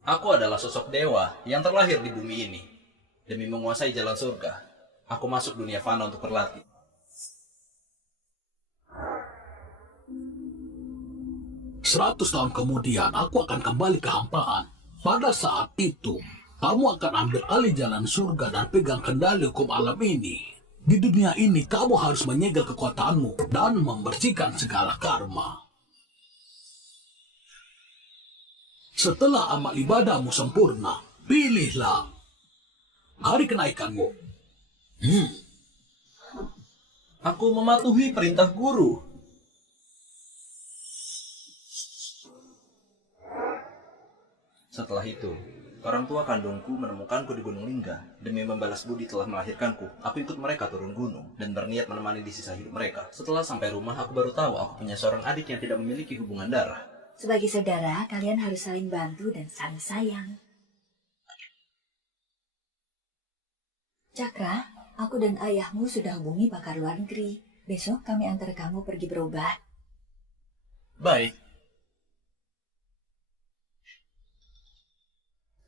Aku adalah sosok dewa yang terlahir di bumi ini. Demi menguasai jalan surga, aku masuk dunia fana untuk berlatih. 100 tahun kemudian aku akan kembali ke hampaan. Pada saat itu, kamu akan ambil alih jalan surga dan pegang kendali hukum alam ini. Di dunia ini, kamu harus menyegel kekuatanmu dan membersihkan segala karma. Setelah amal ibadahmu sempurna, pilihlah hari kenaikanmu. Aku mematuhi perintah guru. Setelah itu, orang tua kandungku menemukanku di Gunung Lingga. Demi membalas budi telah melahirkanku, aku ikut mereka turun gunung dan berniat menemani di sisa hidup mereka. Setelah sampai rumah, aku baru tahu aku punya seorang adik yang tidak memiliki hubungan darah. Sebagai saudara, kalian harus saling bantu dan saling sayang. Cakra, aku dan ayahmu sudah hubungi pakar luar negeri. Besok kami antar kamu pergi berobat. Baik.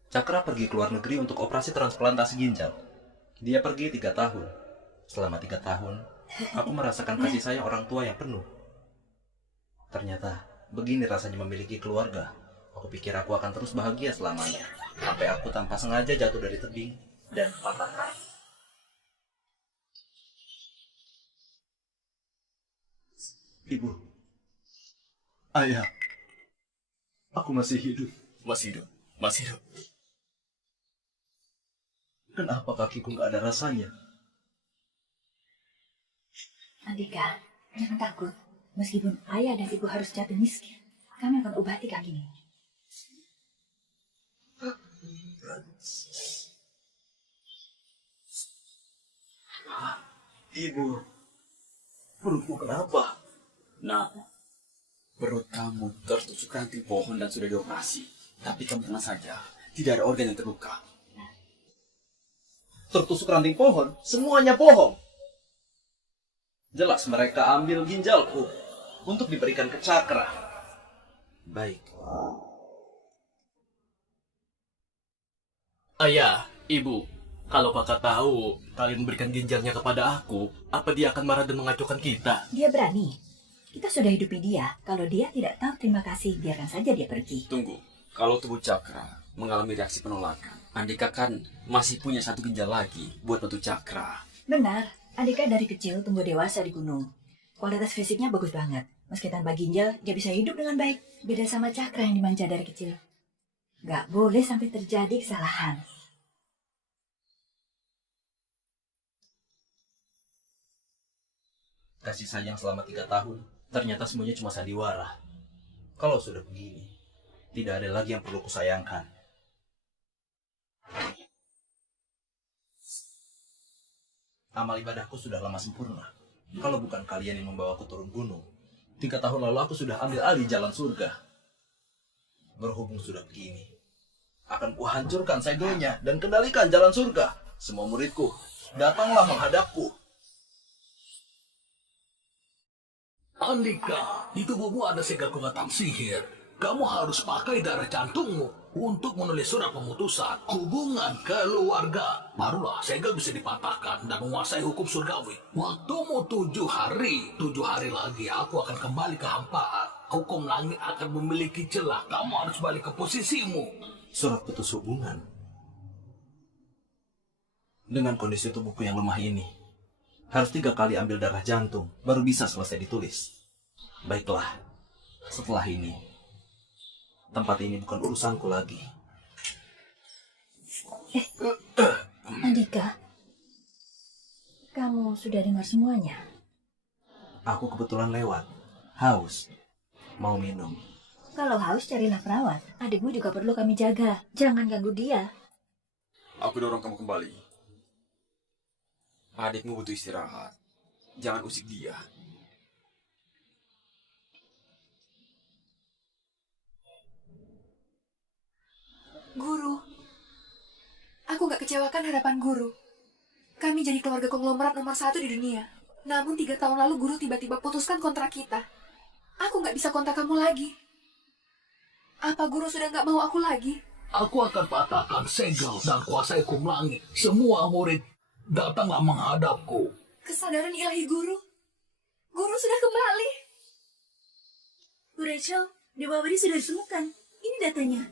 Cakra pergi ke luar negeri untuk operasi transplantasi ginjal. Dia pergi 3 tahun. Selama 3 tahun, aku merasakan kasih sayang orang tua yang penuh. Ternyata, begini rasanya memiliki keluarga. Aku pikir aku akan terus bahagia selamanya. Sampai aku tanpa sengaja jatuh dari tebing dan patah kaki. Ibu. Ayah. Aku masih hidup. Masih hidup, masih hidup. Kenapa kakiku nggak ada rasanya? Andika, jangan takut. Meskipun ayah dan ibu harus jatuh miskin, kami akan obati kakimu. Ibu. Perutku kenapa? Nah, perut kamu tertusuk ranting pohon dan sudah dioperasi. Tapi kamu tenang saja, tidak ada organ yang terluka. Tertusuk ranting pohon, semuanya bohong. Jelas mereka ambil ginjalku untuk diberikan ke Cakra. Baik. Ayah, ibu, kalau kakak tahu kalian memberikan ginjalnya kepada aku, apa dia akan marah dan mengacaukan kita? Dia berani. Kita sudah hidupi dia. Kalau dia tidak tahu terima kasih, biarkan saja dia pergi. Tunggu, kalau tubuh Cakra mengalami reaksi penolakan, Andika kan masih punya 1 ginjal lagi buat bantu Cakra. Benar, Andika dari kecil tumbuh dewasa di gunung. Kualitas fisiknya bagus banget. Meski tanpa ginjal, dia bisa hidup dengan baik. Beda sama Cakra yang dimanja dari kecil. Gak boleh sampai terjadi kesalahan. Kasih sayang selama 3 tahun, ternyata semuanya cuma sandiwara. Kalau sudah begini, tidak ada lagi yang perlu kusayangkan. Amal ibadahku sudah lama sempurna. Kalau bukan kalian yang membawaku turun gunung, 3 tahun lalu aku sudah ambil alih jalan surga. Berhubung sudah begini, akan kuhancurkan segelnya dan kendalikan jalan surga. Semua muridku, datanglah menghadapku. Andika, di tubuhmu ada segel kekuatan sihir. Kamu harus pakai darah jantungmu untuk menulis surat pemutusan hubungan keluarga. Barulah segel bisa dipatahkan dan menguasai hukum surgawi. Waktumu 7 hari. 7 hari lagi aku akan kembali ke hampaan. Hukum langit akan memiliki celah. Kamu harus balik ke posisimu. Surat putus hubungan. Dengan kondisi tubuhku yang lemah ini, harus 3 kali ambil darah jantung, baru bisa selesai ditulis. Baiklah, setelah ini, tempat ini bukan urusanku lagi. Andika, kamu sudah dengar semuanya? Aku kebetulan lewat, haus, mau minum. Kalau haus, carilah perawat. Adikmu juga perlu kami jaga. Jangan ganggu dia. Aku dorong kamu kembali. Adikmu butuh istirahat. Jangan usik dia. Guru, aku gak kecewakan harapan guru. Kami jadi keluarga konglomerat nomor 1 di dunia. Namun 3 tahun lalu guru tiba-tiba putuskan kontrak kita. Aku gak bisa kontak kamu lagi. Apa guru sudah gak mau aku lagi? Aku akan patahkan segel dan kuasai hukum langit. Semua murid datanglah menghadapku. Kesadaran ilahi guru. Guru sudah kembali. Bu Rachel, Dewa Abadi sudah ditemukan. Ini datanya.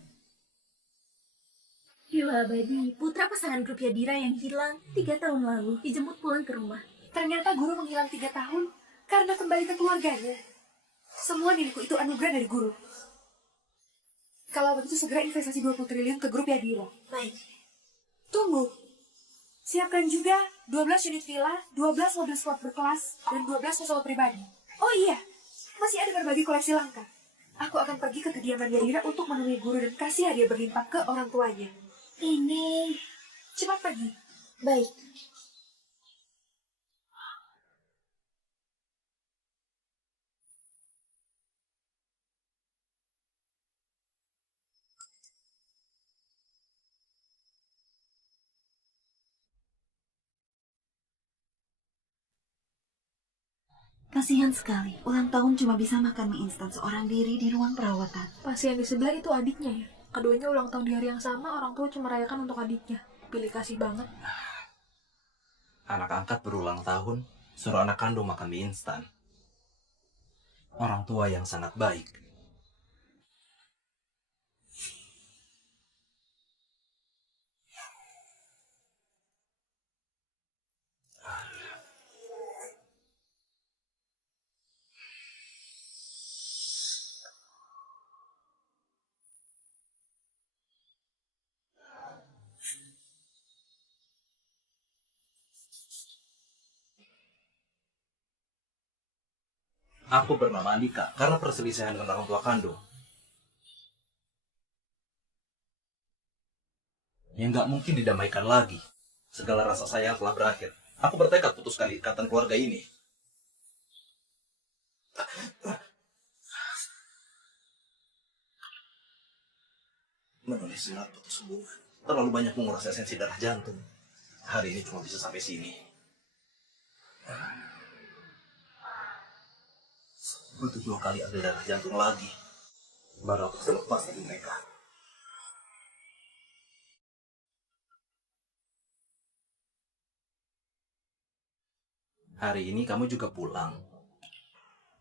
Dewa Abadi, putra pasangan grup Yadira yang hilang 3 tahun lalu, dijemput pulang ke rumah. Ternyata guru menghilang 3 tahun karena kembali ke keluarganya. Semua milikku itu anugerah dari guru. Kalau begitu segera investasi 20 triliun ke grup Yadira. Baik. Tunggu. Siapkan juga 12 unit villa, 12 mobil sport berkelas, dan 12 pesawat pribadi. Oh iya, masih ada berbagai koleksi langka. Aku akan pergi ke kediaman Yadira untuk menemui guru dan kasih hadiah berlimpah ke orang tuanya. Ini... Cepat pergi. Baik. Kasihan sekali, ulang tahun cuma bisa makan mie instan seorang diri di ruang perawatan. Pasien di sebelah itu adiknya ya. Keduanya ulang tahun di hari yang sama, orang tua cuma merayakan untuk adiknya. Pilih kasih banget. Anak angkat berulang tahun, suruh anak kandung makan mie instan. Orang tua yang sangat baik. Aku bernama Andika karena perselisihan dengan orang tua kandung. Yang nggak mungkin didamaikan lagi. Segala rasa sayang telah berakhir. Aku bertekad putuskan ikatan keluarga ini. Menulis surat putus hubungan. Terlalu banyak menguras esensi darah jantung. Hari ini cuma bisa sampai sini. Butuh 2 kali ambil darah jantung lagi. Baru aku bisa lepas dari mereka. Hari ini kamu juga pulang.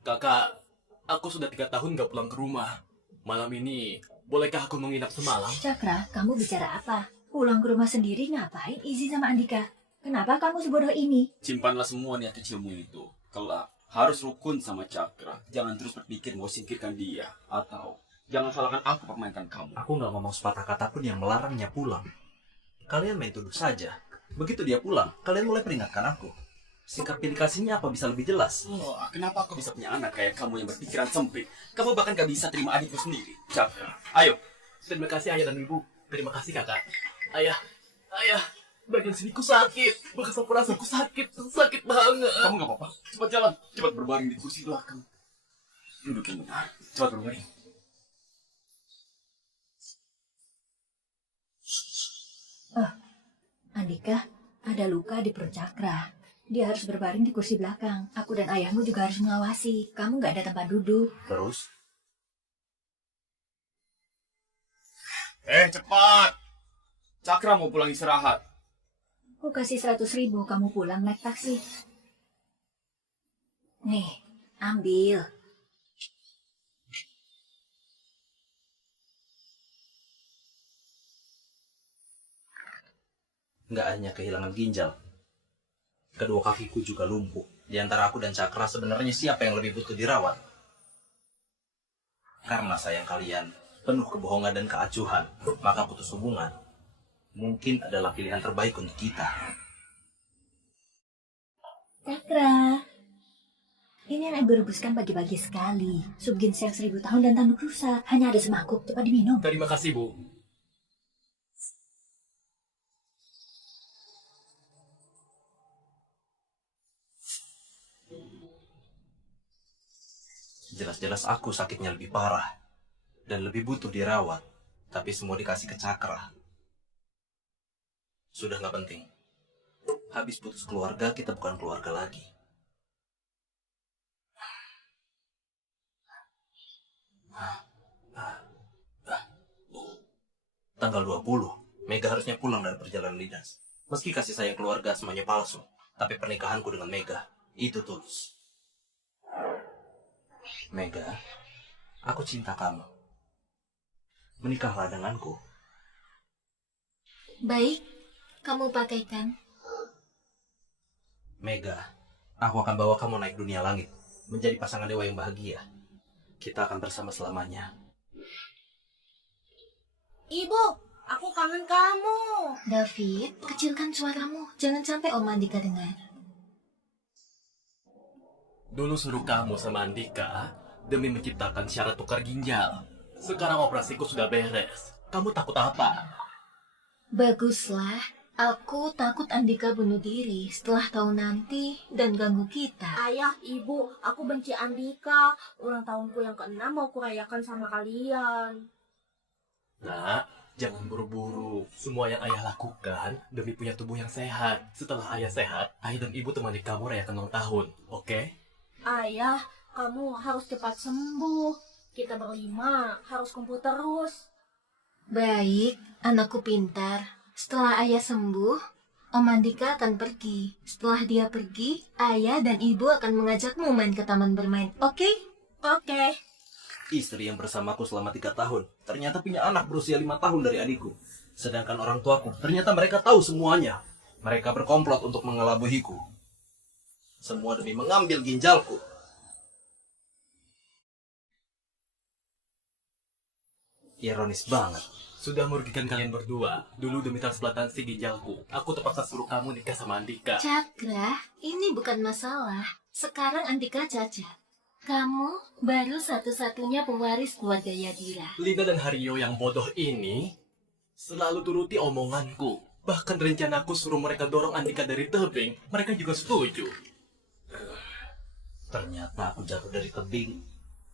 Kakak, aku sudah 3 tahun gak pulang ke rumah. Malam ini, bolehkah aku menginap semalam? Cakra, kamu bicara apa? Pulang ke rumah sendiri ngapain izin sama Andika? Kenapa kamu sebodoh ini? Simpanlah semua niat kecilmu itu. Kelak, harus rukun sama Cakra. Jangan terus berpikir mau singkirkan dia. Atau, jangan salahkan aku permainkan kamu. Aku nggak ngomong sepatah kata pun yang melarangnya pulang. Kalian main tuduh saja. Begitu dia pulang, kalian mulai peringatkan aku. Sikap pilih kasihnya apa bisa lebih jelas? Oh, kenapa aku bisa punya anak kayak kamu yang berpikiran sempit? Kamu bahkan gak bisa terima adikmu sendiri. Cakra, ayo. Terima kasih ayah dan ibu. Terima kasih kakak. Ayah, bagian siniku sakit. Bekas operasiku sakit banget. Kamu gak apa-apa. Cepat jalan. Cepat berbaring di kursi belakang. Duduk yang benar. Cepat berbaring. Andika, ada luka di perut Cakra. Dia harus berbaring di kursi belakang. Aku dan ayahmu juga harus mengawasi. Kamu nggak ada tempat duduk. Terus? Cepat. Cakra mau pulang istirahat. Aku kasih 100.000 kamu pulang naik taksi. Nih, ambil. Nggak hanya kehilangan ginjal. Kedua kakiku juga lumpuh. Di antara aku dan Cakra sebenarnya siapa yang lebih butuh dirawat? Karena sayang kalian penuh kebohongan dan keacuhan, maka putus hubungan mungkin adalah pilihan terbaik untuk kita. Cakra. Ini yang ibu rebuskan pagi-pagi sekali. Sup ginseng 1000 tahun dan tanduk rusak. Hanya ada semangkuk, cepat diminum. Terima kasih, Bu. Jelas-jelas aku sakitnya lebih parah dan lebih butuh dirawat, tapi semua dikasih ke Cakra. Sudah nggak penting. Habis putus keluarga, kita bukan keluarga lagi. Tanggal 20, Mega harusnya pulang dari perjalanan dinas. Meski kasih sayang keluarga semuanya palsu, tapi pernikahanku dengan Mega itu tulus. Mega, aku cinta kamu. Menikahlah denganku. Baik, kamu pakaikan. Mega, aku akan bawa kamu naik dunia langit, menjadi pasangan dewa yang bahagia. Kita akan bersama selamanya. Ibu, aku kangen kamu. David, kecilkan suaramu. Jangan sampai Om Andika dengar. Dulu suruh kamu sama Andika demi menciptakan syarat tukar ginjal. Sekarang operasiku sudah beres. Kamu takut apa? Baguslah. Aku takut Andika bunuh diri setelah tahu nanti dan ganggu kita. Ayah, ibu, aku benci Andika. Ulang tahunku yang ke-6 mau kurayakan sama kalian. Nak, jangan buru-buru. Semua yang ayah lakukan demi punya tubuh yang sehat. Setelah ayah sehat, ayah dan ibu temani kamu rayakan ulang tahun. Oke? Ayah, kamu harus cepat sembuh. Kita berlima harus kumpul terus. Baik, anakku pintar. Setelah ayah sembuh, Om Andika akan pergi. Setelah dia pergi, ayah dan ibu akan mengajakmu main ke taman bermain. Oke? Oke. Istri yang bersamaku selama 3 tahun ternyata punya anak berusia 5 tahun dari adikku. Sedangkan orang tuaku ternyata mereka tahu semuanya. Mereka berkomplot untuk mengelabuhiku. Semua demi mengambil ginjalku. Ironis banget. Sudah merugikan kalian berdua. Dulu demi transplantasi ginjalku, aku terpaksa suruh kamu nikah sama Andika. Cakra, ini bukan masalah. Sekarang Andika cacat. Kamu baru satu-satunya pewaris keluarga Yadira. Lina dan Hario yang bodoh ini selalu turuti omonganku. Bahkan rencanaku suruh mereka dorong Andika dari tebing, mereka juga setuju. Ternyata aku jatuh dari tebing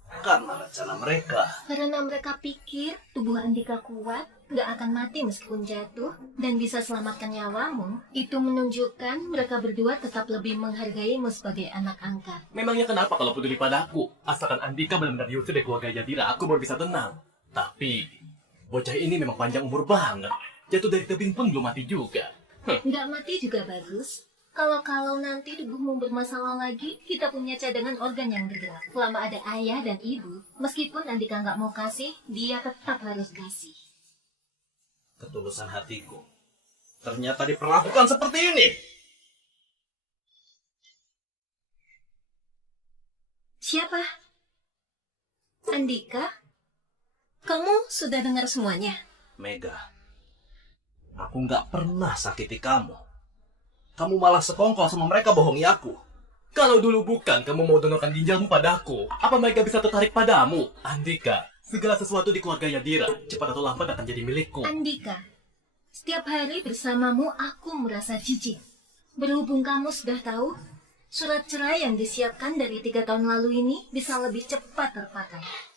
karena rencana mereka. Karena mereka pikir tubuh Andika kuat, gak akan mati meskipun jatuh, dan bisa selamatkan nyawamu. Itu menunjukkan mereka berdua tetap lebih menghargaimu sebagai anak angkat. Memangnya kenapa kalau peduli padaku? Asalkan Andika benar-benar diusir dari keluarga Yadira, aku baru bisa tenang. Tapi, bocah ini memang panjang umur banget. Jatuh dari tebing pun belum mati juga. Nggak mati juga bagus. Kalau nanti tubuhmu bermasalah lagi, kita punya cadangan organ yang bergerak. Selama ada ayah dan ibu, meskipun Andika nggak mau kasih, dia tetap harus kasih. Ketulusan hatiku ternyata diperlakukan seperti ini. Siapa? Andika? Kamu sudah dengar semuanya? Mega, aku nggak pernah sakiti kamu. Kamu malah sekongkol sama mereka bohongi aku. Kalau dulu bukan kamu mau donorkan ginjalmu padaku, apa mereka bisa tertarik padamu? Andika, segala sesuatu di keluarga Yadira, cepat atau lambat akan jadi milikku. Andika, setiap hari bersamamu aku merasa jijik. Berhubung kamu sudah tahu, surat cerai yang disiapkan dari 3 tahun lalu ini bisa lebih cepat terpakai.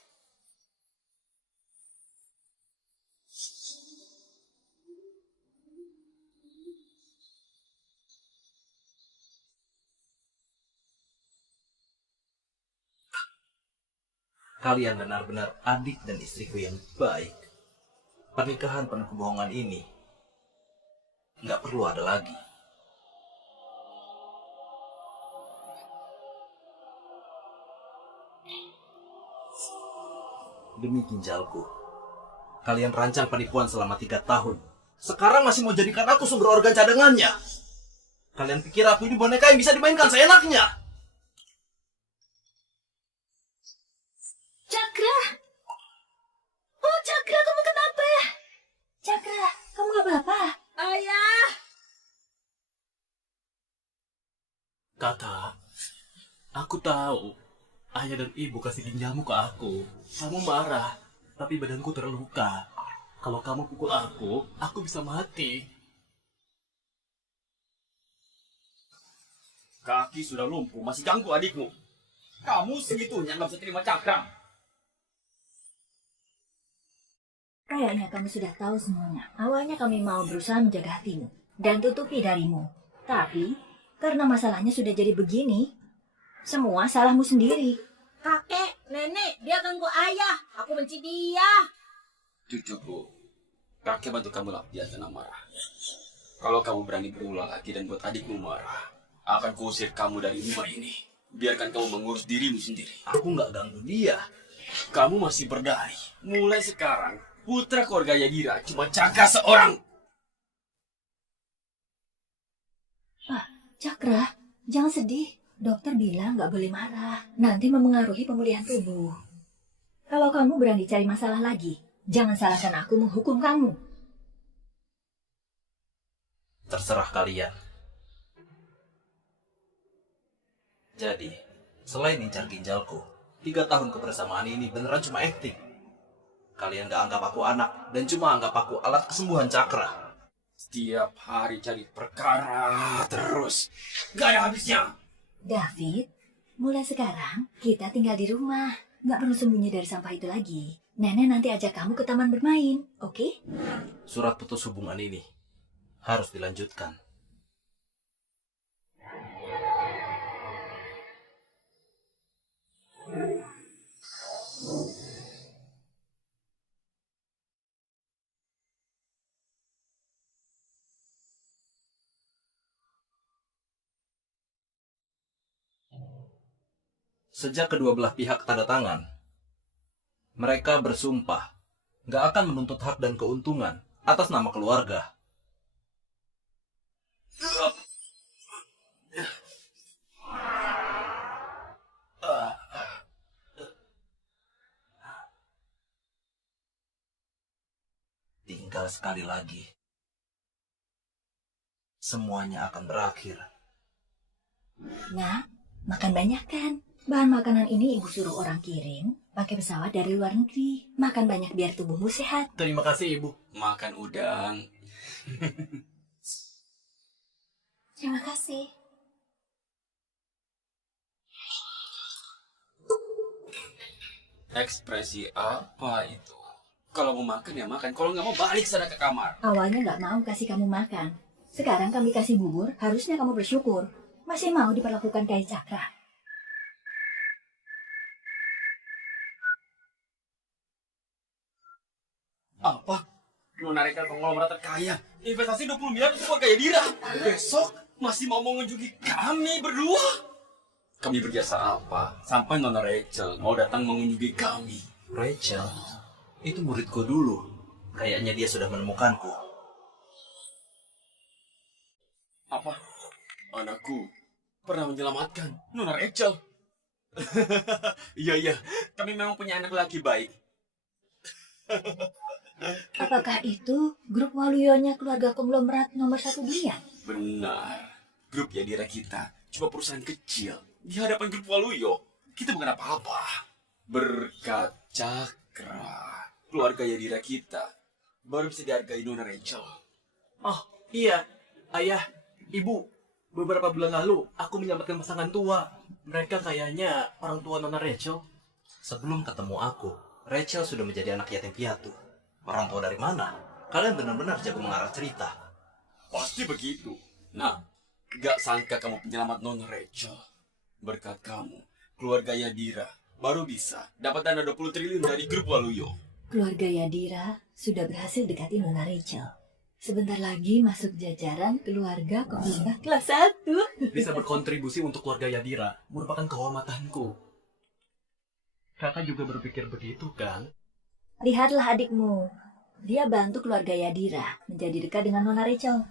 Kalian benar-benar adik dan istriku yang baik. Pernikahan penuh kebohongan ini nggak perlu ada lagi. Demi ginjalku, kalian rancang penipuan selama 3 tahun. Sekarang masih mau jadikan aku sumber organ cadangannya. Kalian pikir aku ini boneka yang bisa dimainkan seenaknya? Cakra! Oh, Cakra, kamu kenapa? Cakra, kamu gak apa-apa? Ayah! Kakak, aku tahu ayah dan ibu kasih ginjalmu ke aku. Kamu marah, tapi badanku terluka. Kalau kamu pukul aku bisa mati. Kaki sudah lumpuh, masih ganggu adikmu. Kamu segitunya nggak bisa terima Cakra. Kayaknya kamu sudah tahu semuanya. Awalnya kami mau berusaha menjaga hatimu dan tutupi darimu. Tapi, karena masalahnya sudah jadi begini, semua salahmu sendiri. Kakek, nenek, dia ganggu ayah. Aku benci dia. Cucuku, Kakek bantu kamu lampiaskan amarah. Kalau kamu berani berulah lagi dan buat adikmu marah, akan kuusir kamu dari rumah ini. Biarkan kamu mengurus dirimu sendiri. Aku nggak ganggu dia. Kamu masih berdari. Mulai sekarang, putra keluarga Yadira cuma Cakra seorang. Pak, Cakra, jangan sedih. Dokter bilang nggak boleh marah. Nanti memengaruhi pemulihan tubuh. Kalau kamu berani cari masalah lagi, jangan salahkan aku menghukum kamu. Terserah kalian. Jadi, selain incar ginjalku, 3 tahun kebersamaan ini beneran cuma akting. Kalian gak anggap aku anak dan cuma anggap aku alat kesembuhan Cakra. Setiap hari cari perkara terus. Gak ada habisnya. David, mulai sekarang kita tinggal di rumah. Nggak perlu sembunyi dari sampah itu lagi. Nenek nanti ajak kamu ke taman bermain, oke? Surat putus hubungan ini harus dilanjutkan. Sejak kedua belah pihak tanda tangan, mereka bersumpah gak akan menuntut hak dan keuntungan atas nama keluarga. Tinggal sekali lagi. Semuanya akan berakhir. Nah, makan banyak kan? Bahan makanan ini ibu suruh orang kirim pakai pesawat dari luar negeri. Makan banyak biar tubuhmu sehat. Terima kasih, Ibu. Makan udang. Terima kasih. Ekspresi apa itu? Kalau mau makan ya makan. Kalau nggak mau balik sana ke kamar. Awalnya nggak mau kasih kamu makan. Sekarang kami kasih bubur, harusnya kamu bersyukur. Masih mau diperlakukan kayak Cakra. Apa? Nona Reka konglomerat terkaya. Investasi 20 miliar untuk keluarga Yadira. Besok masih mau mengunjungi kami berdua. Kami berjasa apa? Sampai Nona Rachel mau datang mengunjungi kami. Rachel, itu muridku dulu. Kayaknya dia sudah menemukanku. Apa? Anakku pernah menyelamatkan Nona Rachel. Iya. Kami memang punya anak laki baik. Apakah itu grup Waluyonya keluarga konglomerat nomor 1 dunia? Benar. Grup Yadira kita cuma perusahaan kecil. Di hadapan grup Waluyo, kita bukan apa-apa. Berkat Cakra, keluarga Yadira kita baru bisa dihargai Nona Rachel. Oh, iya. Ayah, Ibu. Beberapa bulan lalu, aku menyelamatkan pasangan tua. Mereka kayaknya orang tua Nona Rachel. Sebelum ketemu aku, Rachel sudah menjadi anak yatim piatu. Orang tua dari mana? Kalian benar-benar jago mengarang cerita. Pasti begitu. Nah, gak sangka kamu penyelamat Nona Rachel. Berkat kamu, keluarga Yadira baru bisa dapat dana 20 triliun dari grup Waluyo. Keluarga Yadira sudah berhasil dekati Nona Rachel. Sebentar lagi masuk jajaran keluarga konglomerat kelas 1. Bisa berkontribusi untuk keluarga Yadira merupakan kehormatanku. Kakak juga berpikir begitu, kan? Lihatlah adikmu. Dia bantu keluarga Yadira menjadi dekat dengan Nona Rachel.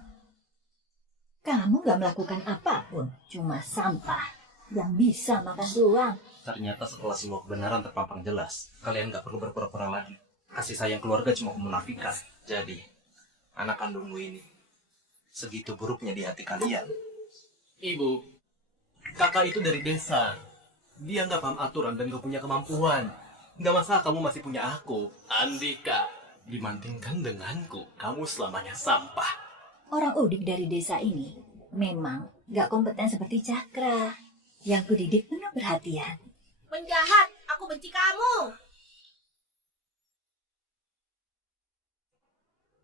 Kamu gak melakukan apapun, cuma sampah yang bisa makan doang. Ternyata setelah semua kebenaran terpampang jelas, kalian gak perlu berpura-pura lagi. Kasih sayang keluarga cuma menafikan. Jadi, anak kandungmu ini segitu buruknya di hati kalian. Ibu, kakak itu dari desa. Dia nggak paham aturan dan gak punya kemampuan. Nggak masalah kamu masih punya aku, Andika. Dibandingkan denganku, kamu selamanya sampah. Orang udik dari desa ini memang gak kompeten seperti Cakra. Yang kudidik penuh perhatian. Penjahat, aku benci kamu.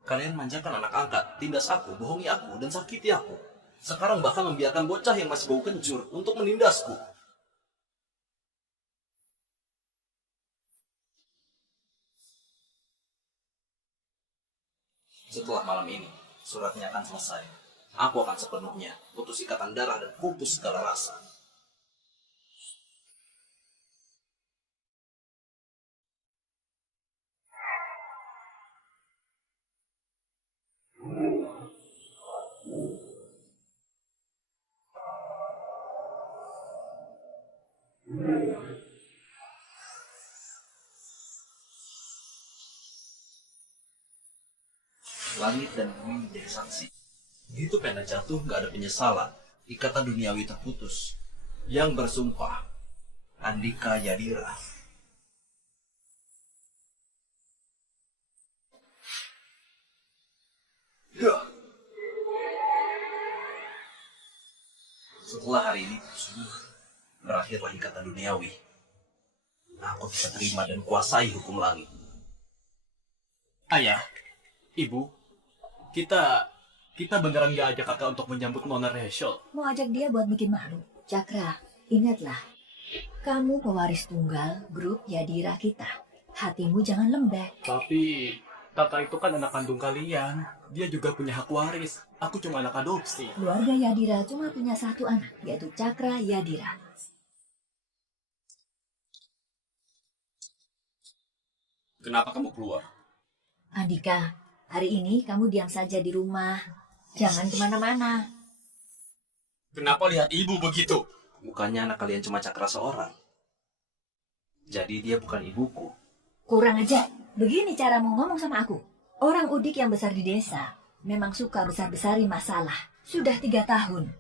Kalian manjakan anak angkat, tindas aku, bohongi aku, dan sakiti aku. Sekarang bahkan membiarkan bocah yang masih bau kencur untuk menindasku. Setelah malam ini, suratnya akan selesai. Aku akan sepenuhnya putus ikatan darah dan putus segala rasa. Langit dan bumi menjadi saksi. Begitu pena jatuh, gak ada penyesalan. Ikatan duniawi terputus. Yang bersumpah, Andika Yadira. Ya. Setelah hari ini, berakhirlah ikatan duniawi. Aku bisa terima dan kuasai hukum langit. Ayah, Ibu, kita beneran gak ajak kakak untuk menyambut Nona Rachel. Mau ajak dia buat bikin malu. Cakra, ingatlah. Kamu pewaris tunggal grup Yadira kita. Hatimu jangan lembek. Tapi kakak itu kan anak kandung kalian. Dia juga punya hak waris. Aku cuma anak adopsi. Keluarga Yadira cuma punya satu anak, yaitu Cakra Yadira. Kenapa kamu keluar? Andika, hari ini kamu diam saja di rumah. Jangan kemana-mana. Kenapa lihat ibu begitu? Bukannya anak kalian cuma Cakra seorang. Jadi dia bukan ibuku. Kurang aja. Begini caramu ngomong sama aku. Orang udik yang besar di desa memang suka besar-besarin masalah. Sudah 3 tahun.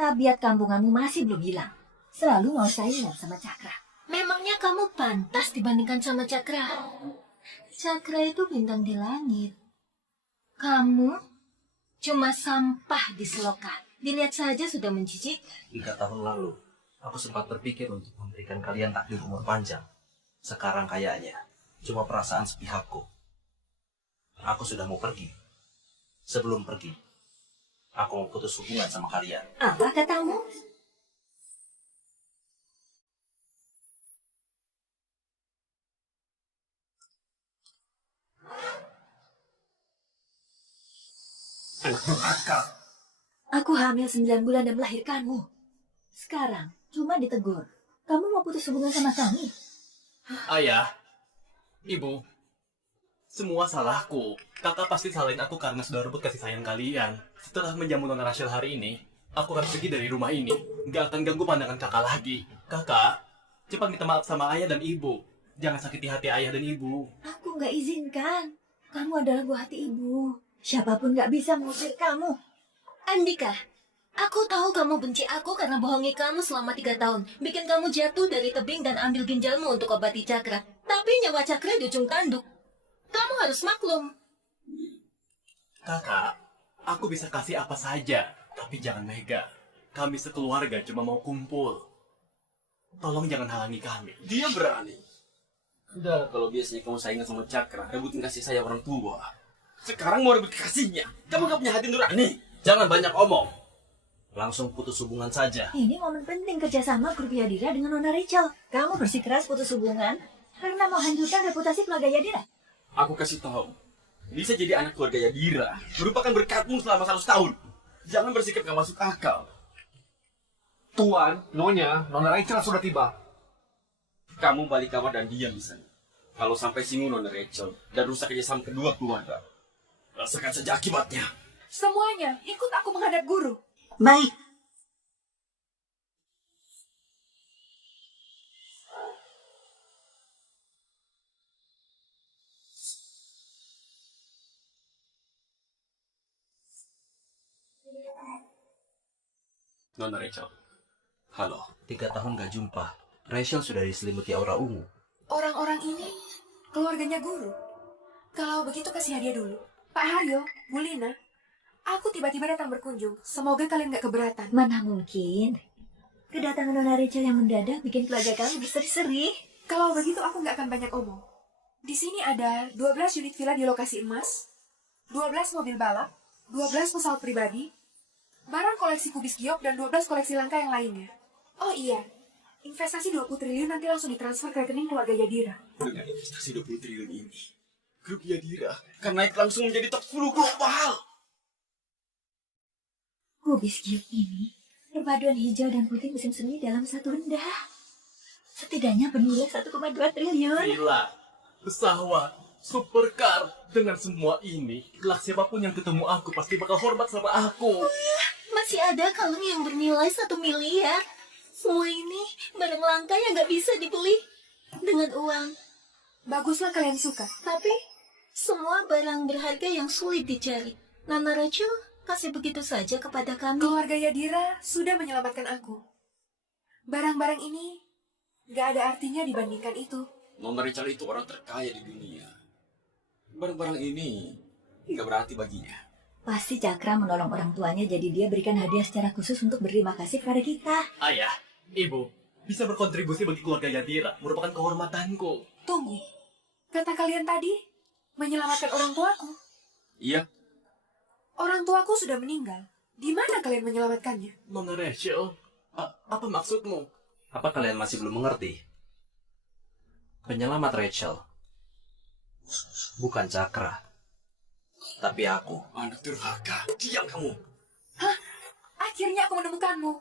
Tabiat kampunganmu masih belum hilang. Selalu mau saingan sama Cakra. Memangnya kamu pantas dibandingkan sama Cakra? Cakra itu bintang di langit. Kamu cuma sampah di selokan. Dilihat saja sudah menjijik. 3 tahun lalu, aku sempat berpikir untuk memberikan kalian takdir umur panjang. Sekarang kayaknya cuma perasaan sepihakku. Aku sudah mau pergi. Sebelum pergi, aku mau putus hubungan sama kalian. Apa katamu? Anak durhaka. Aku hamil 9 bulan dan melahirkanmu. Sekarang cuma ditegur. Kamu mau putus hubungan sama kami? Ayah, Ibu, semua salahku. Kakak pasti salahin aku karena sudah rebut kasih sayang kalian. Setelah menjamu Nona Rachel hari ini, aku akan pergi dari rumah ini. Gak akan ganggu pandangan kakak lagi. Kakak, cepat minta maaf sama ayah dan ibu. Jangan sakiti hati ayah dan ibu. Aku nggak izinkan. Kamu adalah buah hati ibu. Siapapun nggak bisa mengusir kamu. Andika, aku tahu kamu benci aku karena bohongi kamu selama 3 tahun. Bikin kamu jatuh dari tebing dan ambil ginjalmu untuk obati Cakra. Tapi nyawa Cakra di ujung tanduk. Kamu harus maklum. Kakak, aku bisa kasih apa saja, tapi jangan mega. Kami sekeluarga cuma mau kumpul. Tolong jangan halangi kami. Dia berani. Udah, kalau biasanya kamu saingan sama Cakra, rebutin kasih sayang orang tua. Sekarang mau rebut kasihnya. Kamu gak punya hati nurani. Jangan banyak omong. Langsung putus hubungan saja. Ini momen penting kerjasama grup Yadira dengan Nona Rachel. Kamu bersikeras putus hubungan karena mau hancurkan reputasi keluarga Yadira. Aku kasih tahu, bisa jadi anak keluarga Yadira merupakan berkatmu selama 100 tahun. Jangan bersikap gak masuk akal. Tuan, Nyonya, Nona Rachel sudah tiba. Kamu balik kamar dan diam di sana. Kalau sampai singgung Nona Rachel dan rusak kerjasama kedua keluarga, rasakan saja akibatnya. Semuanya, ikut aku menghadap guru. Baik. Nona Rachel, halo. 3 tahun gak jumpa. Rachel sudah diselimuti aura ungu. Orang-orang ini keluarganya guru. Kalau begitu kasih hadiah dulu. Pak Haryo, Bu Lina, aku tiba-tiba datang berkunjung. Semoga kalian gak keberatan. Mana mungkin. Kedatangan Nona Rachel yang mendadak bikin keluarga kami berseri-seri. Kalau begitu aku nggak akan banyak omong. Di sini ada 12 unit villa di lokasi emas, 12 mobil balap, 12 pesawat pribadi, barang koleksi kubis giok, dan 12 koleksi langka yang lainnya. Oh iya, investasi 20 triliun nanti langsung ditransfer ke rekening keluarga Yadira. Dengan investasi 20 triliun ini, Grup Yadira akan naik langsung menjadi top 10 global. Kubis Cube ini perpaduan hijau dan putih musim semi dalam satu benda. Setidaknya bernilai 1,2 triliun. Gila, pesawat, supercar, dengan semua ini, kelak siapapun yang ketemu aku pasti bakal hormat sama aku. Masih ada kalung yang bernilai 1 miliar. Semua ini barang langka yang gak bisa dibeli dengan uang. Baguslah kalian suka. Tapi semua barang berharga yang sulit dicari. Nona Rachel kasih begitu saja kepada kami. Keluarga Yadira sudah menyelamatkan aku. Barang-barang ini gak ada artinya dibandingkan itu. Nona Rachel itu orang terkaya di dunia. Barang-barang ini nggak berarti baginya. Pasti Cakra menolong orang tuanya, jadi dia berikan hadiah secara khusus untuk berterima kasih kepada kita. Ayah, ibu, bisa berkontribusi bagi keluarga Yadira merupakan kehormatanku. Tunggu, kata kalian tadi menyelamatkan orang tuaku. Iya, Orang tuaku sudah meninggal. Di mana kalian menyelamatkannya? Nona Rachel, apa maksudmu? Apa kalian masih belum mengerti? Penyelamat Rachel bukan Cakra, tapi aku. anak durhaka. Diam kamu. Akhirnya aku menemukanmu,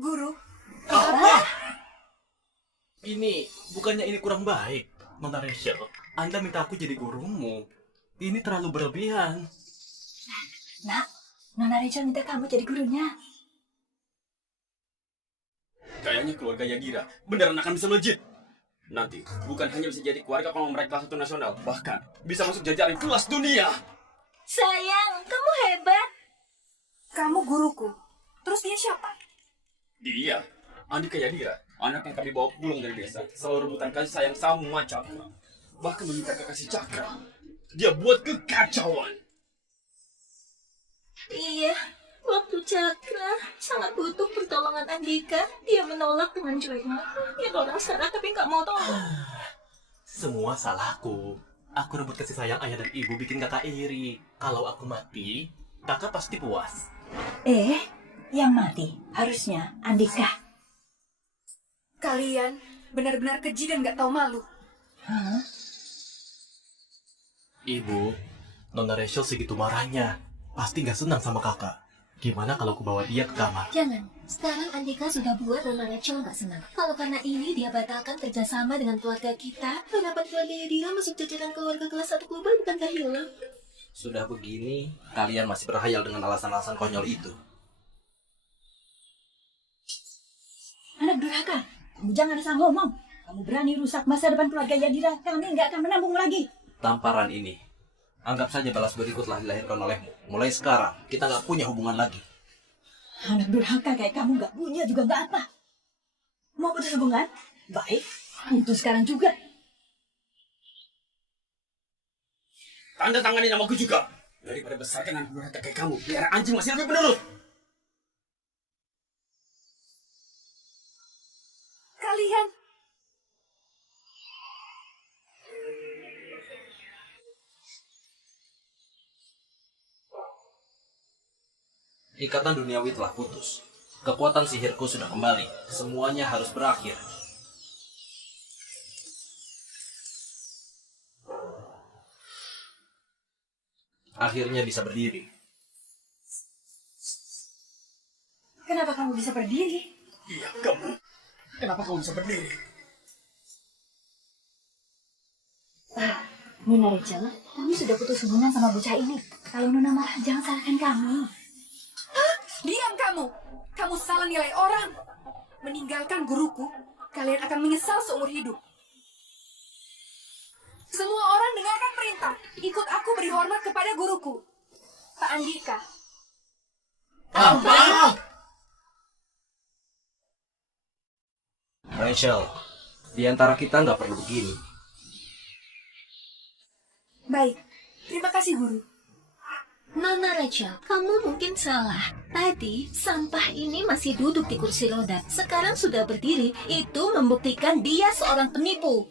guru. Ini, bukannya ini kurang baik, Nona Rachel. Anda minta aku jadi gurumu. Ini terlalu berlebihan. Nak, Nona Rachel minta kamu jadi gurunya. Kayaknya keluarga Yadira beneran akan bisa melejit. Nanti, bukan hanya bisa jadi keluarga konglomerat kelas 1 nasional, bahkan bisa masuk jajaran kelas dunia. Sayang, kamu hebat. Kamu guruku. Terus dia siapa? Dia, Andika Yadira, anak yang kami bawa pulang dari desa, selalu rebutan kasih sayang sama Cakra. Bahkan meminta kekasih Cakra. Dia buat kekacauan. Iya, waktu Cakra sangat butuh pertolongan Andika, dia menolak dengan cueknya. Dia orang sana tapi nggak mau tolong. Semua salahku. Aku rebut kasih sayang ayah dan ibu bikin kakak iri. Kalau aku mati, kakak pasti puas. Yang mati harusnya Andika. Kalian benar-benar keji dan gak tahu malu. Ibu, Nona Rachel segitu marahnya. Pasti nggak senang sama kakak. Gimana kalau aku bawa dia ke kamar? Jangan, sekarang Andika sudah buat Nona Rachel nggak senang. Kalau karena ini dia batalkan kerjasama dengan keluarga kita, harapan keluarga Yadira masuk jajaran keluarga kelas 1 global bukankah hilang? Sudah begini, kalian masih berhayal dengan alasan-alasan konyol itu. Anak durhaka, kamu jangan asal ngomong. Kamu berani rusak masa depan keluarga Yadira, kami nggak akan menambung lagi. Tamparan ini, anggap saja balas berikut telah dilahirkan olehmu. Mulai sekarang, kita nggak punya hubungan lagi. Anak durhaka kayak kamu nggak punya juga nggak apa. Mau putus hubungan? Baik, putus sekarang juga. Tanda tangani namaku juga. Daripada besarkan anak durhaka kayak kamu, biar anjing masih lebih penurut. Kalian Ikatan duniawi telah putus. Kekuatan sihirku sudah kembali. Semuanya harus berakhir. Akhirnya bisa berdiri. Kenapa kamu bisa berdiri? Iya, kamu. Kenapa kamu bisa berdiri? Nona Rachel, kami sudah putus hubungan sama bocah ini. Kalau Nona marah, jangan salahkan kami. diam kamu. Kamu salah nilai orang. Meninggalkan guruku, kalian akan menyesal seumur hidup. Semua orang dengarkan perintah. Ikut aku beri hormat kepada guruku, Pak Andika. Apa? Rachel, di antara kita nggak perlu begini. Baik, terima kasih guru. Nona Rachel, kamu mungkin salah. Tadi, sampah ini masih duduk di kursi roda. Sekarang sudah berdiri. Itu membuktikan dia seorang penipu.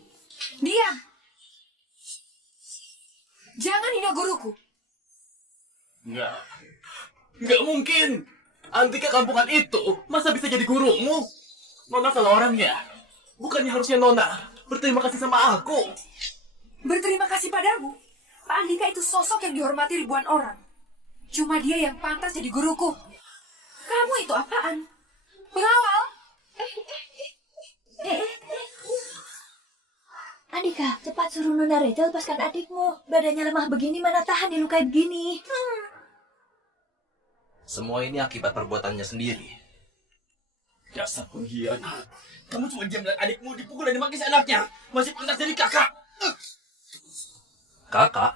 Diam. Jangan hina guruku. Nggak mungkin. Andika kampungan itu, masa bisa jadi gurumu? Nona salah orang ya? Bukannya harusnya Nona berterima kasih sama aku? Berterima kasih padamu. Pak Andika itu sosok yang dihormati ribuan orang. Cuma dia yang pantas jadi guruku. Kamu itu apaan? Pengawal? Andika, cepat suruh Nona Rachel lepaskan adikmu. Badannya lemah begini mana tahan dilukai begini. Semua ini akibat perbuatannya sendiri. Dasar pengkhianat. Kamu cuma diam melihat adikmu dipukul dan dimaki seenaknya. Masih pantas jadi kakak. Kakak,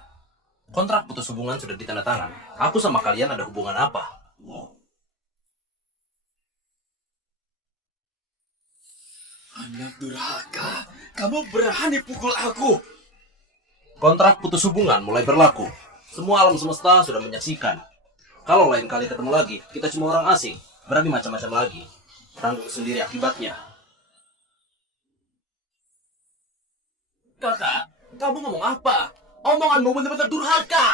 kontrak putus hubungan sudah ditandatangan. Aku sama kalian ada hubungan apa? Anak durhaka. Kamu berani pukul aku. Kontrak putus hubungan mulai berlaku. Semua alam semesta sudah menyaksikan. Kalau lain kali ketemu lagi, kita cuma orang asing. Berani macam-macam lagi. Tanggung sendiri akibatnya. Kakak, kamu ngomong apa? Omonganmu benar-benar durhaka.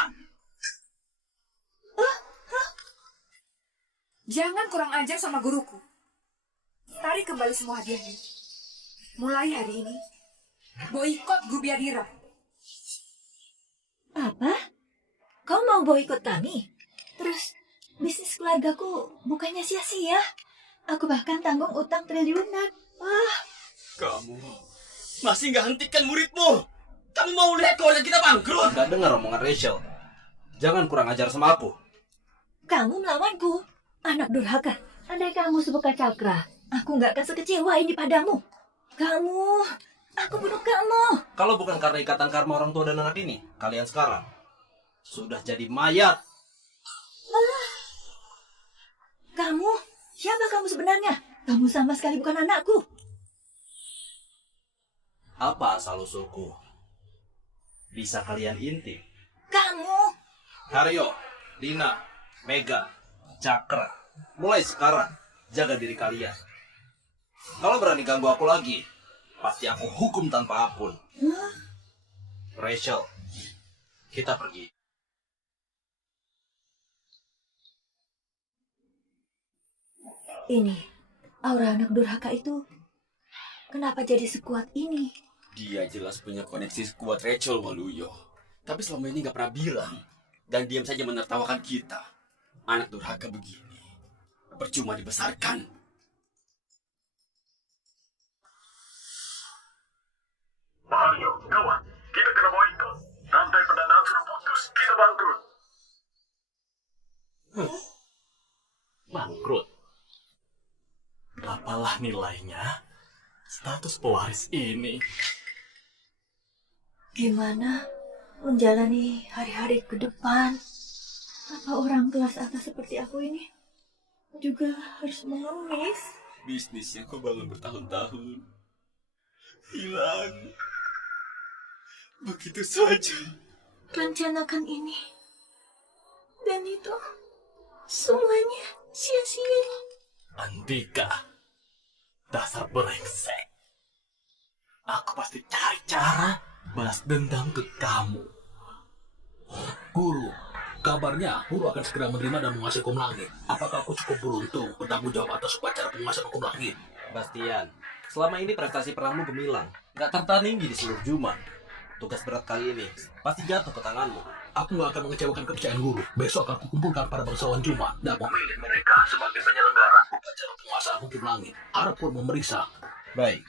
Jangan kurang ajar sama guruku. Tarik kembali semua hadiahnya. Mulai hari ini, boikot grup Yadira. Apa? Kau mau boikot kami? Terus, bisnis keluargaku bukannya sia-sia. Aku bahkan tanggung utang triliunan. Wah, Kamu masih nggak hentikan muridmu. Kamu mau lihat keluarga kita bangkrut? Gak dengar omongan Rachel. Jangan kurang ajar sama aku. kamu melawanku. Anak durhaka. Andai kamu sebuka cakra, aku nggak akan sekecewa ini padamu. Aku bunuh kamu. Kalau bukan karena ikatan karma orang tua dan anak ini, kalian sekarang sudah jadi mayat. Kamu? Siapa kamu sebenarnya? Kamu sama sekali bukan anakku. Apa asal-usulku? Bisa kalian intip? Kamu? Haryo, Lina, Mega, Cakra. Mulai sekarang, jaga diri kalian. Kalau berani ganggu aku lagi, pasti aku hukum tanpa ampun. Rachel, kita pergi. Ini, aura anak durhaka itu kenapa jadi sekuat ini? Dia jelas punya koneksi sekuat Rachel Waluyo. Tapi selama ini nggak pernah bilang. Dan diam saja menertawakan kita. Anak durhaka begini. Percuma dibesarkan. Mario, kawan, kita kena boikot. Rantai pendanaan sudah putus, kita bangkrut. Bangkrut. Apalah nilainya status pewaris ini? Gimana menjalani hari-hari ke depan? Apa orang kelas atas seperti aku ini juga harus mengemis? Bisnis yang kau bangun bertahun-tahun hilang begitu saja. Rencanakan ini dan itu semuanya sia-sia. Andika, dasar brengsek. Aku pasti cari cara balas dendam ke kamu. Guru, kabarnya guru akan segera menerima dan menguasai hukum langit. Apakah aku cukup beruntung bertanggung jawab atas upacara penguasaan hukum langit? Bastian, selama ini prestasi perangmu gemilang. Gak tertandingi di seluruh Juman. Tugas berat kali ini pasti jatuh ke tanganmu. Aku nggak akan mengecewakan kepercayaan guru. Besok aku kumpulkan para bangsawan Juma dan memilih Mereka sebagai penyelenggara. upacara penguasaan hukum langit. Arab pun memeriksa. Baik.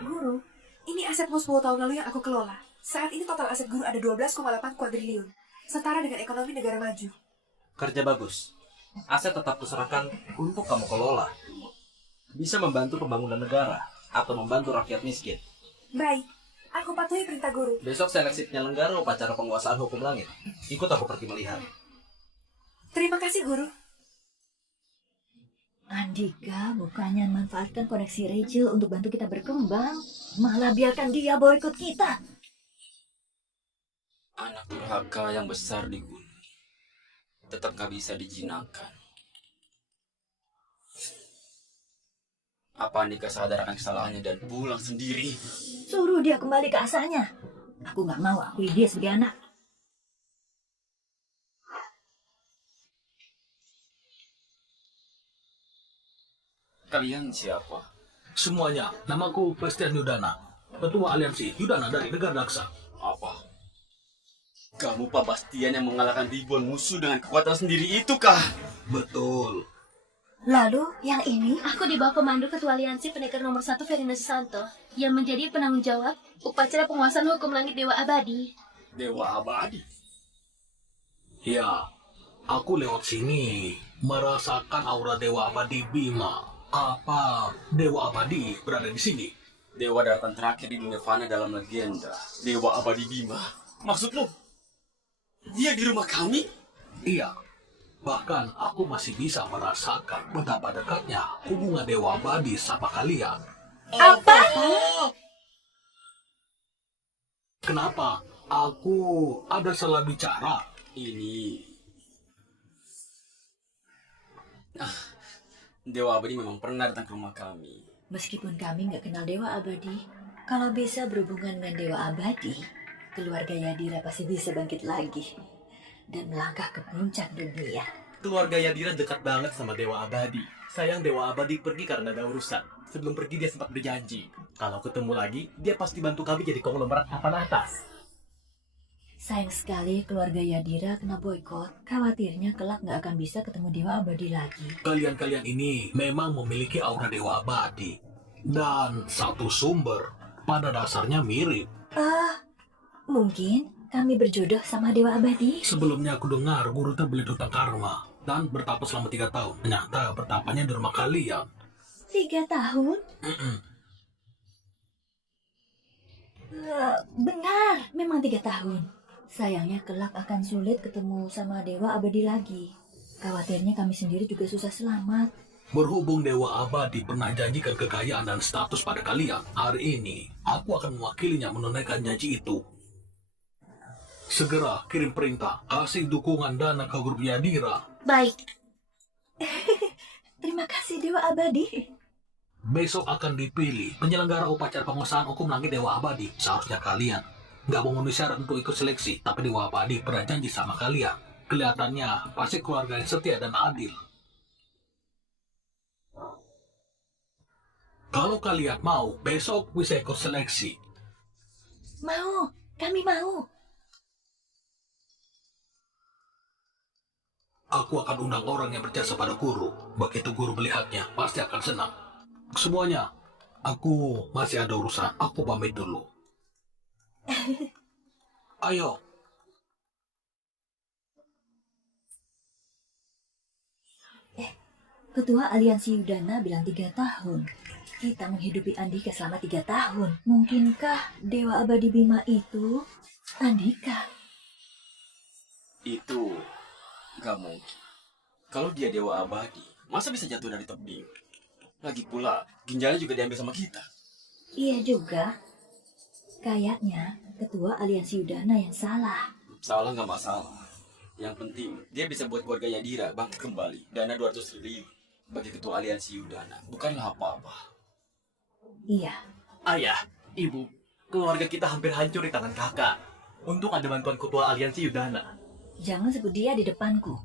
Guru, ini asetmu 10 tahun lalu yang aku kelola. Saat ini total aset guru ada 12,8 kuadriliun. Setara dengan ekonomi negara maju. Kerja bagus. Aset tetap kuserahkan untuk kamu kelola. Bisa membantu pembangunan negara atau membantu rakyat miskin. Baik, aku patuhi perintah guru. Besok seleksi penyelenggara upacara penguasaan hukum langit. Ikut aku pergi melihat. Terima kasih, guru. Andika bukannya manfaatkan koneksi Rachel untuk bantu kita berkembang, malah biarkan dia boikot kita. Anak durhaka yang besar di gunung tetap gak bisa dijinakkan. Apa Andika sadar akan kesalahannya dan pulang sendiri? Suruh dia kembali ke asalnya. Aku nggak mau akui dia sebagai anak. Kalian siapa? Semuanya, namaku Prestian Yudana. ketua aliansi Yudana dari negara Daksa. Apa? Kamu Pak Bastian yang mengalahkan ribuan musuh dengan kekuatan sendiri itu kah? Betul. Lalu yang ini? Aku di bawah komando Ketua Aliansi Pendekar nomor 1 Verina Susanto yang menjadi penanggung jawab upacara penguasaan hukum langit Dewa Abadi. Dewa Abadi? Ya, aku lewat sini merasakan aura Dewa Abadi Bima. Apa Dewa Abadi berada di sini? Dewa daratan terakhir di Nirvana dalam legenda. Dewa Abadi Bima. Maksudmu? Dia di rumah kami? Iya. Bahkan aku masih bisa merasakan betapa dekatnya hubungan Dewa Abadi sama kalian. Apa? Kenapa? Aku ada salah bicara. Ini... Dewa Abadi memang pernah datang ke rumah kami. Meskipun kami nggak kenal Dewa Abadi, kalau bisa berhubungan dengan Dewa Abadi, keluarga Yadira pasti bisa bangkit lagi dan melangkah ke puncak dunia. Keluarga Yadira dekat banget sama Dewa Abadi. Sayang Dewa Abadi pergi karena ada urusan. Sebelum pergi dia sempat berjanji, kalau ketemu lagi, dia pasti bantu kami jadi konglomerat papan atas. Sayang sekali keluarga Yadira kena boykot. Khawatirnya kelak nggak akan bisa ketemu Dewa Abadi lagi. Kalian-kalian ini memang memiliki aura Dewa Abadi. Dan satu sumber pada dasarnya mirip. Mungkin kami berjodoh sama Dewa Abadi. Sebelumnya aku dengar guru beli hutang karma dan bertapa selama 3 tahun. Ternyata bertapanya di rumah kalian. 3 tahun? Benar, memang 3 tahun. Sayangnya kelak akan sulit ketemu sama Dewa Abadi lagi. Khawatirnya kami sendiri juga susah selamat. Berhubung Dewa Abadi pernah janjikan kekayaan dan status pada kalian, hari ini aku akan mewakilinya menunaikan janji itu. Segera kirim perintah, kasih dukungan dana ke grup Yadira. Baik. Terima kasih Dewa Abadi. Besok akan dipilih penyelenggara upacara penguasaan hukum langit Dewa Abadi. Seharusnya kalian nggak memenuhi syarat untuk ikut seleksi, tapi Dewa Abadi pernah janji sama kalian. Kelihatannya pasti keluarga yang setia dan adil. Kalau kalian mau, besok bisa ikut seleksi. Mau, kami mau. Aku akan undang orang yang berjasa pada guru. Begitu guru melihatnya, pasti akan senang. Semuanya, aku masih ada urusan. Aku pamit dulu. Ayo. Ketua Aliansi Yudana bilang 3 tahun. Kita menghidupi Andika selama 3 tahun. Mungkinkah Dewa Abadi Bima itu Andika? Itu gak mungkin. Kalau dia Dewa Abadi, masa bisa jatuh dari tebing? Lagi pula, ginjalnya juga diambil sama kita. Iya juga. Kayaknya Ketua Aliansi Yudana yang salah. Salah gak masalah. Yang penting, dia bisa buat keluarga Yadira bangkit kembali. Dana 200 triliun bagi Ketua Aliansi Yudana bukanlah apa-apa. Iya. Ayah, ibu, keluarga kita hampir hancur di tangan kakak. Untung ada bantuan Ketua Aliansi Yudana. Jangan sebut dia di depanku.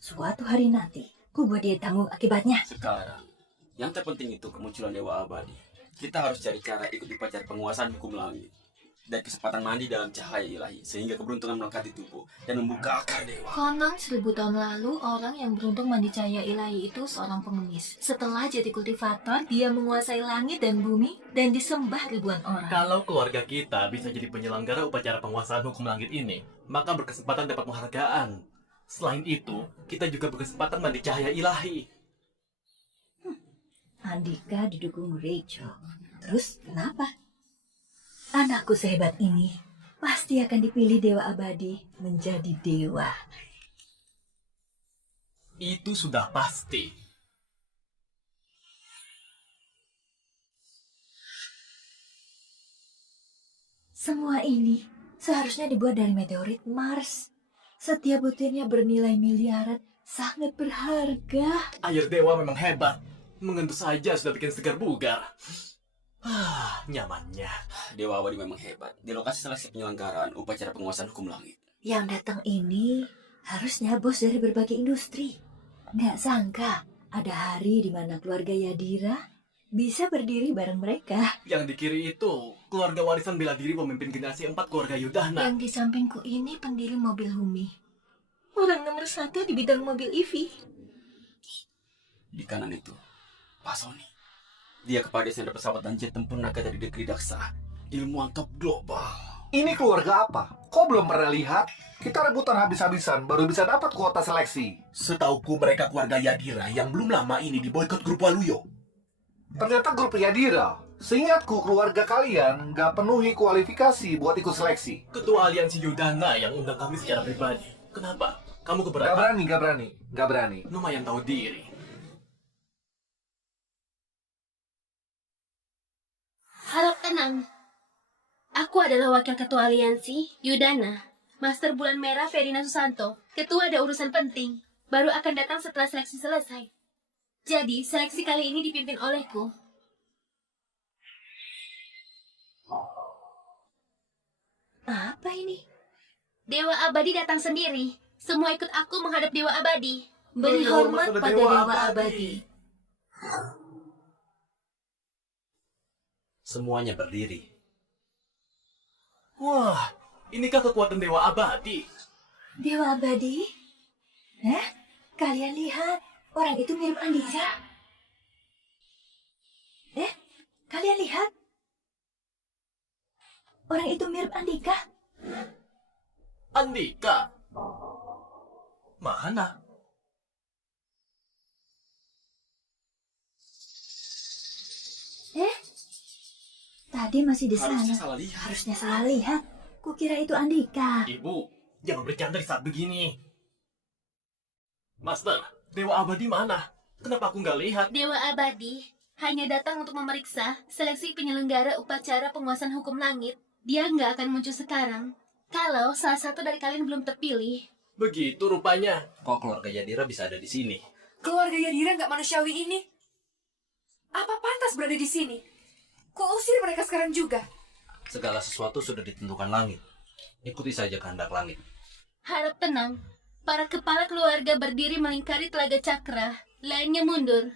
Suatu hari nanti, ku buat dia tanggung akibatnya. Sekarang, yang terpenting itu kemunculan Dewa Abadi. Kita harus cari cara ikut upacara penguasaan hukum langit. Dan kesempatan mandi dalam cahaya ilahi. Sehingga keberuntungan melekati tubuh dan membuka akar dewa. Konon 1000 tahun lalu, orang yang beruntung mandi cahaya ilahi itu seorang pengemis. Setelah jadi kultivator, dia menguasai langit dan bumi dan disembah ribuan orang. Kalau keluarga kita bisa jadi penyelenggara upacara penguasaan hukum langit ini, maka berkesempatan dapat penghargaan. Selain itu, kita juga berkesempatan mandi cahaya ilahi. Andika didukung Rachel. Terus kenapa? Anakku sehebat ini pasti akan dipilih Dewa Abadi menjadi dewa. Itu sudah pasti. Semua ini seharusnya dibuat dari meteorit Mars. Setiap butirnya bernilai miliaran, sangat berharga. Air dewa memang hebat. Mengentu saja sudah bikin segar bugar. Nyamannya. Dewa Abadi memang hebat. Di lokasi seleksi penyelenggaraan upacara penguasaan hukum langit. Yang datang ini harusnya bos dari berbagai industri. Nggak sangka ada hari di mana keluarga Yadira bisa berdiri bareng mereka. Yang di kiri itu keluarga warisan bela diri pemimpin generasi 4 keluarga Yudhana. Yang di sampingku ini pendiri mobil Humi. Orang nomor 1 di bidang mobil EV. Di kanan itu, Pak Sony. Dia kepala desainer pesawat dan jet tempur naga dari negeri Daksa. Ilmuwan top global. Ini keluarga apa? Kok belum pernah lihat? Kita rebutan habis-habisan baru bisa dapat kuota seleksi. Setauku mereka keluarga Yadira yang belum lama ini diboikot grup Waluyo. Ternyata grup Yadira. Seingatku keluarga kalian nggak penuhi kualifikasi buat ikut seleksi. Ketua aliansi Yudhana yang undang kami secara pribadi. Kenapa? Kamu keberatan? Nggak berani. Lumayan tahu diri. Harap tenang. Aku adalah wakil ketua aliansi, Yudhana. Master Bulan Merah Ferina Susanto. Ketua ada urusan penting. Baru akan datang setelah seleksi selesai. Jadi, seleksi kali ini dipimpin olehku. Apa ini? Dewa Abadi datang sendiri. Semua ikut aku menghadap Dewa Abadi. Beri hormat pada Dewa Abadi. Semuanya berdiri. Wah, inikah kekuatan Dewa Abadi? Dewa Abadi? Kalian lihat, orang itu mirip Andika. Kalian lihat? Orang itu mirip Andika. Andika? Mana? Tadi masih di sana. Harusnya salah lihat. Harusnya salah lihat. Kukira itu Andika. Ibu, jangan bercanda di saat begini. Master, Dewa Abadi mana? Kenapa aku nggak lihat? Dewa Abadi hanya datang untuk memeriksa seleksi penyelenggara upacara penguasaan hukum langit. Dia nggak akan muncul sekarang. Kalau salah satu dari kalian belum terpilih. Begitu rupanya. Kok keluarga Yadira bisa ada di sini? Keluarga Yadira nggak manusiawi ini. Apa pantas berada di sini? Kuusir mereka sekarang juga. Segala sesuatu sudah ditentukan langit. Ikuti saja kehendak langit. Harap tenang. Para kepala keluarga berdiri melingkari telaga cakra. Lainnya mundur.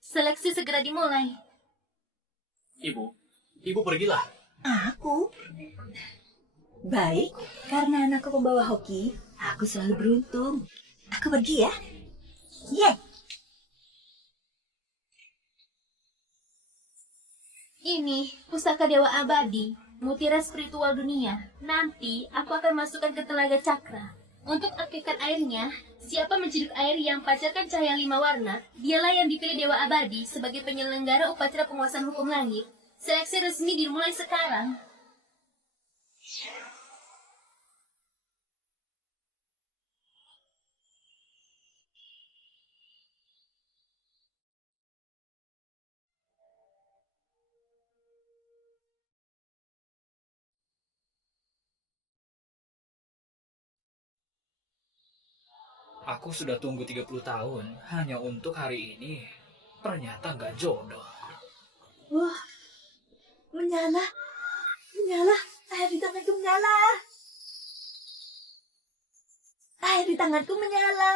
Seleksi segera dimulai. Ibu pergilah. Aku? Baik, karena anakku pembawa hoki, aku selalu beruntung. Aku pergi ya. Ini pusaka Dewa Abadi, mutiara spiritual dunia. Nanti aku akan masukkan ke telaga cakra. Untuk aktifkan airnya, siapa menciduk air yang pancarkan cahaya 5 warna, dialah yang dipilih Dewa Abadi sebagai penyelenggara upacara penguasaan hukum langit. Seleksi resmi dimulai sekarang. Aku sudah tunggu 30 tahun hanya untuk hari ini. Ternyata nggak jodoh. Wah, menyala. Air di tanganku menyala. Air di tanganku menyala.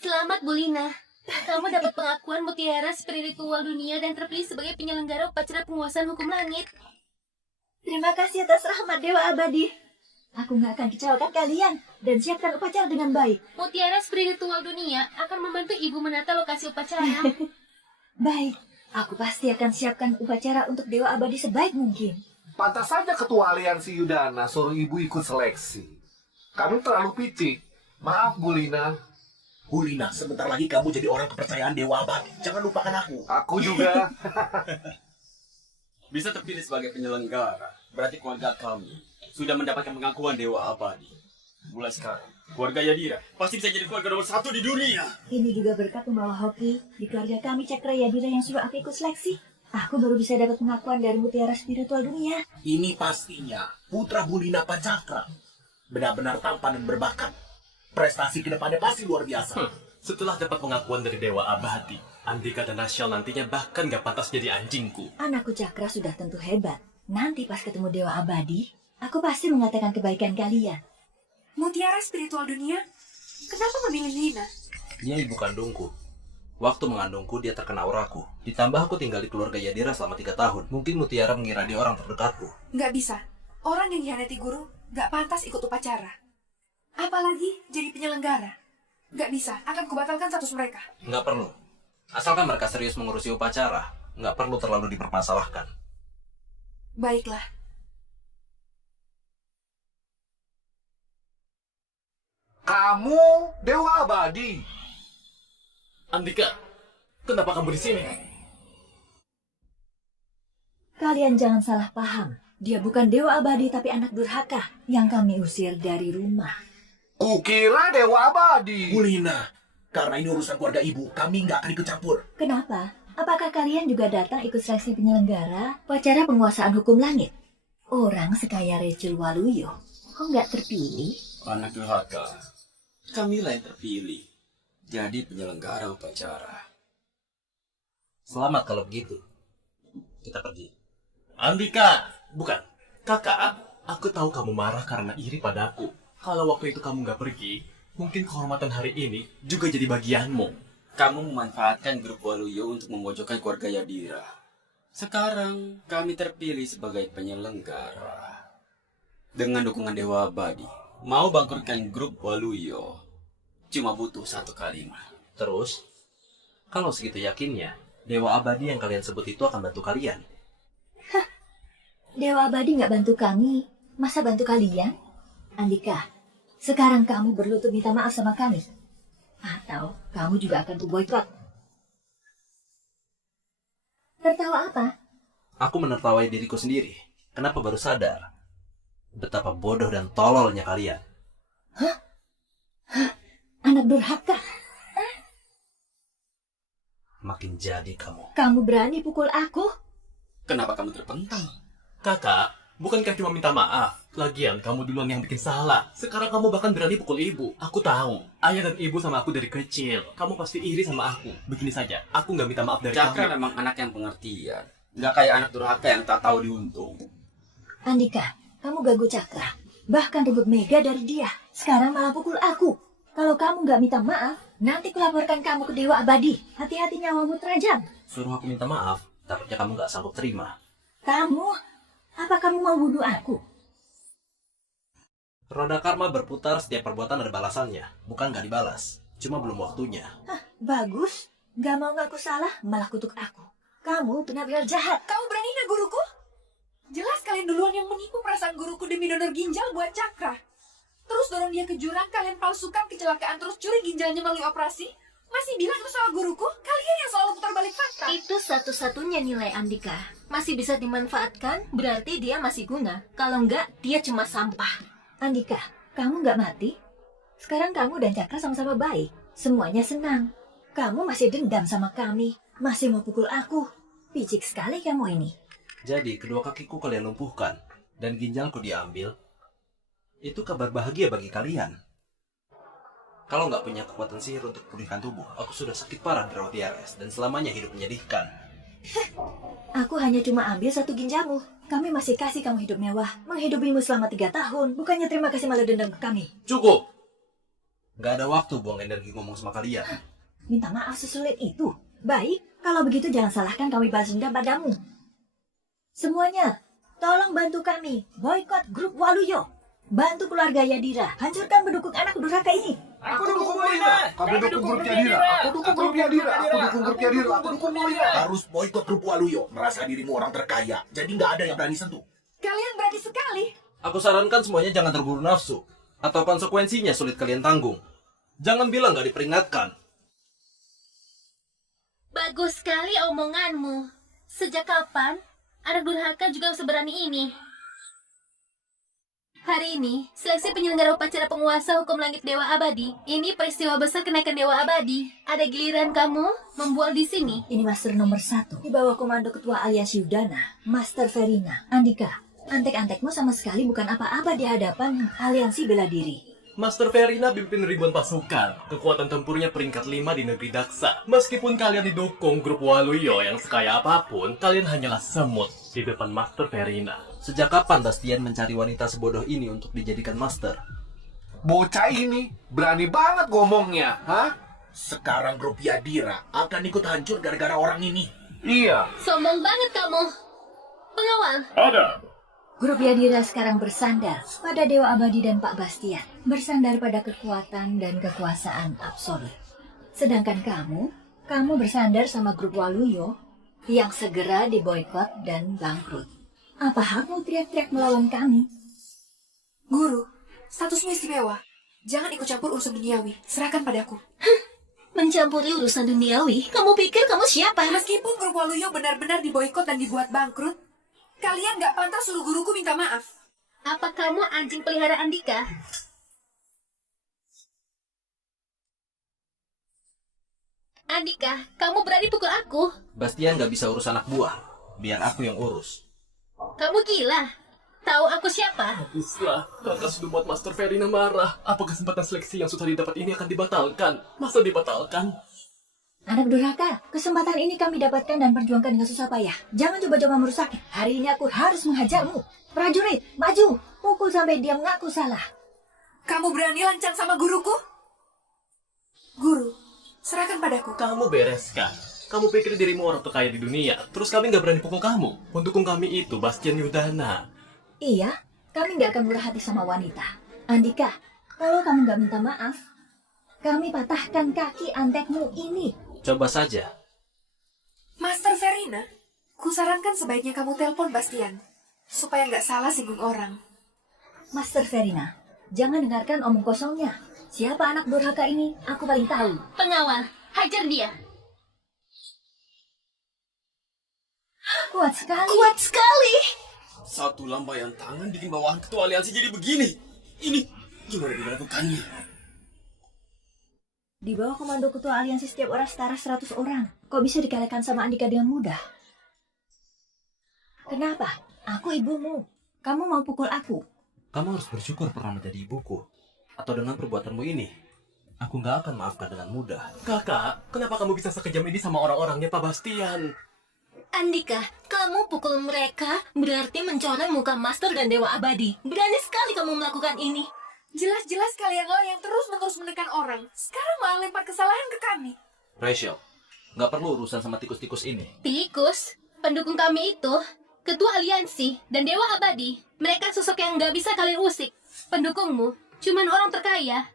Selamat Bulina. Kamu dapat pengakuan mutiara spiritual dunia dan terpilih sebagai penyelenggara upacara penguasaan hukum langit. Terima kasih atas rahmat Dewa Abadi. Aku nggak akan kecewakan kalian dan siapkan upacara dengan baik. Mutiara spiritual dunia akan membantu ibu menata lokasi upacara. Baik, aku pasti akan siapkan upacara untuk Dewa Abadi sebaik mungkin. Pantas saja ketua aliansi Yudhana suruh ibu ikut seleksi. Kami terlalu picik. Maaf, Bu Lina. Bu Lina, sebentar lagi kamu jadi orang kepercayaan Dewa Abadi. Jangan lupakan aku. Aku juga. Bisa terpilih sebagai penyelenggara. Berarti keluarga kami sudah mendapatkan pengakuan Dewa Abadi. Mulai sekarang, keluarga Yadira pasti bisa jadi keluarga nomor 1 di dunia. Ini juga berkat pembawa hoki di keluarga kami Cakra Yadira yang sudah aku ikut seleksi. Aku baru bisa dapat pengakuan dari mutiara spiritual dunia. Ini pastinya putra Bulina Pancakra. Benar-benar tampan dan berbakat. Prestasi kedepannya pasti luar biasa. Setelah dapat pengakuan dari Dewa Abadi, Andika dan Nasyal nantinya bahkan gak pantas jadi anjingku. Anakku Cakra sudah tentu hebat. Nanti pas ketemu Dewa Abadi, aku pasti mengatakan kebaikan kalian. Mutiara spiritual dunia? Kenapa memilih Lina? Dia ibu kandungku. Waktu mengandungku, dia terkena auraku. Ditambah aku tinggal di keluarga Yadira selama 3 tahun. Mungkin Mutiara mengira dia orang terdekatku. Nggak bisa. Orang yang dikhianati guru nggak pantas ikut upacara. Apalagi jadi penyelenggara. Nggak bisa, akan kubatalkan status mereka. Nggak perlu. Asalkan mereka serius mengurusi upacara, nggak perlu terlalu dipermasalahkan. Baiklah. Kamu Dewa Abadi. Andika, kenapa kamu di sini? Kalian jangan salah paham. Dia bukan Dewa Abadi tapi anak durhaka yang kami usir dari rumah. Kukira Dewa Abadi. Bulina, karena ini urusan keluarga ibu, kami nggak akan ikut campur. Kenapa? Apakah kalian juga datang ikut seleksi penyelenggara upacara penguasaan hukum langit? Orang sekaya Rachel Waluyo, kok nggak terpilih? Anak durhaka, kamilah yang terpilih jadi penyelenggara upacara. Selamat kalau begitu. Kita pergi. Andika, bukan. Kakak, aku tahu kamu marah karena iri padaku. Kalau waktu itu kamu nggak pergi, mungkin kehormatan hari ini juga jadi bagianmu. Kamu memanfaatkan grup Waluyo untuk memojokkan keluarga Yadira. Sekarang kami terpilih sebagai penyelenggara. Dengan dukungan Dewa Abadi, mau bangkrutkan grup Waluyo. Cuma butuh 1 kalimat. Terus, kalau segitu yakinnya, Dewa Abadi yang kalian sebut itu akan bantu kalian. Dewa Abadi nggak bantu kami, masa bantu kalian? Andika, sekarang kamu berlutut minta maaf sama kami. Atau kamu juga akan kuboikot. Tertawa apa? Aku menertawai diriku sendiri. Kenapa baru sadar? Betapa bodoh dan tololnya kalian. Anak durhaka. Makin jadi kamu. Kamu berani pukul aku? Kenapa kamu terpental? Kakak, bukankah cuma minta maaf? Lagian kamu duluan yang bikin salah. Sekarang kamu bahkan berani pukul ibu. Aku tahu. Ayah dan ibu sama aku dari kecil. Kamu pasti iri sama aku. Begini saja, aku nggak minta maaf dari Cakra kamu. memang anak yang pengertian. Nggak kayak anak durhaka yang tak tahu diuntung. Andika, kamu ganggu Cakra. Bahkan rebut Mega dari dia. Sekarang malah pukul aku. Kalau kamu nggak minta maaf, nanti kulaporkan kamu ke Dewa Abadi. Hati-hati nyawamu terajam. Suruh aku minta maaf, takutnya kamu nggak sanggup terima. Kamu? Apa kamu mau bunuh aku? Roda karma berputar, setiap perbuatan ada balasannya. Bukan nggak dibalas, cuma belum waktunya. Bagus. Nggak mau ngaku salah, malah kutuk aku. Kamu benar-benar jahat. Kamu berani hina guruku? Jelas kalian duluan yang menipu perasaan guruku demi donor ginjal buat Cakra. Terus dorong dia ke jurang, kalian palsukan kecelakaan, terus curi ginjalnya melalui operasi. Masih bilang itu salah guruku? Kalian yang selalu putar balik fakta. Itu satu-satunya nilai Andika. Masih bisa dimanfaatkan, berarti dia masih guna. Kalau enggak, dia cuma sampah. Andika, kamu nggak mati? Sekarang kamu dan Cakra sama-sama baik. Semuanya senang. Kamu masih dendam sama kami. Masih mau pukul aku. Picik sekali kamu ini. Jadi, kedua kakiku kalian lumpuhkan, dan ginjalku diambil. Itu kabar bahagia bagi kalian. Kalau nggak punya kekuatan sihir untuk pulihkan tubuh, aku sudah sakit parah di rawat IRS, dan selamanya hidup menyedihkan. Aku hanya cuma ambil 1 ginjalmu. Kami masih kasih kamu hidup mewah. Menghidupimu selama 3 tahun. Bukannya terima kasih malah dendam ke kami. Cukup! Nggak ada waktu buang energi ngomong sama kalian. Minta maaf sesulit itu. Baik, kalau begitu jangan salahkan kami balas dendam padamu. Semuanya, tolong bantu kami. Boykot grup Waluyo. Bantu keluarga Yadira. Hancurkan pendukung anak durhaka ini. Aku dukung Molina. Kamu dukung grup Yadira. Aku dukung grup Yadira. Aku dukung grup Yadira. Aku dukung Molina. Harus boikot grup Waluyo. Merasa dirimu orang terkaya, jadi nggak ada yang berani sentuh. Kalian berani sekali. Aku sarankan semuanya jangan terburu nafsu, atau konsekuensinya sulit kalian tanggung. Jangan bilang nggak diperingatkan. Bagus sekali omonganmu. Sejak kapan anak durhaka juga seberani ini? Hari ini, seleksi penyelenggara upacara penguasa hukum langit Dewa Abadi. Ini peristiwa besar kenaikan Dewa Abadi. Ada giliran kamu membual di sini. Ini Master nomor 1. Di bawah komando Ketua alias Yudana, Master Verina. Andika, antek-antekmu sama sekali bukan apa-apa di hadapan aliansi bela diri. Master Verina pimpin ribuan pasukan. Kekuatan tempurnya peringkat 5 di negeri Daksa. Meskipun kalian didukung grup Waluyo yang sekaya apapun, kalian hanyalah semut di depan Master Verina. Sejak kapan Bastian mencari wanita sebodoh ini untuk dijadikan master? Bocah ini berani banget ngomongnya, hah? Sekarang grup Yadira akan ikut hancur gara-gara orang ini. Iya. Sombong banget kamu. Pengawal, Ada. Grup Yadira sekarang bersandar pada Dewa Abadi dan Pak Bastian. Bersandar pada kekuatan dan kekuasaan absolut. Sedangkan kamu bersandar sama grup Waluyo yang segera diboikot dan bangkrut. Apa hakmu teriak-teriak melawan kami? Guru, statusmu istimewa. Jangan ikut campur urusan duniawi. Serahkan padaku. mencampuri urusan duniawi? Kamu pikir kamu siapa? Meskipun grup Waluyo benar-benar diboikot dan dibuat bangkrut, kalian nggak pantas suruh guruku minta maaf. Apa kamu anjing peliharaan Andika? Andika, kamu berani pukul aku? Bastian nggak bisa urus anak buah. Biar aku yang urus. Kamu gila? Tahu aku siapa? Habislah, kakak sudah buat Master Verina marah. Apa kesempatan seleksi yang susah didapat ini akan dibatalkan? Masa dibatalkan? Anak durhaka, kesempatan ini kami dapatkan dan perjuangkan dengan susah payah. Jangan coba-coba merusak. Hari ini aku harus menghajarmu. Prajurit, maju. Pukul sampai dia mengaku salah. Kamu berani lancang sama guruku? Guru, serahkan padaku. Kamu bereskan. Kamu pikir dirimu orang terkaya di dunia, terus kami nggak berani pukul kamu. Pendukung kami itu Bastian Yudana. Iya, kami nggak akan murah hati sama wanita. Andika, kalau kamu nggak minta maaf, kami patahkan kaki antekmu ini. Coba saja. Master Verina, kusarankan sebaiknya kamu telepon Bastian, supaya nggak salah singgung orang. Master Verina, jangan dengarkan omong kosongnya. Siapa anak durhaka ini? Aku paling tahu. Pengawal, hajar dia. Kuat sekali. Kuat sekali. Satu lambaian tangan bikin bawahan ketua aliansi jadi begini. Ini gimana dilakukannya? Di bawah komando ketua aliansi setiap orang setara 100 orang. Kok bisa dikalahkan sama Andika dengan mudah? Kenapa? Aku ibumu. Kamu mau pukul aku? Kamu harus bersyukur pernah menjadi ibuku. Atau dengan perbuatanmu ini, aku nggak akan maafkan dengan mudah. Kakak, kenapa kamu bisa sekejam ini sama orang-orangnya Pak Bastian? Andika, kamu pukul mereka berarti mencoreng muka Master dan Dewa Abadi. Berani sekali kamu melakukan ini. Jelas-jelas kalianlah yang terus-menerus menekan orang. Sekarang malah lempar kesalahan ke kami. Rachel, nggak perlu urusan sama tikus-tikus ini. Tikus, pendukung kami itu, ketua aliansi, dan Dewa Abadi. Mereka sosok yang nggak bisa kalian usik. Pendukungmu, cuman orang terkaya.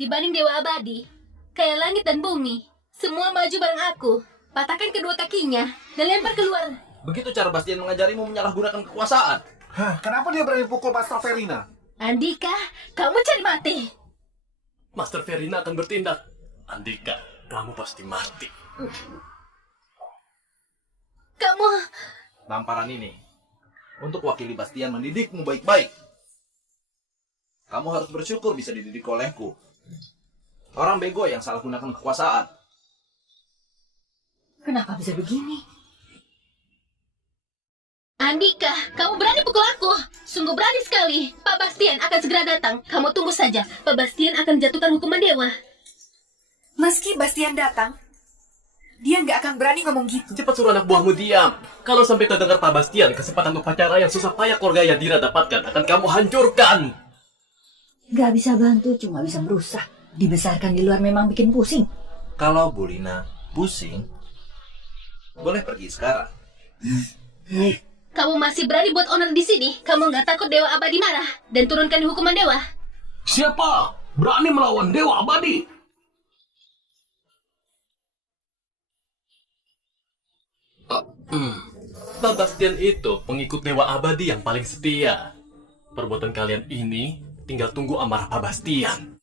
Dibanding Dewa Abadi, kayak langit dan bumi. Semua maju bareng aku. Patahkan kedua kakinya, dan lempar keluar. Begitu cara Bastian mengajarimu menyalahgunakan kekuasaan. Hah, kenapa dia berani pukul Master Verina? Andika, kamu cari mati. Master Verina akan bertindak. Andika, kamu pasti mati. Kamu... Tamparan ini untuk wakili Bastian mendidikmu baik-baik. Kamu harus bersyukur bisa dididik olehku. Orang bego yang salah gunakan kekuasaan. Kenapa bisa begini? Andika, kamu berani pukul aku? Sungguh berani sekali. Pak Bastian akan segera datang. Kamu tunggu saja. Pak Bastian akan jatuhkan hukuman dewa. Meski Bastian datang, dia nggak akan berani ngomong gitu. Cepat suruh anak buahmu diam. Kalau sampai terdengar Pak Bastian, kesempatan upacara yang susah payah keluarga Yadira dapatkan akan kamu hancurkan. Gak bisa bantu, cuma bisa merusak. Dibesarkan di luar memang bikin pusing. Kalau Bu Lina pusing, boleh pergi sekarang. Kamu masih berani buat owner di sini? Kamu nggak takut Dewa Abadi marah dan turunkan hukuman dewa? Siapa berani melawan Dewa Abadi? Pak Bastian itu pengikut Dewa Abadi yang paling setia. Perbuatan kalian ini tinggal tunggu amarah Pak Bastian.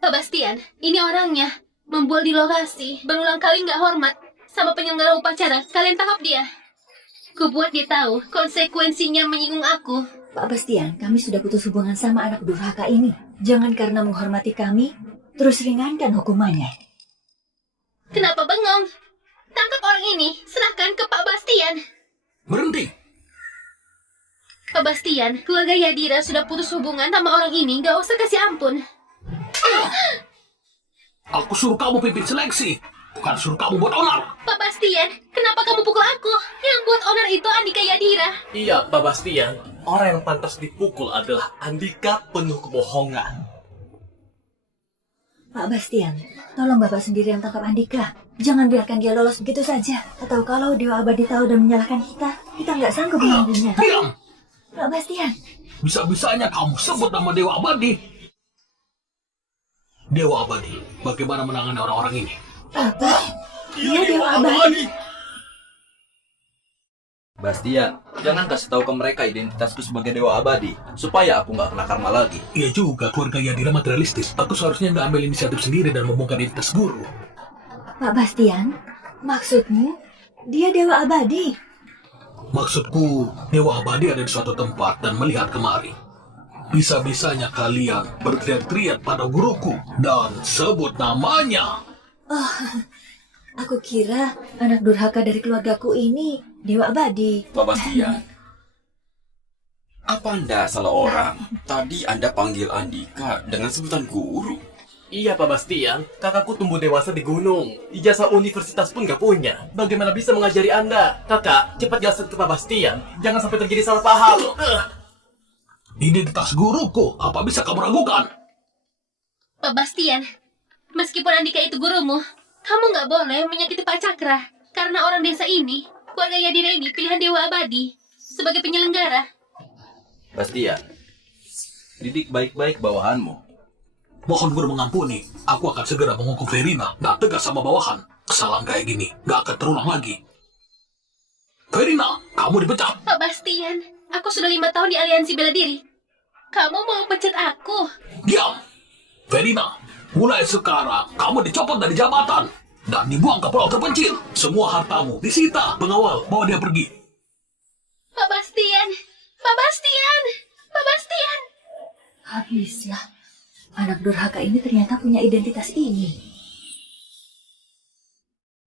Pak Bastian, ini orangnya. Membual di lokasi, berulang kali nggak hormat sama penyelenggara upacara. Kalian tangkap dia. Kubuat dia tahu konsekuensinya menyinggung aku. Pak Bastian, kami sudah putus hubungan sama anak durhaka ini. Jangan karena menghormati kami, terus ringankan hukumannya. Kenapa bengong? Tangkap orang ini, serahkan ke Pak Bastian. Berhenti. Pak Bastian, keluarga Yadira sudah putus hubungan sama orang ini. Nggak usah kasih ampun. Aku suruh kamu pimpin seleksi, bukan suruh kamu buat onar. Pak Bastian, kenapa kamu pukul aku? Yang buat onar itu Andika Yadira. Iya, Pak Bastian. Orang yang pantas dipukul adalah Andika penuh kebohongan. Pak Bastian, tolong Bapak sendiri yang tangkap Andika. Jangan biarkan dia lolos begitu saja. Atau kalau Dewa Abadi tahu dan menyalahkan kita nggak sanggup menangguhnya. Diam! Pak Bastian. Bisa-bisanya kamu sebut nama Dewa Abadi. Dewa Abadi, bagaimana menangani orang-orang ini? Apa? Dia Dewa Abadi. Bastian, jangan kasih tahu ke mereka identitasku sebagai Dewa Abadi, supaya aku nggak kena karma lagi. Iya juga, keluarga Yadira materialistis. Aku seharusnya nggak ambil inisiatif sendiri dan membongkar identitas guru. Pak Bastian, maksudmu dia Dewa Abadi? Maksudku, Dewa Abadi ada di suatu tempat dan melihat kemari. Bisa-bisanya kalian berteriak-teriak pada guruku dan sebut namanya. Oh, aku kira anak durhaka dari keluargaku ini Dewa Abadi. Pak Bastian, apa Anda salah orang? Tadi Anda panggil Andika dengan sebutan guru. Iya Pak Bastian, kakakku tumbuh dewasa di gunung. Ijazah universitas pun gak punya. Bagaimana bisa mengajari Anda? Kakak, cepat jelaskan ke Pak Bastian. Jangan sampai terjadi salah paham. Identitas guruku, apa bisa kamu ragukan? Pak Bastian, meskipun Andika itu gurumu, kamu nggak boleh menyakiti Pak Cakra. Karena orang desa ini, keluarga Yadira ini pilihan Dewa Abadi sebagai penyelenggara. Bastian, didik baik-baik bawahanmu. Mohon guru mengampuni, aku akan segera menghukum Verina. Nggak tegas sama bawahan. Kesalahan kayak gini, nggak akan terulang lagi. Verina, kamu dipecat. Pak Bastian, aku sudah 5 tahun di aliansi bela diri. Kamu mau pecat aku? Diam! Verina, mulai sekarang kamu dicopot dari jabatan dan dibuang ke pulau terpencil. Semua hartamu disita. Pengawal, bawa dia pergi. Pak Bastian! Pak Bastian! Pak Bastian! Habislah. Anak durhaka ini ternyata punya identitas ini.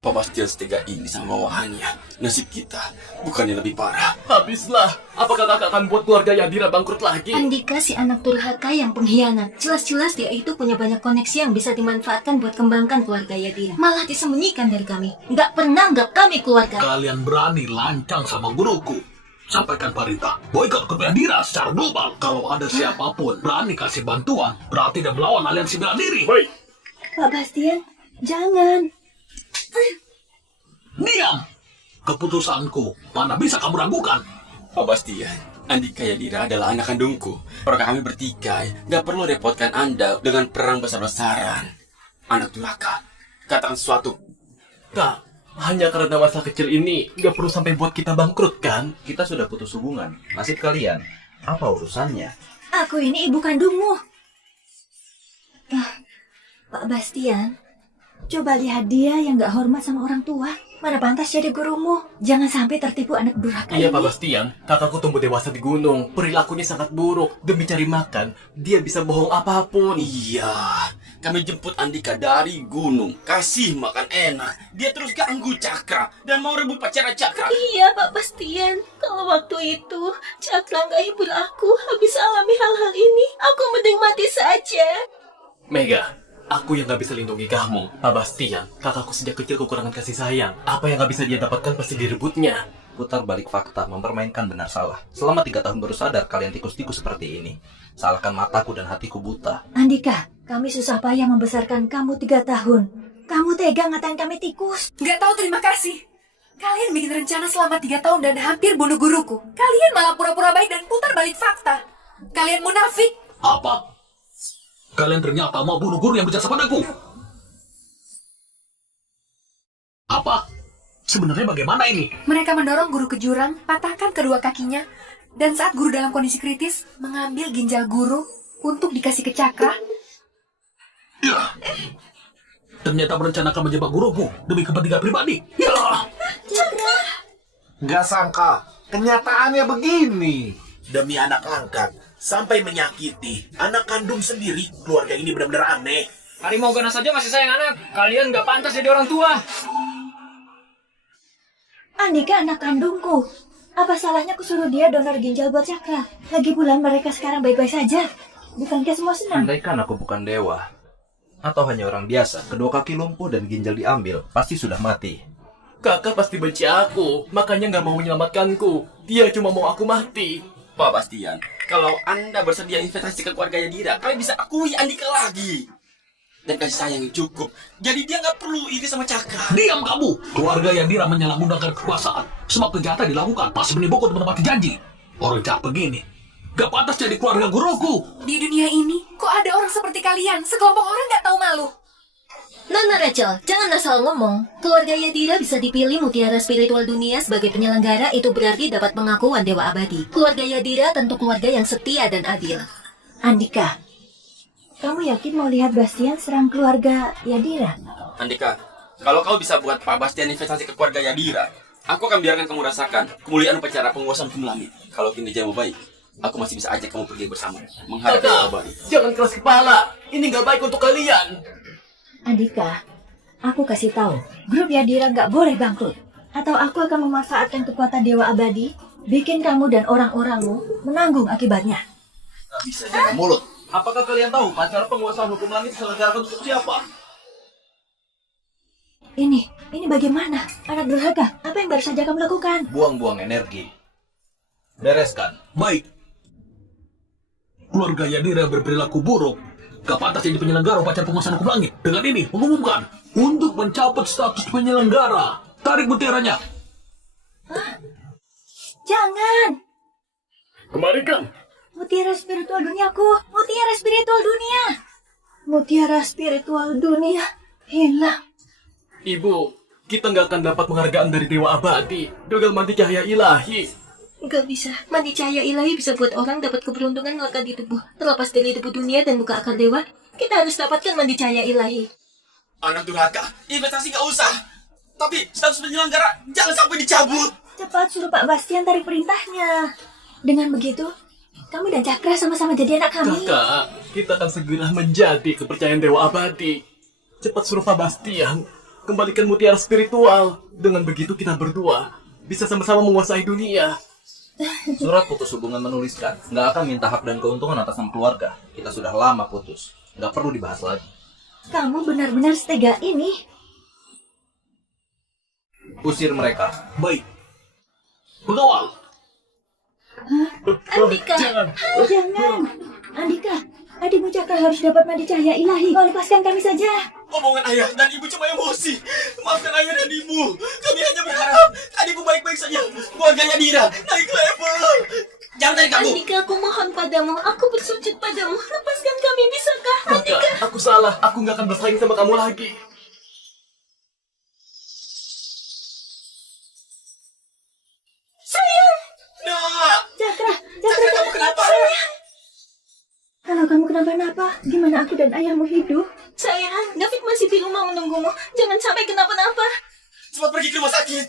Pak Bastian setega ini sama bawahannya. Nasib kita bukannya lebih parah. Habislah. Apakah kakak akan buat keluarga Yadira bangkrut lagi? Andika si anak durhaka yang pengkhianat. Jelas-jelas dia itu punya banyak koneksi yang bisa dimanfaatkan buat kembangkan keluarga Yadira. Malah disembunyikan dari kami. Nggak pernah anggap kami keluarga. Kalian berani lancang sama guruku. Sampaikan perintah, boikot keluarga Yadira secara global. Kalau ada siapapun berani kasih bantuan, berarti dia melawan aliansi bela diri. Baik. Pak Bastian, jangan. Diam! Keputusanku, mana bisa kamu ragukan? Pak Bastian, Andika Yadira adalah anak kandungku. Orang kami bertikai, gak perlu repotkan Anda dengan perang besar-besaran. Anak durhaka, katakan sesuatu. Kak, hanya karena masalah kecil ini, gak perlu sampai buat kita bangkrut kan? Kita sudah putus hubungan. Nasib kalian, apa urusannya? Aku ini ibu kandungmu. Pak Bastian, coba lihat dia yang gak hormat sama orang tua. Mana pantas jadi gurumu. Jangan sampai tertipu anak durhaka Iya ini. Pak Bastian, kakakku tumbuh dewasa di gunung. Perilakunya sangat buruk. Demi cari makan, dia bisa bohong apapun. Iya, kami jemput Andika dari gunung, kasih makan enak. Dia terus ganggu Cakra dan mau rebut pacara Cakra. Iya Pak Bastian, kalau waktu itu Cakra nggak hibur aku habis alami hal-hal ini, aku mending mati saja. Mega, aku yang gak bisa lindungi kamu. Pak Bastian, kakakku sejak kecil kekurangan kasih sayang. Apa yang gak bisa dia dapatkan pasti direbutnya. Putar balik fakta, mempermainkan benar salah. Selama 3 tahun baru sadar kalian tikus-tikus seperti ini. Salahkan mataku dan hatiku buta. Andika, kami susah payah membesarkan kamu 3 tahun. Kamu tega ngatain kami tikus. Nggak tahu terima kasih. Kalian bikin rencana selama 3 tahun dan hampir bunuh guruku. Kalian malah pura-pura baik dan putar balik fakta. Kalian munafik. Apa? Kalian ternyata mau bunuh guru yang berjasa padaku. Apa? Sebenarnya bagaimana ini? Mereka mendorong guru ke jurang, patahkan kedua kakinya, dan saat guru dalam kondisi kritis, mengambil ginjal guru untuk dikasih ke Cakra. Ya. Ternyata merencanakan menjebak guruku demi kepentingan pribadi. Ya. Nggak sangka, kenyataannya begini. Demi anak angkat, sampai menyakiti anak kandung sendiri. Keluarga ini benar-benar aneh. Harimau ganas saja masih sayang anak. Kalian gak pantas jadi orang tua. Andika anak kandungku. Apa salahnya aku suruh dia donor ginjal buat Cakra? Lagi pula mereka sekarang baik-baik saja. Bukankah semua senang? Andaikan aku bukan dewa, atau hanya orang biasa, kedua kaki lumpuh dan ginjal diambil, pasti sudah mati. Kakak pasti benci aku, makanya gak mau menyelamatkanku. Dia cuma mau aku mati. Pak Bastian, kalau Anda bersedia investasi ke keluarga Yadira, kami bisa akui Andika lagi. dan kasih sayang yang cukup. Jadi dia nggak perlu iri sama Cakra. Diam kamu! Keluarga Yadira menyalahgunakan kekuasaan. Semua kejahatan dilakukan, masih menipu untuk menepati janji. Orang jahat begini, gak pantas jadi keluarga guruku. Di dunia ini, kok ada orang seperti kalian? Sekelompok orang gak tahu malu. Nona Rachel, jangan asal ngomong. Keluarga Yadira bisa dipilih Mutiara Spiritual Dunia sebagai penyelenggara, itu berarti dapat pengakuan Dewa Abadi. Keluarga Yadira tentu keluarga yang setia dan adil. Andika, kamu yakin mau lihat Bastian serang keluarga Yadira? Andika, kalau kau bisa buat Pak Bastian investasi ke keluarga Yadira, aku akan biarkan kamu rasakan kemuliaan upacara penguasaan bumi langit. Kalau kinerjamu baik, aku masih bisa ajak kamu pergi bersama menghadap Dewa Abadi. Jangan keras kepala. Ini nggak baik untuk kalian. Andika, aku kasih tahu, grup Yadira nggak boleh bangkrut. Atau aku akan memanfaatkan kekuatan Dewa Abadi, bikin kamu dan orang-orangmu menanggung akibatnya. Nggak bisa jaga mulut. Apakah kalian tahu acara penguasaan hukum langit diselenggarakan untuk siapa? Ini bagaimana? Anak durhaka, apa yang baru saja kamu lakukan? Buang-buang energi. Bereskan. Baik. Keluarga Yadira berperilaku buruk. Gak pantas jadi penyelenggara upacara penguasaan hukum langit. Dengan ini, mengumumkan untuk mencabut status penyelenggara. Tarik mutiranya. Jangan! Kembalikan. Mutiara spiritual duniaku! Mutiara spiritual dunia! Mutiara spiritual dunia hilang. Ibu, kita nggak akan dapat penghargaan dari Dewa Abadi. Gagal mandi cahaya ilahi. Gak bisa. Mandi cahaya ilahi bisa buat orang dapat keberuntungan melekat di tubuh. Terlepas dari debu dunia dan muka akar dewa, kita harus dapatkan mandi cahaya ilahi. Anak durhaka, investasi nggak usah. Tapi status penyelenggara jangan sampai dicabut. Cepat suruh Pak Bastian tarik perintahnya. Dengan begitu, kamu dan Cakra sama-sama jadi anak kami. Kakak, kita akan segera menjadi kepercayaan Dewa Abadi. Cepat suruh Pak Bastian kembalikan mutiara spiritual. Dengan begitu kita berdua bisa sama-sama menguasai dunia. Surat putus hubungan menuliskan, nggak akan minta hak dan keuntungan atas nama keluarga. Kita sudah lama putus, nggak perlu dibahas lagi. Kamu benar-benar setega ini. Usir mereka. Baik. Pengawal. Andika. Jangan. Andika, adikmu Cakra harus dapat mandi cahaya ilahi. Kau lepaskan kami saja. Omongan ayah dan ibu cuma emosi. Maafkan ayah dan ibu. Kami hanya berharap adikmu baik-baik saja. Keluarga Yadira naik level. Jangan tarik kamu. Andika, aku mohon padamu. Aku bersujud padamu. Lepaskan kami, bisakah? Andika. Kakak, aku salah. Aku nggak akan bersaing sama kamu lagi. Sayang. Nah. Cakra, kamu kenapa? Kalau kamu kenapa-napa, gimana aku dan ayahmu hidup? Sayang, David masih di rumah menunggumu. Jangan sampai kenapa-napa. Cepat pergi ke rumah sakit.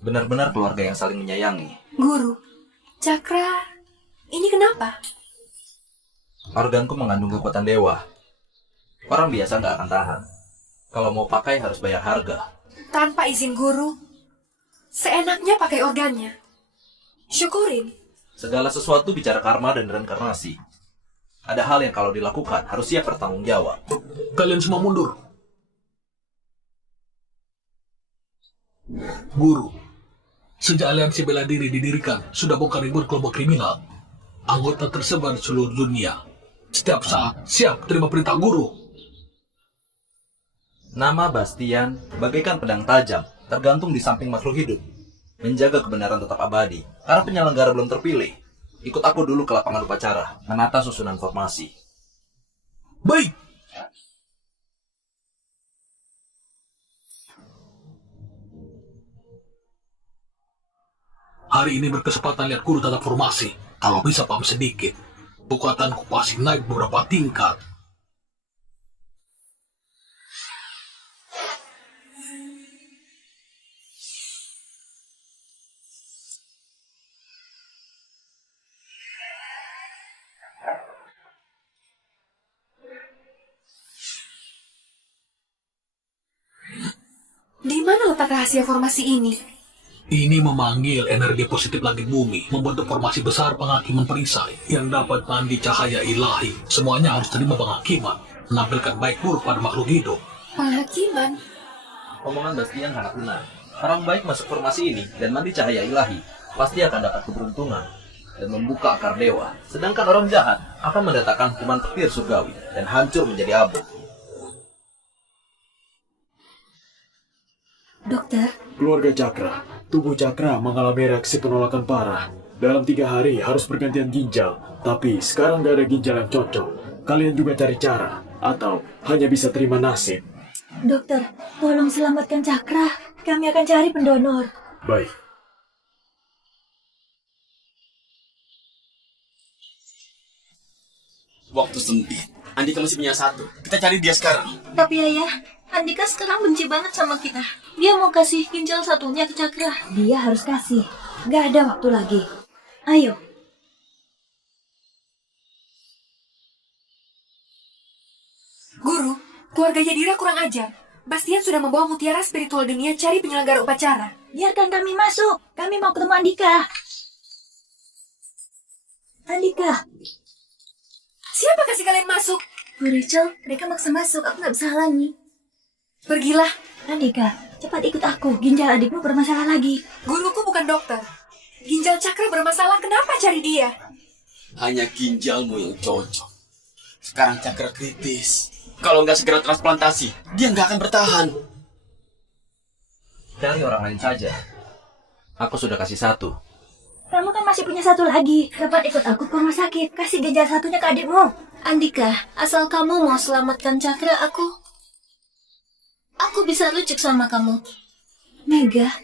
Benar-benar keluarga yang saling menyayangi. Guru, Cakra, ini kenapa? Organku mengandung kekuatan dewa. Orang biasa nggak akan tahan. Kalau mau pakai harus bayar harga. Tanpa izin guru, seenaknya pakai organnya. Syukurin. Segala sesuatu bicara karma dan reinkarnasi. Ada hal yang kalau dilakukan harus siap bertanggung jawab. Kalian semua mundur. Guru, sejak aliansi bela diri didirikan, sudah bongkar ribuan kelompok kriminal. Anggota tersebar di seluruh dunia. Setiap saat siap terima perintah guru. Nama Bastian bagaikan pedang tajam, tergantung di samping makhluk hidup. Menjaga kebenaran tetap abadi. Karena penyelenggara belum terpilih. Ikut aku dulu ke lapangan upacara, menata susunan formasi. Baik. Hari ini berkesempatan lihat guru tata formasi. Kalau bisa paham sedikit. Kekuatanku pasti naik beberapa tingkat. Di mana letak rahasia formasi ini? Ini memanggil energi positif langit bumi, membentuk formasi besar penghakiman perisai yang dapat mandi cahaya ilahi. Semuanya harus terima penghakiman, menampilkan baik buruk pada makhluk hidup. Penghakiman? Omongan Bastian sangat benar. Orang baik masuk formasi ini dan mandi cahaya ilahi, pasti akan dapat keberuntungan. dan membuka akar dewa. Sedangkan orang jahat akan mendatangkan hukuman petir surgawi dan hancur menjadi abu. Dokter, Keluarga Cakra, tubuh Cakra mengalami reaksi penolakan parah. Dalam 3 hari harus pergantian ginjal, tapi sekarang gak ada ginjal yang cocok. Kalian juga cari cara, atau hanya bisa terima nasib. dokter, tolong selamatkan Cakra. Kami akan cari pendonor. Baik. Waktu sempit. Andika masih punya 1. Kita cari dia sekarang. Tapi ayah, Andika sekarang benci banget sama kita. Dia mau kasih ginjal satunya ke Cakra. Dia harus kasih. Gak ada waktu lagi. Ayo. Guru, keluarga Yadira kurang ajar. Bastian sudah membawa mutiara spiritual dunia cari penyelenggara upacara. Biarkan kami masuk. Kami mau ketemu Andika. Andika. Siapa kasih kalian masuk? Bu Rachel, mereka maksa masuk. Aku nggak bisa halangi. Pergilah. Andika, cepat ikut aku. Ginjal adikmu bermasalah lagi. Guruku bukan dokter. Ginjal Cakra bermasalah, kenapa cari dia? Hanya ginjalmu yang cocok. Sekarang Cakra kritis. Kalau nggak segera transplantasi, dia nggak akan bertahan. Cari orang lain saja. Aku sudah kasih 1. Kamu kan masih punya 1 lagi. Cepat ikut aku ke rumah sakit. Kasih ginjal satunya ke adikmu. Andika, asal kamu mau selamatkan Cakra, aku bisa rujuk sama kamu. Mega,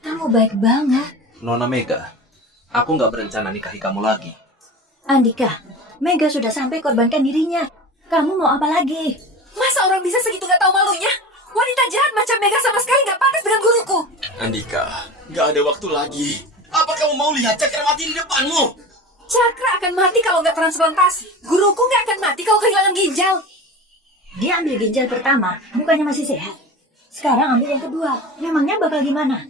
kamu baik banget. Nona Mega, aku nggak berencana nikahi kamu lagi. Andika, Mega sudah sampai korbankan dirinya. Kamu mau apa lagi? Masa orang bisa segitu gak tahu malunya? Wanita jahat macam Mega sama sekali gak pantas dengan guruku. Andika, nggak ada waktu lagi. Apa kamu mau lihat Cakra mati di depanmu? Cakra akan mati kalau nggak transplantasi. Guruku nggak akan mati kalau kehilangan ginjal. Dia ambil ginjal pertama, bukannya masih sehat. Sekarang ambil yang kedua. Memangnya bakal gimana?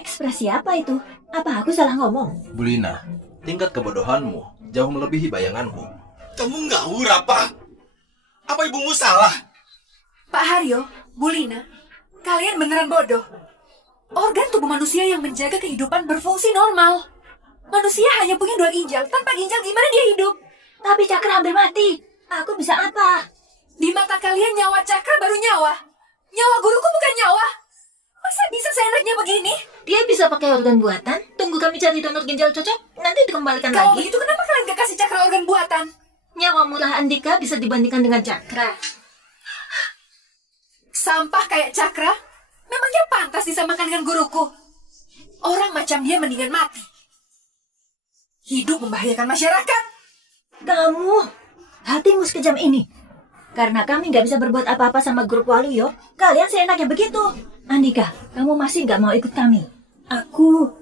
Ekspresi apa itu? Apa aku salah ngomong? Bulina, tingkat kebodohanmu jauh melebihi bayanganku. Kamu ngawur apa? Apa ibumu salah? Pak Haryo, Bulina, kalian beneran bodoh. Organ tubuh manusia yang menjaga kehidupan berfungsi normal. Manusia hanya punya 2 ginjal. Tanpa ginjal gimana dia hidup? Tapi Cakra hampir mati. Aku bisa apa? Di mata kalian nyawa Cakra baru nyawa. Nyawa guruku bukan nyawa. Masa bisa seenaknya begini? Dia bisa pakai organ buatan. Tunggu kami cari donor ginjal cocok. Nanti dikembalikan Kalau lagi. begitu kenapa kalian gak kasih Cakra organ buatan? Nyawa murah Andika bisa dibandingkan dengan Cakra. Sampah kayak Cakra? Memangnya pantas disamakan dengan guruku? Orang macam dia mendingan mati. Hidup membahayakan masyarakat. Kamu, hatimu sekejam ini. Karena kami nggak bisa berbuat apa-apa sama grup Waluyo, kalian seenaknya begitu. Andika, kamu masih nggak mau ikut kami? Aku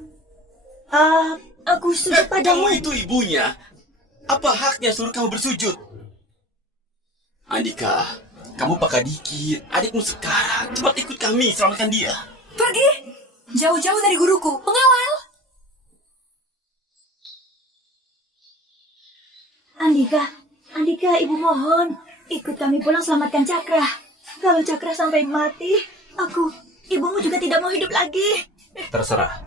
sujud padamu. Kamu itu ibunya. Apa haknya suruh kamu bersujud? Andika, kamu pakai dikit. Adikmu sekarang. Cepat ikut kami, selamatkan dia. Pergi. Jauh-jauh dari guruku. Pengawal. Andika, ibu mohon. Ikut kami pulang selamatkan Cakra. Kalau Cakra sampai mati, ibumu juga tidak mau hidup lagi. Terserah.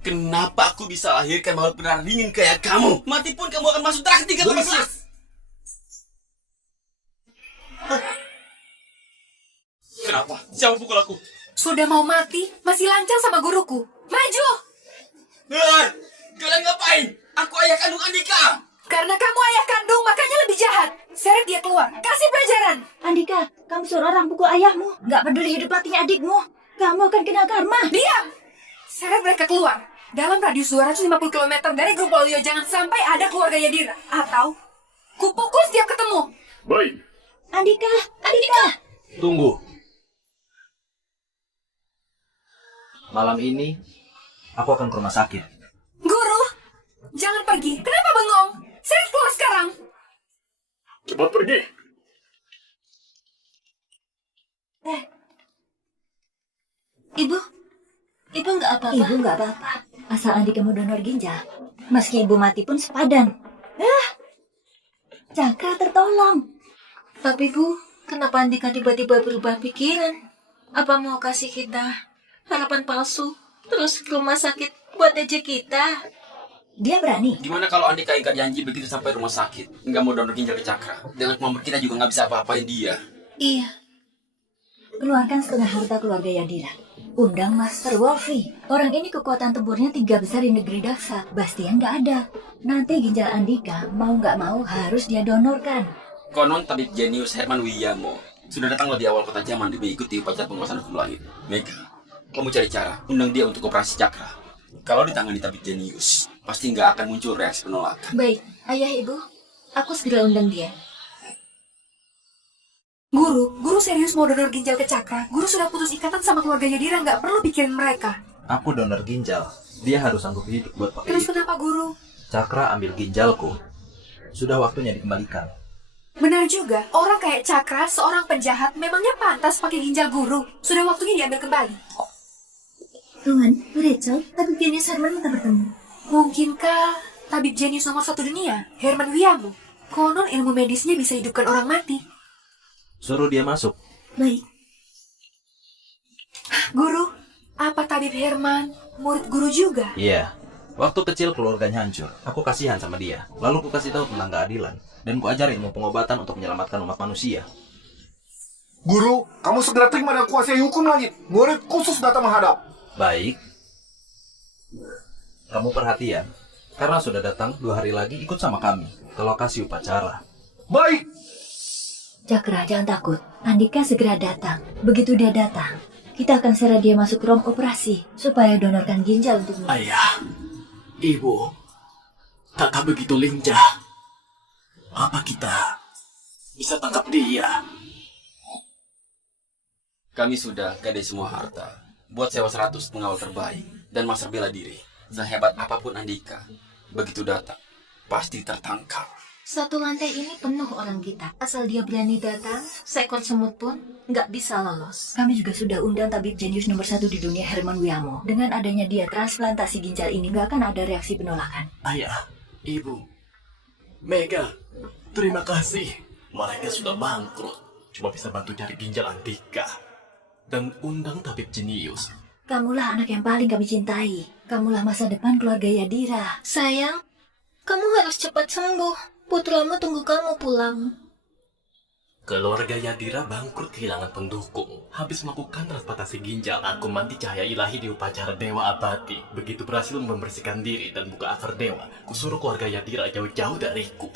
Kenapa aku bisa lahirkan makhluk benar dingin kayak kamu? Mati pun kamu akan masuk neraka 318. Kenapa? Siapa pukul aku? Sudah mau mati, masih lancang sama guruku. Maju! Kalian ngapain? Aku ayah kandung Andika. Karena kamu ayah kandung, makanya lebih jahat. Seret dia keluar. Kasih pelajaran. Andika, kamu suruh orang pukul ayahmu. Gak peduli hidup matinya adikmu. Kamu akan kena karma. Diam! Seret mereka keluar. Dalam radius 250 km dari grup Waluyo, jangan sampai ada keluarga Yadira. Atau kupukul setiap ketemu. Baik. Andika. Tunggu. Malam ini, aku akan ke rumah sakit. Guru, jangan pergi. Kenapa bengong? Seret keluar sekarang. Cepat pergi. Ibu nggak apa-apa. Ibu nggak apa-apa. Asal Andika mau donor ginjal. Meski ibu mati pun sepadan. Cakra tertolong. Tapi Bu, kenapa Andika tiba-tiba berubah pikiran? Apa mau kasih kita harapan palsu, terus ke rumah sakit buat aja kita. Dia berani. Gimana kalau Andika ingkar janji begitu sampai rumah sakit? Nggak mau donor ginjal ke Cakra. Dengan kemampuan kita juga nggak bisa apa-apain dia. Iya. Keluarkan setengah harta keluarga Yadira. Undang Master Wolfie. Orang ini kekuatan tempurnya 3 besar di negeri Daksa. Bastian nggak ada. Nanti ginjal Andika mau nggak mau harus dia donorkan. Konon tabib jenius Herman Wiyamo sudah datang lebih awal kota Jaman demi ikuti upacara penguasaan hukum langit. Mega, kamu cari cara undang dia untuk operasi Cakra. Kalau ditangani tabib jenius, pasti nggak akan muncul reaksi penolakan. Baik, ayah ibu, aku segera undang dia. Guru serius mau donor ginjal ke Cakra. Guru sudah putus ikatan sama keluarga Yadira, nggak perlu pikirin mereka. Aku donor ginjal. Dia harus sanggup hidup buat pakai. Terus kenapa Guru? Cakra ambil ginjalku. Sudah waktunya dikembalikan. Benar juga, orang kayak Cakra, seorang penjahat, memangnya pantas pakai ginjal Guru. Sudah waktunya diambil kembali. Tuhan, Rachel, tabib jenius Herman minta bertemu. Mungkinkah tabib jenius nomor 1 dunia, Herman Wiyamo? Konon ilmu medisnya bisa hidupkan orang mati. Suruh dia masuk. Baik. Guru, apa tabib Herman murid Guru juga? Iya. Waktu kecil keluarganya hancur. Aku kasihan sama dia. Lalu ku kasih tahu tentang keadilan. Dan ku ajarin ilmu pengobatan untuk menyelamatkan umat manusia. Guru, kamu segera terima dan kuasai hukum langit. Murid khusus datang menghadap. Baik. Kamu perhatian. Karena sudah datang 2 hari lagi ikut sama kami ke lokasi upacara. Baik. Cakra, jangan takut. Andika segera datang. Begitu dia datang, kita akan seret dia masuk ruang operasi supaya donorkan ginjal untukmu. Ayah, ibu, kakak begitu lincah. Apa kita bisa tangkap dia? Kami sudah gadai semua harta. Buat sewa 100 pengawal terbaik dan master bela diri. Sehebat apapun Andika, begitu datang, pasti tertangkap. Satu lantai ini penuh orang kita. Asal dia berani datang, seekor semut pun nggak bisa lolos. Kami juga sudah undang tabib jenius nomor 1 di dunia, Herman Wiyamo. Dengan adanya dia, transplantasi ginjal ini nggak akan ada reaksi penolakan. Ayah, ibu, Mega, terima kasih. Mereka sudah bangkrut. Cuma bisa bantu cari ginjal Andika. Dan undang tabib jenius. Kamulah anak yang paling kami cintai. Kamulah masa depan keluarga Yadira. Sayang, kamu harus cepat sembuh. Putramu tunggu kamu pulang. Keluarga Yadira bangkrut kehilangan pendukung. Habis melakukan transplantasi ginjal, aku mandi cahaya ilahi di upacara Dewa Abadi. Begitu berhasil membersihkan diri dan buka akar dewa, kusuruh keluarga Yadira jauh-jauh dariku.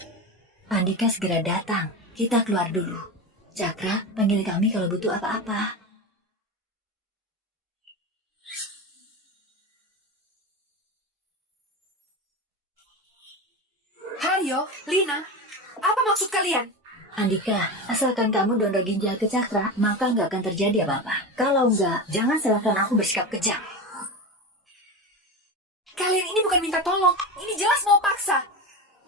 Andika segera datang. Kita keluar dulu. Cakra, panggil kami kalau butuh apa-apa. Haryo, Lina, apa maksud kalian? Andika, asalkan kamu donor ginjal ke Cakra, maka nggak akan terjadi apa-apa. Kalau nggak, jangan salahkan aku bersikap kejam. Kalian ini bukan minta tolong, ini jelas mau paksa.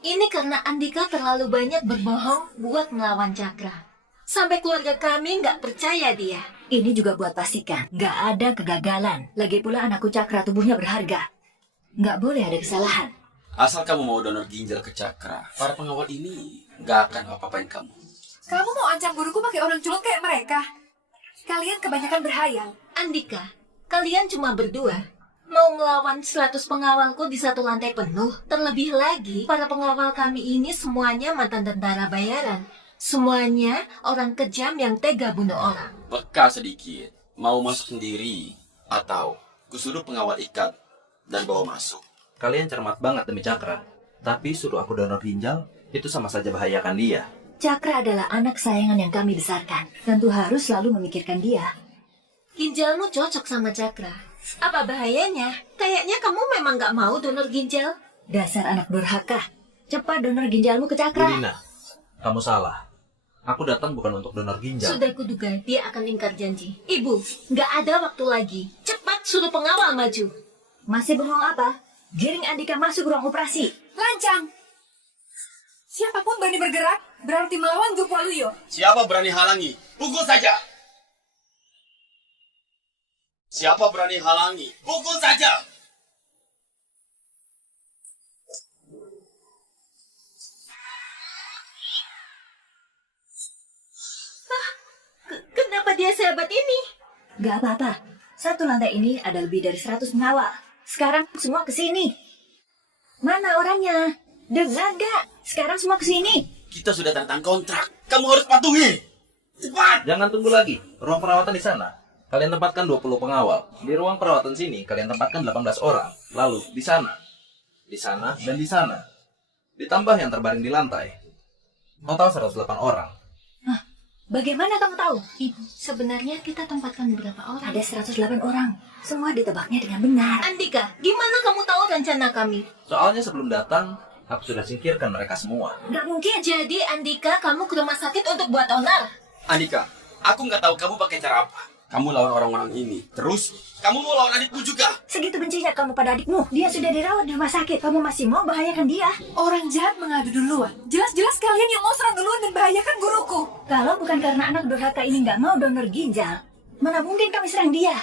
Ini karena Andika terlalu banyak berbohong buat melawan Cakra. Sampai keluarga kami nggak percaya dia. Ini juga buat pastikan, nggak ada kegagalan. Lagi pula anakku Cakra tubuhnya berharga. Nggak boleh ada kesalahan. Asal kamu mau donor ginjal ke Cakra, para pengawal ini nggak akan apa-apain kamu. Kamu mau ancam guruku pakai orang culun kayak mereka? Kalian kebanyakan berhayal. Andika, kalian cuma berdua. Mau melawan 100 pengawalku di satu lantai penuh. Terlebih lagi, para pengawal kami ini semuanya mantan tentara bayaran. Semuanya orang kejam yang tega bunuh orang. Peka sedikit, mau masuk sendiri, atau kusuruh pengawal ikat dan bawa masuk. Kalian cermat banget demi Cakra. Tapi suruh aku donor ginjal, itu sama saja bahayakan dia. Cakra adalah anak sayangan yang kami besarkan. Tentu harus selalu memikirkan dia. Ginjalmu cocok sama Cakra. Apa bahayanya? Kayaknya kamu memang nggak mau donor ginjal. Dasar anak durhaka. Cepat donor ginjalmu ke Cakra. Lina, kamu salah. Aku datang bukan untuk donor ginjal. Sudah kuduga dia akan ingkar janji. Ibu, nggak ada waktu lagi. Cepat suruh pengawal maju. Masih bengong apa? Giring Andika masuk ruang operasi. Lancang! Siapapun berani bergerak, berarti melawan Grup Waluyo. Siapa berani halangi? Pukul saja! Siapa berani halangi? Pukul saja! Kenapa dia sehebat ini? Gak apa-apa. Satu lantai ini ada lebih dari 100 pengawal. Sekarang semua ke sini. Mana orangnya? Dengar gak? Sekarang semua ke sini. Kita sudah tanda tangan kontrak. Kamu harus patuhi. Cepat! Jangan tunggu lagi. Ruang perawatan di sana. Kalian tempatkan 20 pengawal. Di ruang perawatan sini, kalian tempatkan 18 orang. Lalu, di sana, dan di sana. Ditambah yang terbaring di lantai. Total 108 orang. Bagaimana kamu tahu? Ibu, sebenarnya kita tempatkan berapa orang? Ada 108 orang. Semua ditebaknya dengan benar. Andika, gimana kamu tahu rencana kami? Soalnya sebelum datang, aku sudah singkirkan mereka semua. Nggak mungkin. Jadi, Andika, kamu ke rumah sakit untuk buat onar? Andika, aku nggak tahu kamu pakai cara apa. Kamu lawan orang-orang ini. Terus, kamu mau lawan adikku juga. Segitu bencinya kamu pada adikmu. Dia sudah dirawat di rumah sakit. Kamu masih mau bahayakan dia? Orang jahat mengadu duluan. Jelas-jelas kalian yang mau serang duluan dan bahayakan guruku. Kalau bukan karena anak durhaka ini nggak mau donor ginjal, mana mungkin kami serang dia?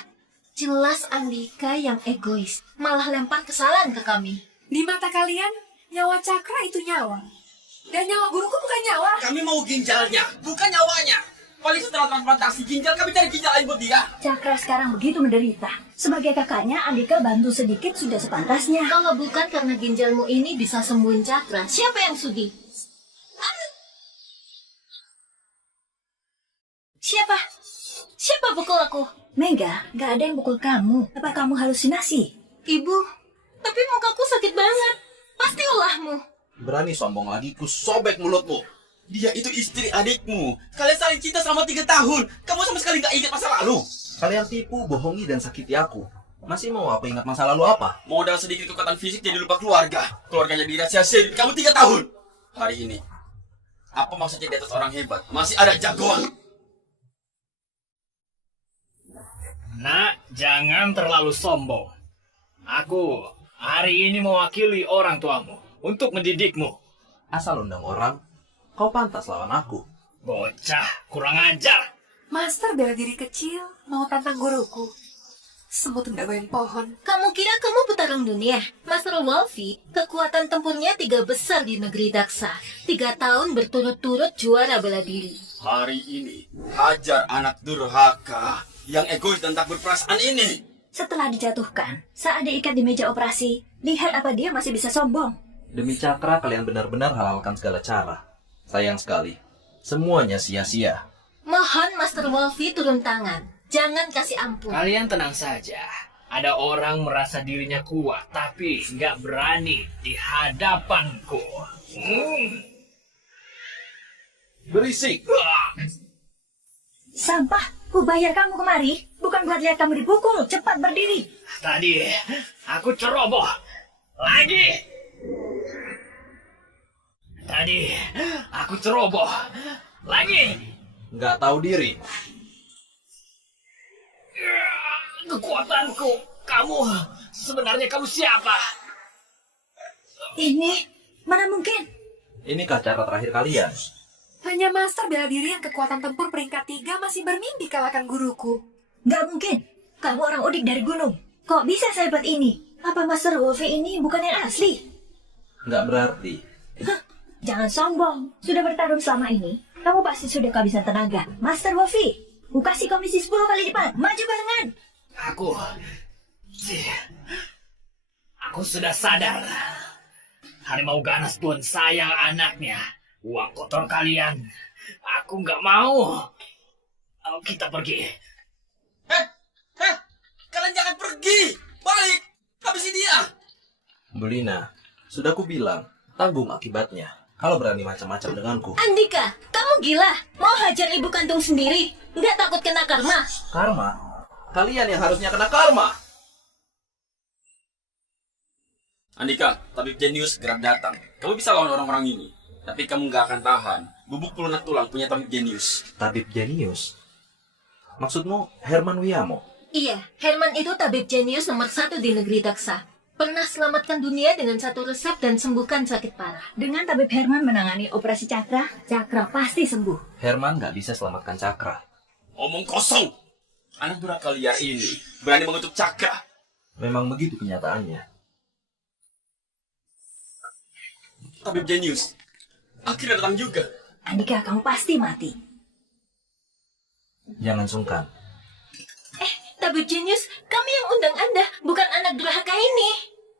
Jelas Andika yang egois, malah lempar kesalahan ke kami. Di mata kalian, nyawa Cakra itu nyawa. Dan nyawa guruku bukan nyawa. Kami mau ginjalnya, bukan nyawanya. Paling setelah transplantasi ginjal, kami cari ginjal lain buat dia. Cakra sekarang begitu menderita. Sebagai kakaknya, Andika bantu sedikit sudah sepantasnya. Kalau bukan karena ginjalmu ini bisa sembuhin Cakra, siapa yang sudi? Siapa pukul aku? Mega, gak ada yang pukul kamu. Apa kamu halusinasi? Ibu, tapi mukaku sakit banget. Pasti ulahmu. Berani sombong lagi, ku sobek mulutmu. Dia itu istri adikmu. Kalian saling cinta selama 3 tahun. Kamu sama sekali nggak ingat masa lalu. Kalian tipu, bohongi, dan sakiti aku. Masih mau apa ingat masa lalu apa? Modal sedikit kekuatan fisik jadi lupa keluarga. Keluarganya dirahasiain. Kamu 3 tahun. Hari ini, apa maksudnya di atas orang hebat? Masih ada jagoan. Nak, jangan terlalu sombong. Aku hari ini mewakili orang tuamu untuk mendidikmu. Asal undang orang, kau pantas lawan aku. Bocah, kurang ajar. Master bela diri kecil, mau tantang guruku. Semut tidak goyang pohon. Kamu kira kamu petarung dunia? Master Wolfie, kekuatan tempurnya 3 besar di negeri Daksa. 3 tahun berturut-turut juara bela diri. Hari ini, hajar anak durhaka yang egois dan tak berperasaan ini. Setelah dijatuhkan, saat diikat di meja operasi, lihat apa dia masih bisa sombong. Demi Cakra, kalian benar-benar halalkan segala cara. Sayang sekali, semuanya sia-sia. Mohon Master Wolfie turun tangan. Jangan kasih ampun. Kalian tenang saja. Ada orang merasa dirinya kuat, tapi nggak berani di hadapanku. Berisik. Sampah, ku bayar kamu kemari. Bukan buat lihat kamu dipukul. Cepat berdiri. Tadi aku ceroboh. Lagi. Tadi aku ceroboh. Lagi. Nggak tahu diri. Kekuatanku. Sebenarnya kamu siapa? Ini, mana mungkin? Inikah cara terakhir kalian? Hanya master bela diri yang kekuatan tempur peringkat 3 masih bermimpi kalahkan guruku. Nggak mungkin. Kamu orang udik dari gunung. Kok bisa sehebat ini? Apa Master Wolfie ini bukan yang asli? Nggak berarti. Hah, jangan sombong. Sudah bertarung selama ini, kamu pasti sudah kehabisan tenaga. Master Wolfie, ku kasih komisi 10 kali lipat. Maju barengan. Aku sudah sadar. Harimau ganas pun sayang anaknya. Uang kotor kalian. Aku nggak mau. Ayo kita pergi. Kalian jangan pergi. Balik. Habisi dia. Belina, sudah ku bilang, tanggung akibatnya. Kalau berani macam-macam denganku. Andika, kamu gila? Mau hajar ibu kandung sendiri? Nggak takut kena karma? Karma? Kalian yang harusnya kena karma. Andika, tabib jenius gerak datang. Kamu bisa lawan orang-orang ini. Tapi kamu nggak akan tahan. Bubuk pelunak tulang punya tabib jenius. Tabib jenius? Maksudmu Herman Wiyamo? Iya, Herman itu tabib jenius nomor 1 di negeri Daksa. Pernah selamatkan dunia dengan 1 resep dan sembuhkan sakit parah. Dengan tabib Herman menangani operasi Cakra, Cakra pasti sembuh. Herman nggak bisa selamatkan Cakra. Omong kosong. Anak durhaka liar ini berani mengutuk Cakra. Memang begitu kenyataannya. Tabib jenius akhirnya datang juga. Andika, kamu pasti mati. Jangan sungkan. Tabib Jenius, kami yang undang Anda, bukan anak durhaka ini.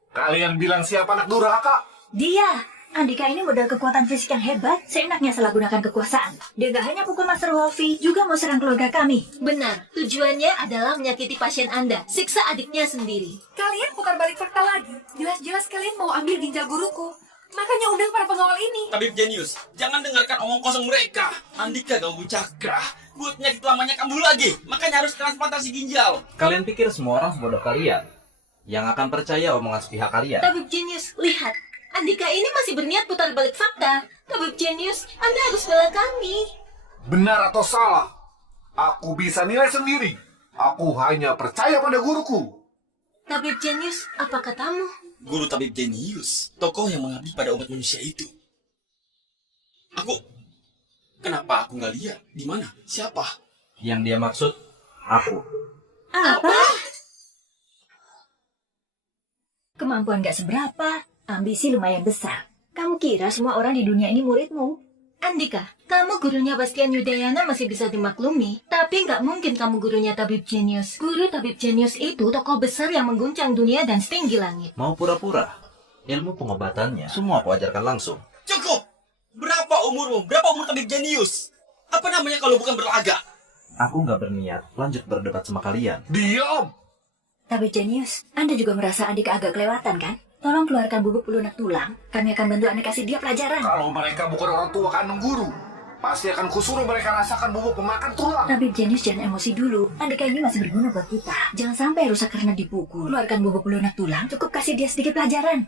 Kalian bilang siapa anak durhaka? Dia. Andika ini modal kekuatan fisik yang hebat, seenaknya salah gunakan kekuasaan. Dia gak hanya pukul Master Wolfie, juga mau serang keluarga kami. Benar, tujuannya adalah menyakiti pasien Anda, siksa adiknya sendiri. Kalian putar balik fakta lagi. Jelas-jelas kalian mau ambil ginjal guruku. Makanya undang para pengawal ini. Tabib Jenius, jangan dengarkan omong kosong mereka. Andika ganggu Cakra. Buat penyakit lamanya kambuh lagi. Makanya harus transplantasi ginjal. Kalian pikir semua orang sebodoh kalian yang akan percaya omongan sepihak kalian? Tabib Jenius, lihat. Andika ini masih berniat putar balik fakta. Tabib Jenius, Anda harus bela kami. Benar atau salah? Aku bisa nilai sendiri. Aku hanya percaya pada guruku. Tabib Jenius, apa katamu? Guru Tabib Jenius, tokoh yang mengabdi pada umat manusia itu. Kenapa aku nggak lihat? Di mana? Siapa? Yang dia maksud, aku. Apa? Kemampuan gak seberapa, ambisi lumayan besar. Kamu kira semua orang di dunia ini muridmu? Andika, kamu gurunya Bastian Yudayana masih bisa dimaklumi, tapi nggak mungkin kamu gurunya Tabib Jenius. Guru Tabib Jenius itu tokoh besar yang mengguncang dunia dan setinggi langit. Mau pura-pura? Ilmu pengobatannya semua aku ajarkan langsung. Cukup! Berapa umurmu? Berapa umur Tabib Jenius? Apa namanya kalau bukan berlaga? Aku nggak berniat lanjut berdebat sama kalian. Diam! Tabib Jenius, Anda juga merasa Andika agak kelewatan kan? Tolong keluarkan bubuk pelunak tulang. Kami akan bantu Anda kasih dia pelajaran. Kalau mereka bukan orang tua kandung guru, pasti akan kusuruh mereka rasakan bubuk pemakan tulang. Tabib Jenius, jangan emosi dulu. Andika ini masih berguna buat kita. Jangan sampai rusak karena dipukul. Keluarkan bubuk pelunak tulang, cukup kasih dia sedikit pelajaran.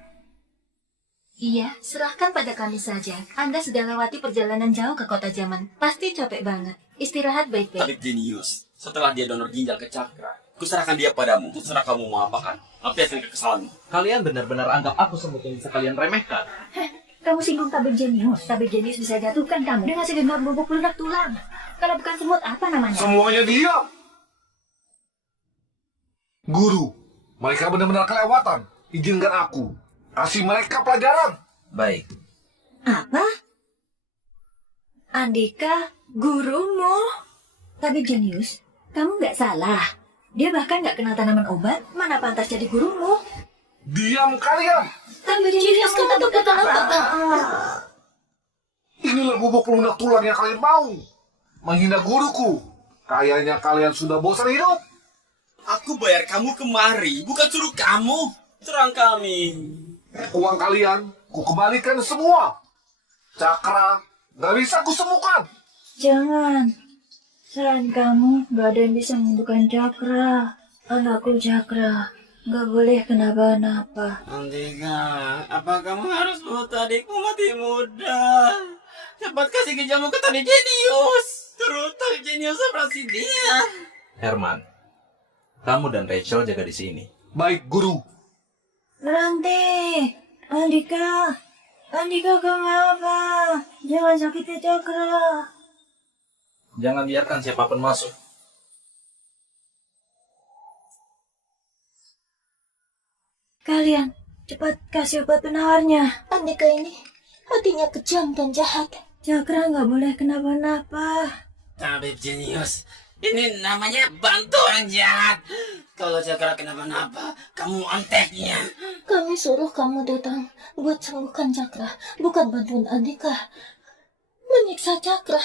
Iya, serahkan pada kami saja. Anda sudah lewati perjalanan jauh ke kota zaman. Pasti capek banget. Istirahat baik-baik. Tabib Jenius, setelah dia donor ginjal ke Cakra, kuserahkan dia padamu. Terserah kamu mau apakan. Apa kekesalanmu? Kalian benar-benar anggap aku semut yang bisa kalian remehkan. Kamu singgung Tabib Jenius. Tabib Jenius bisa jatuhkan kamu dengan segenggam bubuk pelunak tulang. Kalau bukan semut, apa namanya? Semuanya diam! Guru, mereka benar-benar kelewatan. Izinkan aku. Kasih mereka pelajaran. Baik. Apa? Andika, gurumu? Tabib Jenius, kamu nggak salah. Dia bahkan nggak kenal tanaman obat. Mana pantas jadi gurumu? Diam kalian! Tabib Jenius, kamu tuh kata-kata. Inilah bubuk pelunak tulang yang kalian mau. Menghina guruku. Kayaknya kalian sudah bosan hidup. Aku bayar kamu kemari, bukan suruh kamu. Serang kami. Uang kalian, ku kembalikan semua. Cakra, gak bisa ku sembuhkan. Jangan. Selain kamu, gak ada yang bisa menyembuhkan Cakra. Anakku Cakra, gak boleh kenapa-napa. Andika, apa kamu harus buat adikmu mati muda? Cepat kasih ginjalmu ke Tabib Jenius. Terus Tabib Jenius operasi dia. Herman, kamu dan Rachel jaga di sini. Baik, guru. Ranti, Andika, kamu apa? Jangan sakiti Cakra. Jangan biarkan siapapun masuk. Kalian, cepat kasih obat penawarnya. Andika ini hatinya kejam dan jahat. Cakra nggak boleh kenapa-napa. Tabib Jenius, ini namanya bantu orang jahat. Kalau Cakra kenapa-napa, kamu onteknya. Kami suruh kamu datang buat sembuhkan Cakra, bukan bantuan Andika. Menyiksa Cakra.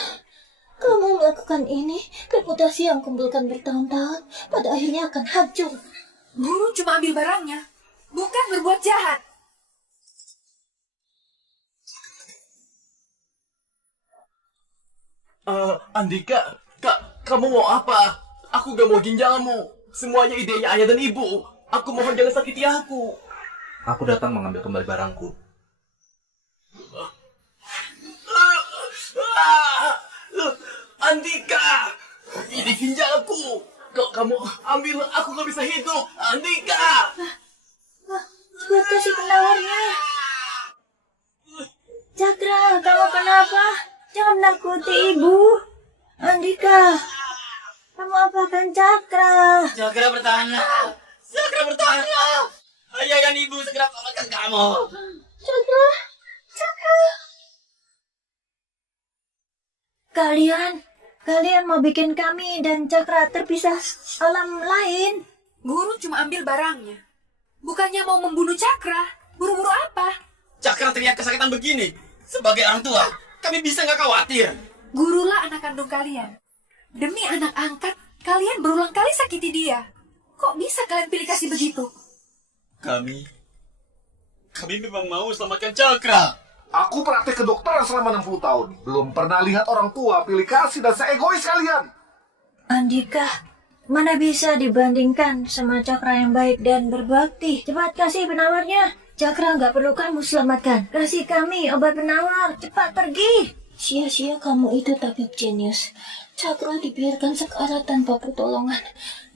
Kamu melakukan ini, reputasi yang kumpulkan bertahun-tahun, pada akhirnya akan hancur. Guru cuma ambil barangnya, bukan berbuat jahat. Andika, kamu mau apa? Aku gak mau ginjalmu. Semuanya idenya ayah dan ibu. Aku mohon jangan sakiti aku. Aku datang mengambil kembali barangku. Andika, ini ginjalku. Kok kamu ambil, aku gak bisa hidup. Andika. Buat kasih penawarnya. Cakra, kamu kenapa? Jangan menakuti ibu. Andika, kamu apakan Cakra? Cakra bertahanlah. Cakra bertahanlah. Ayah dan ibu segera selamatkan kamu. Cakra. Kalian, Kalian mau bikin kami dan Cakra terpisah alam lain? Guru cuma ambil barangnya. Bukannya mau membunuh Cakra. Buru-buru apa? Cakra teriak kesakitan begini. Sebagai orang tua, kami bisa nggak khawatir? Gurulah anak kandung kalian. Demi anak angkat, kalian berulang kali sakiti dia. Kok bisa kalian pilih kasih begitu? Kami memang mau selamatkan Cakra. Aku praktek kedokteran selama 60 tahun. Belum pernah lihat orang tua pilih kasih dan seegois kalian. Andika, mana bisa dibandingkan sama Cakra yang baik dan berbakti. Cepat kasih penawarnya. Cakra nggak perlu kamu selamatkan. Kasih kami obat penawar. Cepat pergi. Sia-sia kamu itu tabib jenius. Cakra dibiarkan sekarat tanpa pertolongan.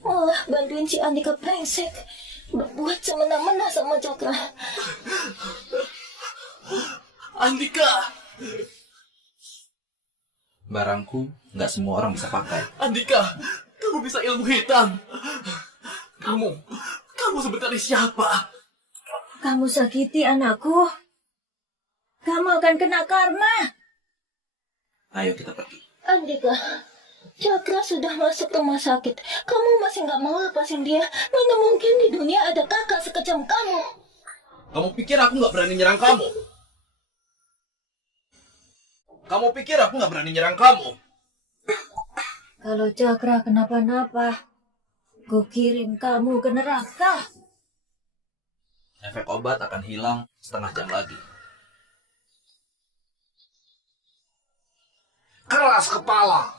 Malah bantuin si Andika brengsek. Berbuat semena-mena sama Cakra. Andika! Barangku nggak semua orang bisa pakai. Andika, kamu bisa ilmu hitam. Kamu sebenarnya siapa? Kamu sakiti anakku. Kamu akan kena karma. Ayo kita pergi. Andika, Cakra sudah masuk rumah sakit. Kamu masih nggak mau lepasin dia? Mana mungkin di dunia ada kakak sekejam kamu? Kamu pikir aku nggak berani nyerang kamu? Kamu pikir aku nggak berani nyerang kamu? Kalau Cakra kenapa-napa, ku kirim kamu ke neraka. Efek obat akan hilang setengah jam lagi. Keras kepala.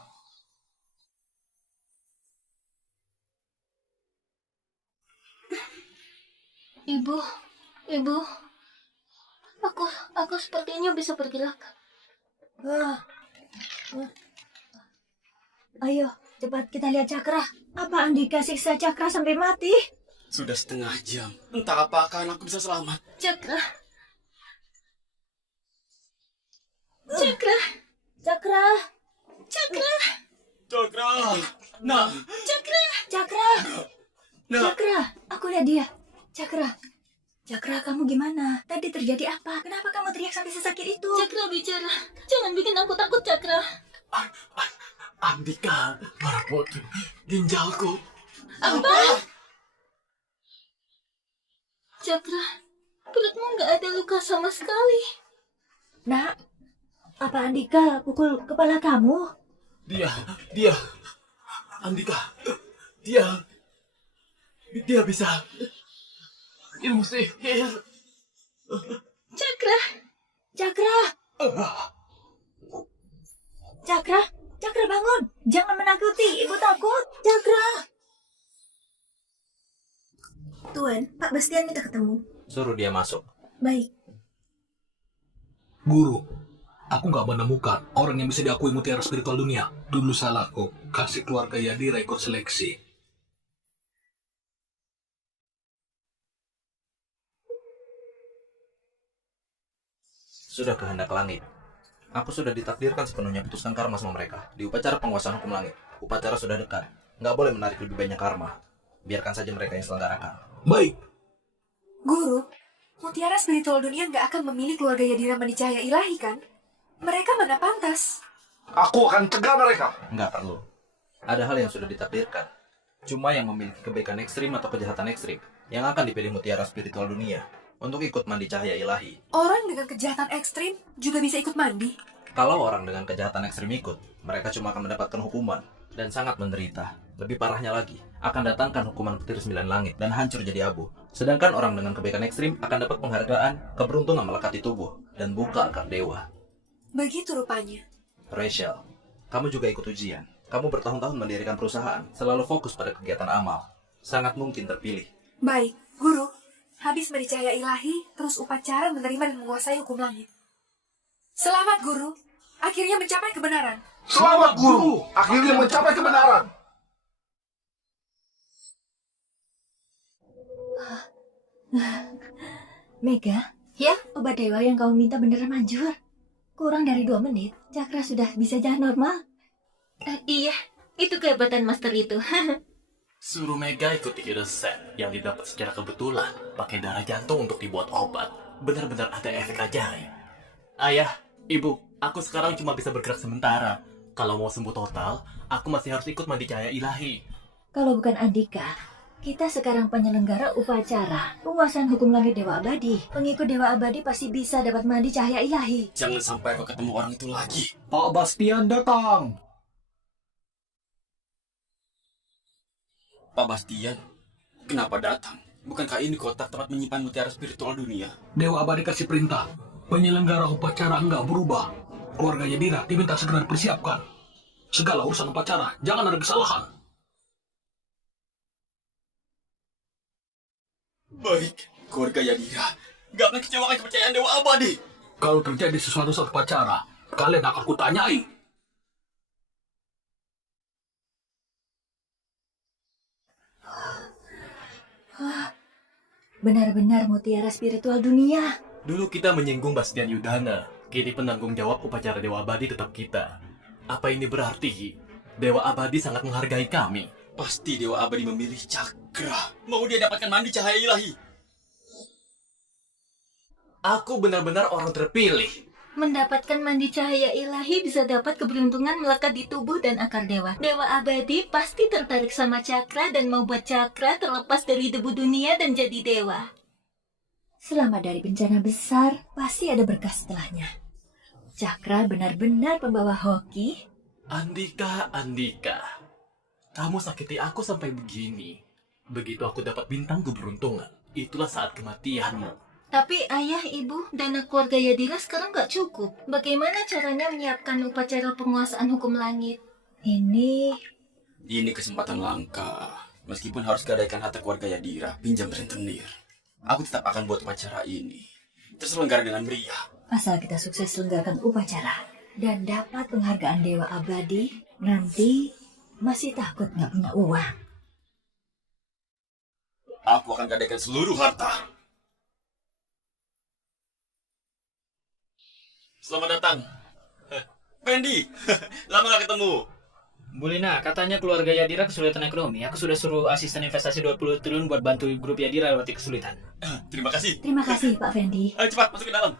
Ibu, aku sepertinya bisa bergerak. Ayo, cepat kita lihat Cakra. Apa Andika siksa Cakra sampai mati? Sudah setengah jam. Entah apakah aku bisa selamat. Cakra. Nah. Cakra, aku lihat dia. Cakra, kamu gimana? Tadi terjadi apa? Kenapa kamu teriak sampai sesakit itu? Cakra bicara. Jangan bikin aku takut, Cakra. Andika, para putri, ginjalku. Apa? Cakra, perutmu nggak ada luka sama sekali. Nak, apa Andika pukul kepala kamu? Dia. Andika, dia bisa ilmu sihir. Cakra bangun. Jangan menakuti, ibu takut. Cakra. Tuan, Pak Bastian minta ketemu. Suruh dia masuk. Baik. Guru, aku nggak menemukan orang yang bisa diakui mutiara spiritual dunia. Dulu salahku, kasih keluarga Yadira ikut seleksi. Sudah kehendak langit. Aku sudah ditakdirkan sepenuhnya putuskan karma sama mereka di upacara penguasaan hukum langit. Upacara sudah dekat. Nggak boleh menarik lebih banyak karma. Biarkan saja mereka yang selenggarakan. Baik. Guru, mutiara spiritual dunia nggak akan memilih keluarga Yadira menicaya ilahi kan? Mereka mana pantas? Aku akan cegah mereka. Nggak perlu. Ada hal yang sudah ditakdirkan. Cuma yang memiliki kebaikan ekstrim atau kejahatan ekstrim yang akan dipilih mutiara spiritual dunia untuk ikut mandi cahaya ilahi. Orang dengan kejahatan ekstrim juga bisa ikut mandi. Kalau orang dengan kejahatan ekstrim ikut, mereka cuma akan mendapatkan hukuman dan sangat menderita. Lebih parahnya lagi, akan datangkan hukuman petir 9 langit dan hancur jadi abu. Sedangkan orang dengan kebaikan ekstrim akan dapat penghargaan, keberuntungan melekat di tubuh, dan buka akar dewa. Begitu rupanya. Rachel, kamu juga ikut ujian. Kamu bertahun-tahun mendirikan perusahaan, selalu fokus pada kegiatan amal. Sangat mungkin terpilih. Baik, Guru. Habis menicaya ilahi, terus upacara menerima dan menguasai hukum langit. Selamat, Guru. Akhirnya mencapai kebenaran. Selamat, Guru. Akhirnya mencapai kebenaran. Mega, ya, obat dewa yang kamu minta beneran manjur. Kurang dari 2 menit, Cakra sudah bisa jalan normal. Iya, itu kehebatan master itu. Suruh Mega ikuti resep yang didapat secara kebetulan. Pakai darah jantung untuk dibuat obat. Benar-benar ada efek ajaib. Ayah, ibu, aku sekarang cuma bisa bergerak sementara. Kalau mau sembuh total, aku masih harus ikut mandi cahaya ilahi. Kalau bukan Andika, kita sekarang penyelenggara upacara penguasaan hukum langit Dewa Abadi. Pengikut Dewa Abadi pasti bisa dapat mandi cahaya ilahi. Jangan sampai aku ketemu orang itu lagi. Pak Bastian datang. Pak Bastian, kenapa datang? Bukankah ini kotak tempat menyimpan mutiara spiritual dunia? Dewa Abadi kasih perintah. Penyelenggara upacara enggak berubah. Keluarga Yadira diminta segera dipersiapkan. Segala urusan upacara, jangan ada kesalahan. Baik, keluarga Yadira. Gak boleh kecewakan kepercayaan Dewa Abadi. Kalau terjadi sesuatu saat upacara, kalian akan kutanyai. Benar-benar mutiara spiritual dunia. Dulu kita menyinggung Bastian Yudhana. Kini penanggung jawab upacara Dewa Abadi tetap kita. Apa ini berarti Dewa Abadi sangat menghargai kami? Pasti Dewa Abadi memilih Cakra. Mau dia dapatkan mandi cahaya ilahi. Aku benar-benar orang terpilih. Mendapatkan mandi cahaya ilahi bisa dapat keberuntungan melekat di tubuh dan akar dewa. Dewa Abadi pasti tertarik sama Cakra dan mau buat Cakra terlepas dari debu dunia dan jadi dewa. Selama dari bencana besar, pasti ada berkah setelahnya. Cakra benar-benar pembawa hoki. Andika, kamu sakiti aku sampai begini. Begitu aku dapat bintang keberuntungan, itulah saat kematianmu. Tapi ayah, ibu, dana keluarga Yadira sekarang gak cukup. Bagaimana caranya menyiapkan upacara penguasaan hukum langit? Ini kesempatan langka. Meskipun harus gadaikan harta keluarga Yadira, pinjam rentenir. Aku tetap akan buat upacara ini terselenggara dengan meriah. Asal kita sukses selenggarakan upacara dan dapat penghargaan Dewa Abadi, nanti masih takut nggak punya uang. Aku akan gadaikan seluruh harta. Selamat datang. Fendi, lama gak ketemu. Bu Lina, katanya keluarga Yadira kesulitan ekonomi. Aku sudah suruh asisten investasi 20 triliun buat bantu grup Yadira lewati kesulitan. Terima kasih. Terima kasih, Pak Fendi. Ayo cepat, masuk ke dalam.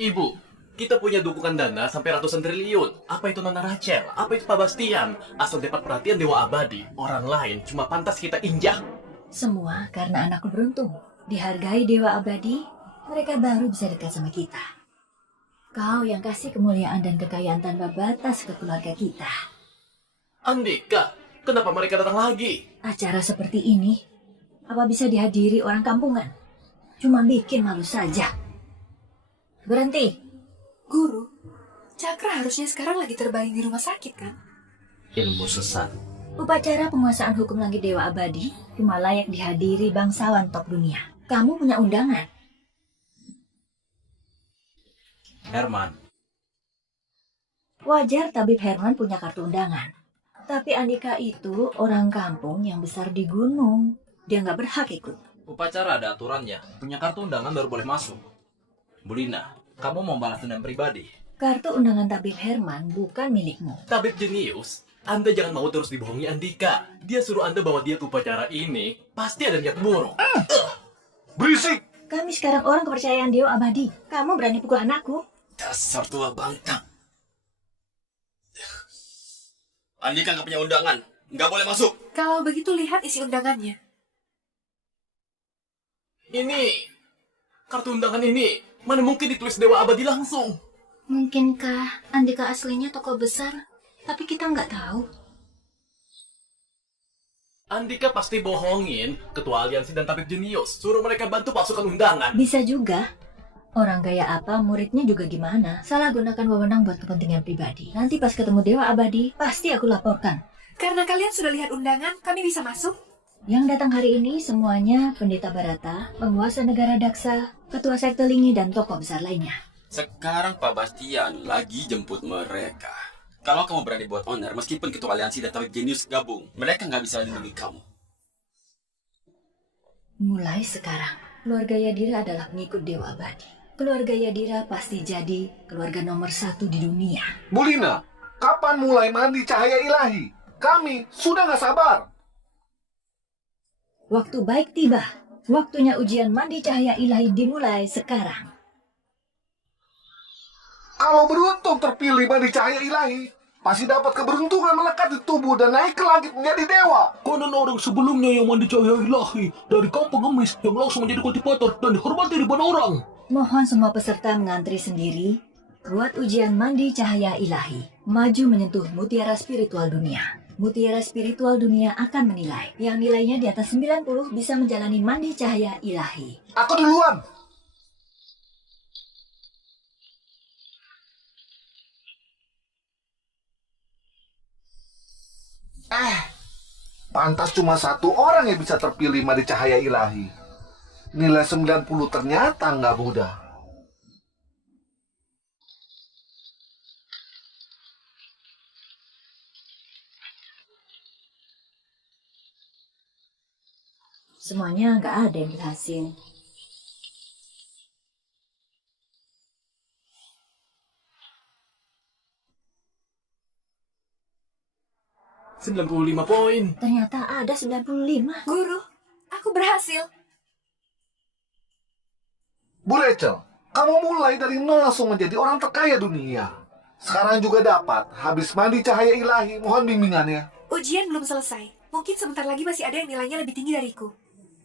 Ibu, kita punya dukungan dana sampai ratusan triliun. Apa itu Nona Rachel? Apa itu Pak Bastian? Asal dapat perhatian Dewa Abadi. Orang lain cuma pantas kita injak. Semua karena anakku beruntung. Dihargai Dewa Abadi, mereka baru bisa dekat sama kita. Kau yang kasih kemuliaan dan kekayaan tanpa batas ke keluarga kita. Andika, kenapa mereka datang lagi? Acara seperti ini, apa bisa dihadiri orang kampungan? Cuma bikin malu saja. Berhenti. Guru, Cakra harusnya sekarang lagi terbaring di rumah sakit, kan? Ilmu sesat. Upacara penguasaan hukum langit Dewa Abadi cuma layak dihadiri bangsawan top dunia. Kamu punya undangan. Herman, Wajar tabib Herman punya kartu undangan. Tapi Andika itu orang kampung yang besar di gunung. Dia nggak berhak ikut. upacara ada aturannya. Punya kartu undangan baru boleh masuk. Bu Lina, kamu mau balas dendam pribadi? Kartu undangan tabib Herman bukan milikmu. Tabib jenius, Anda jangan mau terus dibohongi Andika. Dia suruh Anda bawa dia ke upacara ini. Pasti ada niat buruk. Berisik! Kami sekarang orang kepercayaan Dewa Abadi. Kamu berani pukul anakku? Dasar tua bangka. Andika nggak punya undangan. Nggak boleh masuk. Kalau begitu lihat isi undangannya. Ini, kartu undangan ini, mana mungkin ditulis Dewa Abadi langsung? Mungkinkah Andika aslinya tokoh besar, tapi kita nggak tahu? Andika pasti bohongin ketua aliansi dan tabib jenius. Suruh mereka bantu pasukan undangan. Bisa juga. Orang gaya apa, muridnya juga gimana. Salah gunakan wewenang buat kepentingan pribadi. Nanti pas ketemu Dewa Abadi, pasti aku laporkan. Karena kalian sudah lihat undangan, kami bisa masuk. Yang datang hari ini semuanya Pendeta Barata, penguasa negara Daksa, ketua sekte Lingi, dan tokoh besar lainnya. Sekarang Pak Bastian lagi jemput mereka. Kalau kamu berani buat oner, meskipun ketua aliansi dan tabib jenius gabung, mereka nggak bisa lindungi kamu. Mulai sekarang, keluarga Yadira adalah pengikut Dewa Abadi. Keluarga Yadira pasti jadi keluarga nomor 1 di dunia. Bu Lina, kapan mulai mandi cahaya ilahi? Kami sudah nggak sabar. Waktu baik tiba. Waktunya ujian mandi cahaya ilahi dimulai sekarang. Kalau beruntung terpilih mandi cahaya ilahi, pasti dapat keberuntungan melekat di tubuh dan naik ke langit menjadi dewa. Konon orang sebelumnya yang mandi cahaya ilahi dari kaum pengemis yang langsung menjadi kultivator dan dihormati ribuan orang. Mohon semua peserta mengantri sendiri. Buat ujian mandi cahaya ilahi. Maju menyentuh mutiara spiritual dunia. Mutiara spiritual dunia akan menilai. Yang nilainya di atas 90 bisa menjalani mandi cahaya ilahi. Aku duluan. Pantas cuma satu orang yang bisa terpilih mandi cahaya ilahi. Nilai 90 ternyata nggak mudah. Semuanya nggak ada yang berhasil. ...95 poin. Ternyata ada 95. Guru, aku berhasil. Bu Rachel, kamu mulai dari nol langsung menjadi orang terkaya dunia. Sekarang juga dapat, habis mandi cahaya ilahi, mohon bimbingannya. Ujian belum selesai. Mungkin sebentar lagi masih ada yang nilainya lebih tinggi dariku.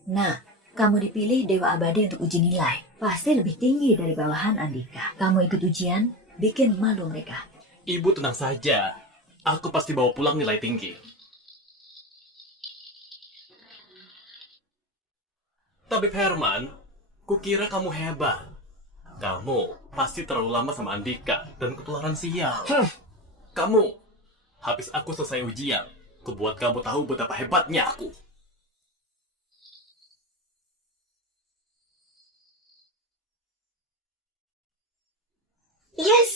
Nah, kamu dipilih Dewa Abadi untuk uji nilai. Pasti lebih tinggi dari bawahan Andika. Kamu ikut ujian, bikin malu mereka. Ibu tenang saja. Aku pasti bawa pulang nilai tinggi. Tapi Herman, kukira kamu hebat. Kamu pasti terlalu lama sama Andika dan ketularan sial. Kamu, habis aku selesai ujian, kubuat kamu tahu betapa hebatnya aku. Yes!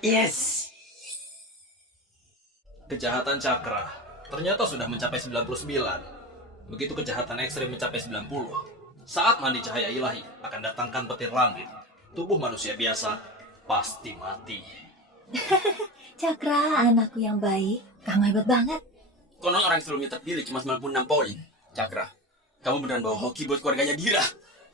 Yes! Kejahatan Cakra ternyata sudah mencapai 99. Begitu kejahatan ekstrim mencapai 90. Saat mandi cahaya ilahi akan datangkan petir langit. Tubuh manusia biasa pasti mati. Cakra, anakku yang baik. Kamu hebat banget. Konon orang sebelumnya terpilih cuma 96 poin. Cakra, kamu beneran bawa hoki buat keluarganya Dira.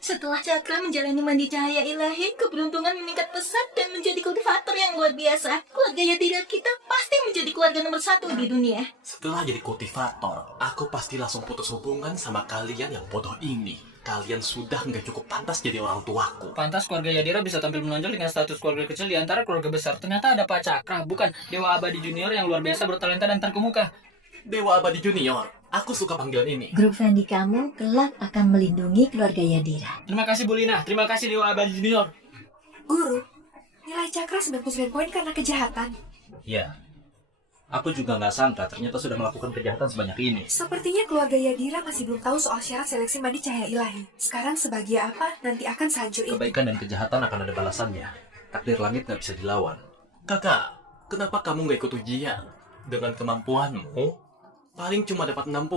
Setelah Cakra menjalani mandi cahaya ilahi, keberuntungan meningkat pesat dan menjadi kultivator yang luar biasa. Keluarga Yadira kita pasti menjadi keluarga nomor 1 di dunia. Setelah jadi kultivator, aku pasti langsung putus hubungan sama kalian yang bodoh ini. Kalian sudah nggak cukup pantas jadi orang tuaku. Pantas keluarga Yadira bisa tampil menonjol dengan status keluarga kecil di antara keluarga besar. Ternyata ada Pak Cakra, bukan Dewa Abadi Junior yang luar biasa bertalenta dan terkemuka. Dewa Abadi Junior, aku suka panggilan ini. Grup Fendi kamu kelak akan melindungi keluarga Yadira. Terima kasih Bu Lina, terima kasih Dewa Abadi Junior. Guru, nilai Cakra 99 poin karena kejahatan. Ya, aku juga nggak sangka ternyata sudah melakukan kejahatan sebanyak ini. Sepertinya keluarga Yadira masih belum tahu soal syarat seleksi mandi cahaya ilahi. Sekarang sebagai apa, nanti akan sehancur itu. Kebaikan dan kejahatan akan ada balasannya. Takdir langit nggak bisa dilawan. Kakak, kenapa kamu nggak ikut ujian? Dengan kemampuanmu, paling cuma dapat 60,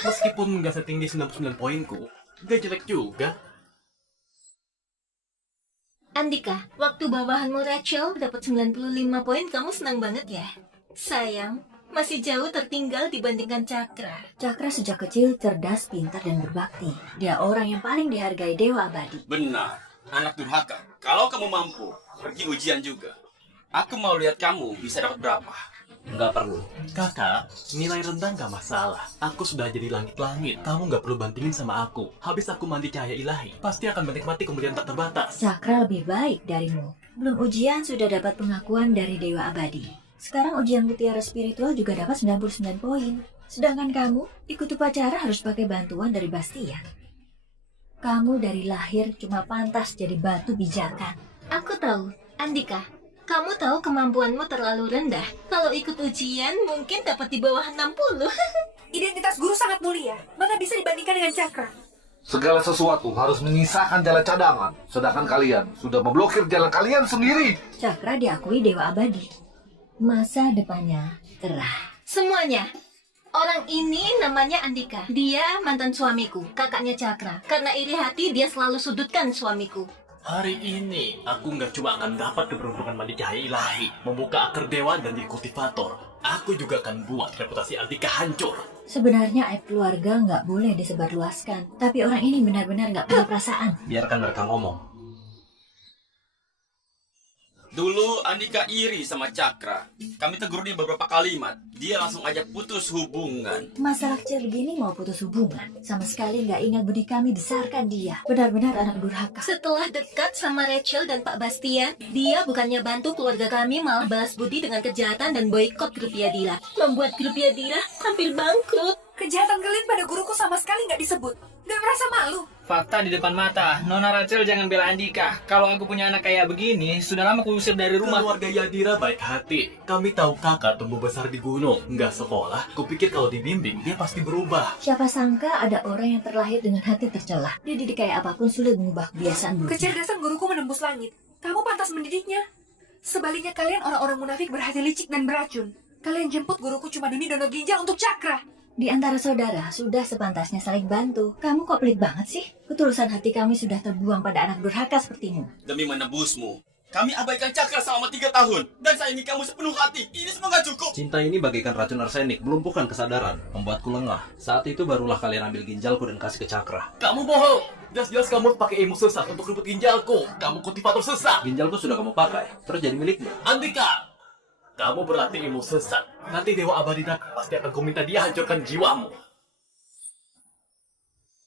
meskipun nggak setinggi 99 poinku. Nggak jelek juga. Andika, waktu bawahanmu Rachel dapat 95 poin, kamu senang banget ya? Sayang, masih jauh tertinggal dibandingkan Cakra. Cakra sejak kecil cerdas, pintar, dan berbakti. Dia orang yang paling dihargai Dewa Abadi. Benar, anak durhaka. Kalau kamu mampu, pergi ujian juga. Aku mau lihat kamu bisa dapat berapa. Nggak perlu. Kakak, nilai rendah nggak masalah. Aku sudah jadi langit-langit. Kamu nggak perlu bandingin sama aku. Habis aku mandi cahaya ilahi, pasti akan menikmati kemudian tak terbatas. Cakra lebih baik darimu. Belum ujian sudah dapat pengakuan dari Dewa Abadi. Sekarang ujian mutiara spiritual juga dapat 99 poin. Sedangkan kamu, ikut upacara harus pakai bantuan dari Bastian. Kamu dari lahir cuma pantas jadi batu pijakan. Aku tahu, Andika, kamu tahu kemampuanmu terlalu rendah. Kalau ikut ujian, mungkin dapat di bawah 60. Identitas guru sangat mulia. Mana bisa dibandingkan dengan Cakra? Segala sesuatu harus menyisakan jalan cadangan. Sedangkan kalian sudah memblokir jalan kalian sendiri. Cakra diakui Dewa Abadi. Masa depannya cerah. Semuanya. Orang ini namanya Andika. Dia mantan suamiku, kakaknya Cakra. Karena iri hati, dia selalu sudutkan suamiku. Hari ini, aku nggak cuma akan dapat keberuntungan mandi cahaya ilahi, membuka akar dewa dan jadi kultivator. Aku juga akan buat reputasi Andika hancur. Sebenarnya aib keluarga nggak boleh disebarluaskan. Tapi orang ini benar-benar nggak punya perasaan. Biarkan mereka ngomong. Dulu Andika iri sama Cakra. Kami tegur dia beberapa kalimat. Dia langsung aja putus hubungan. Masalah kecil begini mau putus hubungan. Sama sekali nggak ingat budi kami besarkan dia. Benar-benar anak durhaka. Setelah dekat sama Rachel dan Pak Bastian, dia bukannya bantu keluarga kami, malah balas budi dengan kejahatan dan boikot grup Yadira. Membuat grup Yadira hampir bangkrut. Kejahatan kalian pada guruku sama sekali nggak disebut. Nggak merasa malu. Fakta di depan mata. Nona Rachel jangan bela Andika. Kalau aku punya anak kayak begini, sudah lama aku usir dari rumah. Keluarga Yadira baik hati. Kami tahu kakak tumbuh besar di gunung, nggak sekolah. Kupikir kalau dibimbing, dia pasti berubah. Siapa sangka ada orang yang terlahir dengan hati tercelah. Dididik kayak apapun sulit mengubah kebiasaan buruk. Kecerdasan guruku menembus langit. Kamu pantas mendidiknya. Sebaliknya kalian orang-orang munafik berhati licik dan beracun. Kalian jemput guruku cuma demi donor ginjal untuk Cakra. Di antara saudara, sudah sepantasnya saling bantu. Kamu kok pelit banget sih? Ketulusan hati kami sudah terbuang pada anak durhaka sepertimu. Demi menebusmu, kami abaikan Cakra selama 3 tahun. Dan sayangi kamu sepenuh hati. Ini semua gak cukup. Cinta ini bagaikan racun arsenik, melumpuhkan kesadaran, membuatku lengah. Saat itu barulah kalian ambil ginjalku dan kasih ke Cakra. Kamu bohong. Jelas-jelas kamu pakai ilmu sesat untuk rebut ginjalku. Kamu kultivator sesat. Ginjalku sudah kamu pakai, terus jadi milikmu. Andika, kamu berlatih ilmu sesat. Nanti Dewa Abadi datang, pasti akan ku minta dia hancurkan jiwamu.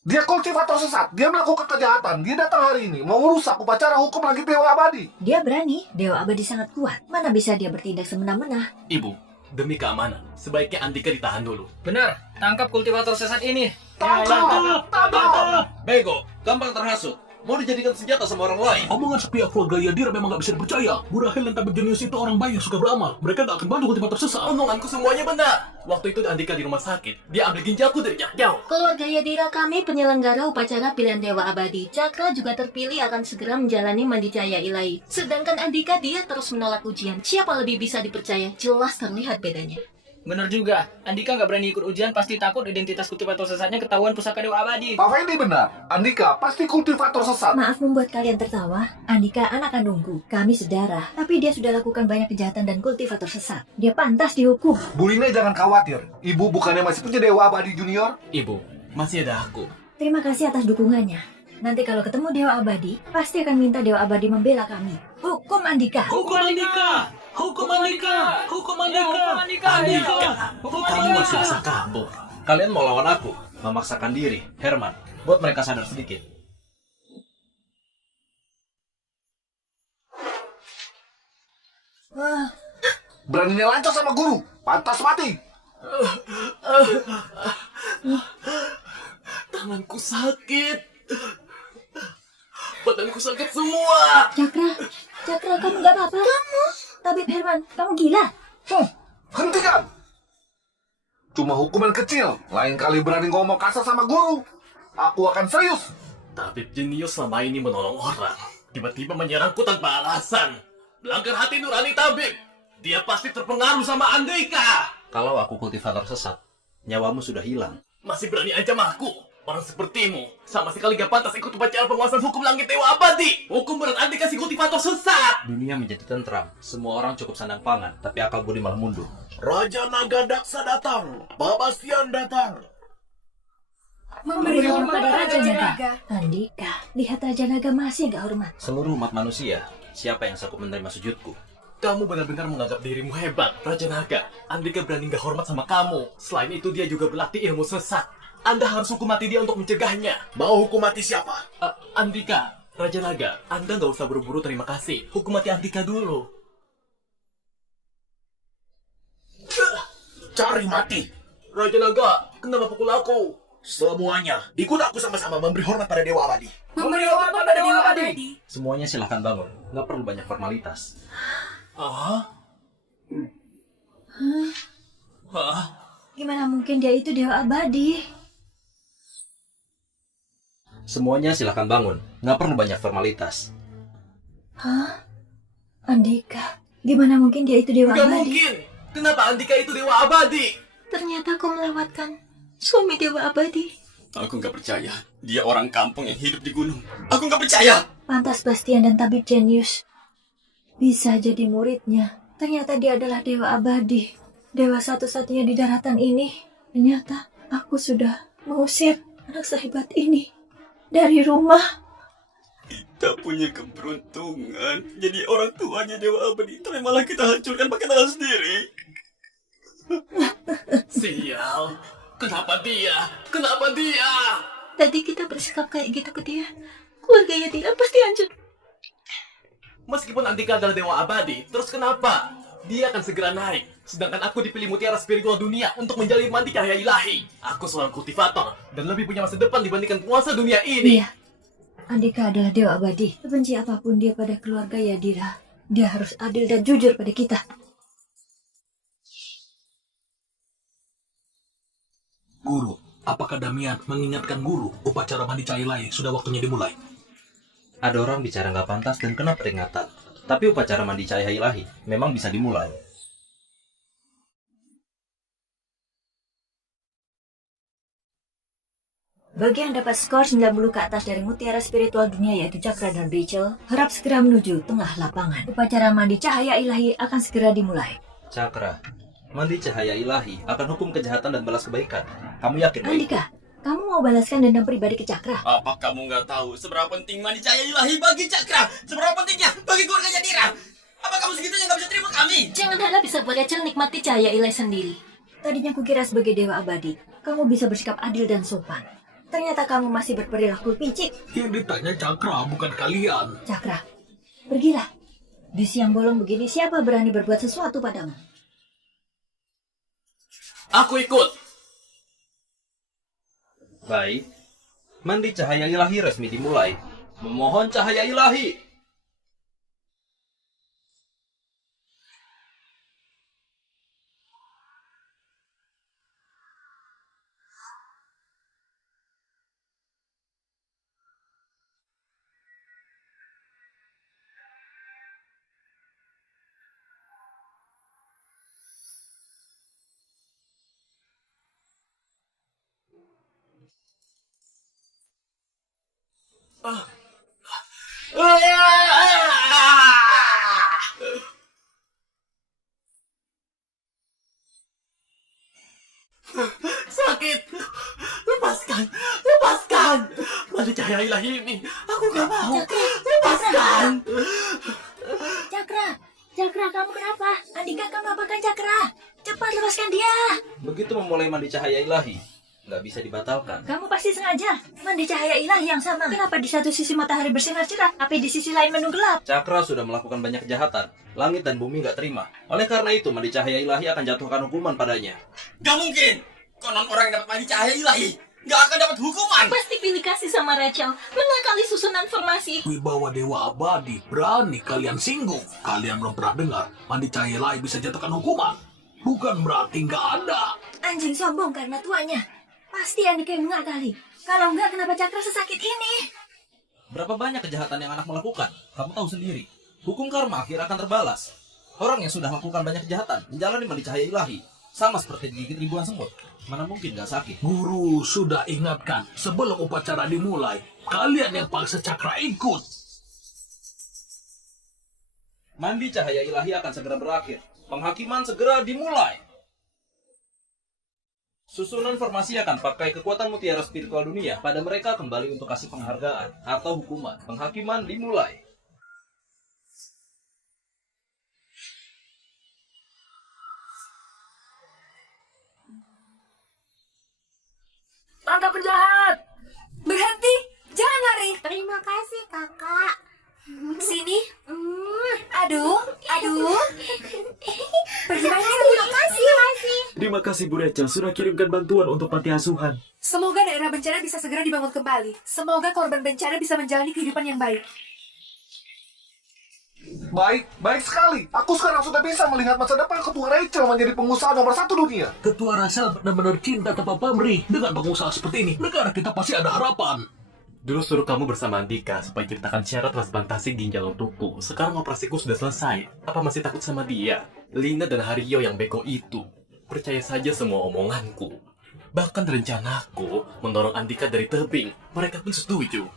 Dia kultivator sesat, dia melakukan kejahatan. Dia datang hari ini mau merusak upacara hukum langit Dewa Abadi. Dia berani, Dewa Abadi sangat kuat. Mana bisa dia bertindak semena-mena? Ibu, demi keamanan, sebaiknya Andika ditahan dulu. Benar, tangkap kultivator sesat ini. Tangkap! Bego, gampang terhasut. Mau dijadikan senjata sama orang lain. Omongan sepihak keluarga Yadira memang gak bisa dipercaya. Bu Rahel dan tabib jenius itu orang baik yang suka beramal. Mereka gak akan bantu kultivator sesat. Omonganku semuanya benar. Waktu itu Andika di rumah sakit, dia ambil ginjalku dari jarak jauh. Keluarga Yadira kami penyelenggara upacara pilihan Dewa Abadi. Cakra juga terpilih akan segera menjalani mandi cahaya ilahi. Sedangkan Andika dia terus menolak ujian. Siapa lebih bisa dipercaya? Jelas terlihat bedanya. Benar juga, Andika nggak berani ikut ujian, pasti takut identitas kultivator sesatnya ketahuan pusaka Dewa Abadi. Pak Fendi benar, Andika pasti kultivator sesat. Maaf membuat kalian tertawa. Andika anak kandungku, kami saudara. Tapi dia sudah lakukan banyak kejahatan dan kultivator sesat. Dia pantas dihukum. Bu Lina jangan khawatir, Ibu bukannya masih punya Dewa Abadi Junior? Ibu, masih ada aku. Terima kasih atas dukungannya. Nanti kalau ketemu Dewa Abadi, pasti akan minta Dewa Abadi membela kami. Hukum Andika! Hukum Andika! Hukum Andika! Hukum Andika! Andika! Kamu masih bisa kabur. Kalian mau lawan aku, memaksakan diri. Herman, buat mereka sadar sedikit. Wah, Beraninya lancang sama guru, pantas mati. Tanganku sakit. Badanku sakit semua. Cakra, kamu nggak apa-apa? Kamu? Tabib Herman, kamu gila? Hentikan! Cuma hukuman kecil, lain kali berani ngomong kasar sama guru. Aku akan serius. Tabib jenius selama ini menolong orang. Tiba-tiba menyerangku tanpa alasan. Melanggar hati nurani tabib. Dia pasti terpengaruh sama Andika. Kalau aku kultivator sesat, nyawamu sudah hilang. Masih berani ancam aku. Orang sepertimu sama sekali gak pantas ikut upacara penguasaan hukum langit Dewa Abadi. Hukum berat Andika si kultivator sesat. Dunia menjadi tentram. Semua orang cukup sandang pangan, tapi akal budi malah mundur. Raja Naga Daksa datang. Pak Bastian datang. Memberi hormat pada Raja Naga. Andika, lihat Raja Naga masih gak hormat. Seluruh umat manusia, siapa yang sanggup menerima sujudku? Kamu benar-benar menganggap dirimu hebat, Raja Naga. Andika berani gak hormat sama kamu. Selain itu dia juga berlatih ilmu sesat. Anda harus hukum mati dia untuk mencegahnya. Mau hukum mati siapa? Andika, Raja Naga, Anda nggak usah buru-buru terima kasih. Hukum mati Andika dulu. Cari mati. Raja Naga, kenapa pukul aku? Semuanya, ikut aku sama-sama memberi hormat pada Dewa Abadi. Memberi hormat pada Dewa Abadi. Semuanya silahkan bangun, nggak perlu banyak formalitas. Gimana mungkin dia itu Dewa Abadi? Semuanya silahkan bangun, nggak perlu banyak formalitas. Hah? Andika, gimana mungkin dia itu Dewa Gak Abadi? mungkin. Kenapa Andika itu Dewa Abadi? Ternyata aku melewatkan suami Dewa Abadi. Aku nggak percaya. Dia orang kampung yang hidup di gunung. Aku nggak percaya. Pantas Bastian dan tabib jenius bisa jadi muridnya. Ternyata dia adalah Dewa Abadi. Dewa satu-satunya di daratan ini. Ternyata aku sudah mengusir anak sehebat ini dari rumah. Kita punya keberuntungan jadi orang tuanya Dewa Abadi, tapi malah kita hancurkan pakai tangan sendiri. Sial. Kenapa dia? Kenapa dia? Tadi kita bersikap kayak gitu ke dia. Keluarganya dia pasti hancur. Meskipun Andika adalah Dewa Abadi, terus kenapa? Dia akan segera naik. Sedangkan aku dipilih mutiara spiritual dunia untuk menjalin mandi cahaya ilahi. Aku seorang kultivator dan lebih punya masa depan dibandingkan penguasa dunia ini. Iya. Andika adalah Dewa Abadi. Sebenci apapun dia pada keluarga Yadira, dia harus adil dan jujur pada kita. Guru, apakah Damian mengingatkan guru upacara mandi cahaya ilahi sudah waktunya dimulai? Ada orang bicara nggak pantas dan kena peringatan. Tapi upacara mandi cahaya ilahi memang bisa dimulai. Bagi yang dapat skor 90 ke atas dari mutiara spiritual dunia yaitu Cakra dan Rachel, harap segera menuju tengah lapangan. Upacara mandi cahaya ilahi akan segera dimulai. Cakra, mandi cahaya ilahi akan hukum kejahatan dan balas kebaikan. Kamu yakin? Andika, kamu mau balaskan dendam pribadi ke Cakra? Apa kamu nggak tahu seberapa penting mandi cahaya ilahi bagi Cakra? Seberapa pentingnya bagi keluarga Yadira? Apa kamu segitunya nggak bisa terima kami? Jangan harap bisa buat Rachel nikmati cahaya ilahi sendiri. Tadinya kukira sebagai Dewa Abadi, kamu bisa bersikap adil dan sopan. Ternyata kamu masih berperilaku picik. Yang ditanya Cakra, bukan kalian. Cakra, pergilah. Di siang bolong begini, siapa berani berbuat sesuatu padamu? Aku ikut. Baik. Mandi cahaya ilahi resmi dimulai. Memohon cahaya ilahi. Sakit. Lepaskan. Lepaskan. Mandi cahaya ilahi ini. Aku gak mau. Lepaskan. Cakra, Cakra, kamu kenapa? Andika, kamu apakan Cakra? Cepat lepaskan dia. Begitu memulai mandi cahaya ilahi, nggak bisa dibatalkan. Kamu pasti sengaja mandi cahaya ilahi yang sama. Kenapa di satu sisi matahari bersinar cerah, tapi di sisi lain mendung gelap? Cakra sudah melakukan banyak kejahatan. Langit dan bumi nggak terima. Oleh karena itu, mandi cahaya ilahi akan jatuhkan hukuman padanya. Gak mungkin. Konon orang yang dapat mandi cahaya ilahi nggak akan dapat hukuman. Pasti pilih kasih sama Rachel. Mengakali susunan formasi. Wibawa Dewa Abadi, berani kalian singgung. Kalian belum pernah dengar mandi cahaya ilahi bisa jatuhkan hukuman. Bukan berarti nggak ada. Anjing sombong karena tuanya. Pasti Andika yang mengakali. Kalau enggak, kenapa Cakra sesakit ini? Berapa banyak kejahatan yang anak melakukan? Kamu tahu sendiri. Hukum karma akhir akan terbalas. Orang yang sudah melakukan banyak kejahatan menjalani mandi cahaya ilahi. Sama seperti digigit ribuan semut. Mana mungkin gak sakit? Guru sudah ingatkan, sebelum upacara dimulai, kalian yang paksa Cakra ikut. Mandi cahaya ilahi akan segera berakhir. Penghakiman segera dimulai. Susunan formasi akan pakai kekuatan mutiara spiritual dunia pada mereka kembali untuk kasih penghargaan atau hukuman. Penghakiman dimulai. Tangkap penjahat! Berhenti! Jangan lari! Terima kasih, kakak. Sini. Aduh. Pergi main. Terima kasih. Terima kasih Bu Rachel sudah kirimkan bantuan untuk panti asuhan. Semoga daerah bencana bisa segera dibangun kembali. Semoga korban bencana bisa menjalani kehidupan yang baik. Baik sekali. Aku sekarang sudah bisa melihat masa depan Ketua Rachel menjadi pengusaha nomor 1 dunia. Ketua Rachel benar-benar cinta tanpa pamrih. Dengan pengusaha seperti ini, negara kita pasti ada harapan. Dulu suruh kamu bersama Andika supaya ceritakan syarat transplantasi ginjal untukku. Sekarang operasiku sudah selesai. Apa masih takut sama dia? Lina dan Hario yang bego itu. Percaya saja semua omonganku. Bahkan rencanaku mendorong Andika dari tebing. Mereka pun setuju.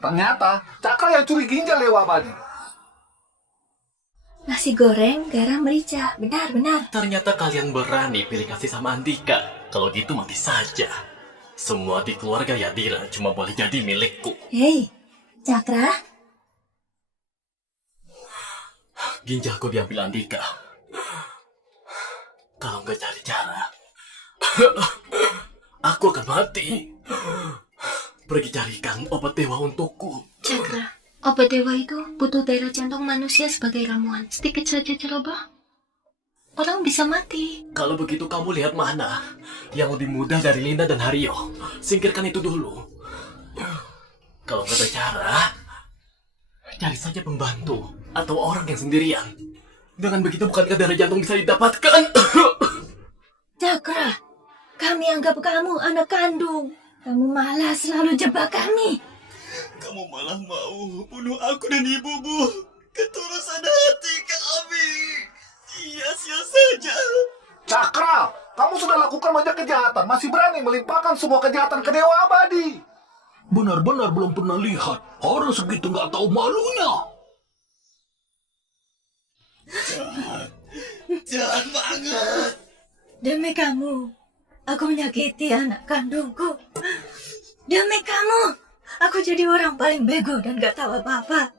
Ternyata Cakra yang curi ginjal Dewa Abadi. Nasi goreng, garam, merica. Benar. Ternyata kalian berani pilih kasih sama Andika. Kalau gitu mati saja. Semua di keluarga Yadira cuma boleh jadi milikku. Hei, Cakra. Ginjalku diambil Andika. Kalau nggak cari cara, aku akan mati. Pergi carikan obat dewa untukku. Cakra, obat dewa itu butuh darah jantung manusia sebagai ramuan. Sedikit saja ceroboh, orang bisa mati. Kalau begitu kamu lihat mana yang lebih mudah dari Linda dan Hario. Singkirkan itu dulu. Kalau nggak ada cara, cari saja pembantu atau orang yang sendirian. Dengan begitu bukankah darah jantung bisa didapatkan? Cakra, kami anggap kamu anak kandung. Kamu malah selalu jebak kami. Kamu malah mau bunuh aku dan ibumu. Ketulusan hati kami. Sia-sia saja. Cakra, kamu sudah lakukan banyak kejahatan. Masih berani melimpahkan semua kejahatan ke Dewa Abadi. Benar-benar belum pernah lihat orang segitu nggak tahu malunya. Jahat banget. Demi kamu, aku menyakiti anak kandungku. Demi kamu, aku jadi orang paling bego dan gak tahu apa-apa.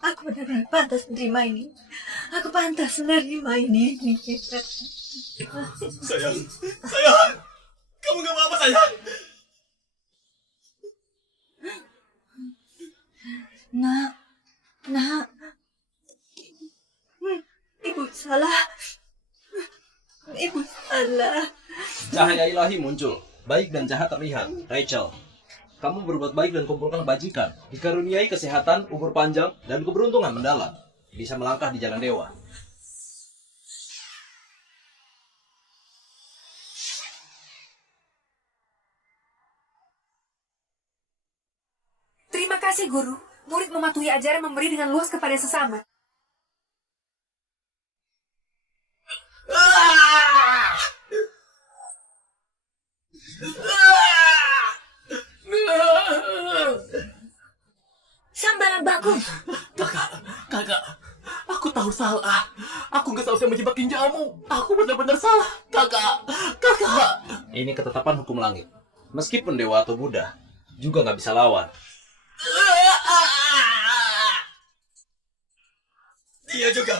Aku benar-benar pantas menerima ini. Aku pantas menerima ini. Sayang, sayang. Kamu gak apa-apa, sayang. Nak. Ibu salah. Ibu salah. Cahaya ilahi muncul. Baik dan jahat terlihat. Rachel, kamu berbuat baik dan kumpulkan kebajikan. Dikaruniai kesehatan, umur panjang, dan keberuntungan mendalam. Bisa melangkah di jalan dewa. Terima kasih, Guru. Murid mematuhi ajaran memberi dengan luas kepada sesama. Sambaran bagus. Kakak, aku tahu salah. Aku nggak seharusnya menjebak ginjalmu. Aku benar-benar salah. Kakak. Ini ketetapan hukum langit. Meskipun dewa atau Buddha, juga nggak bisa lawan. Dia juga.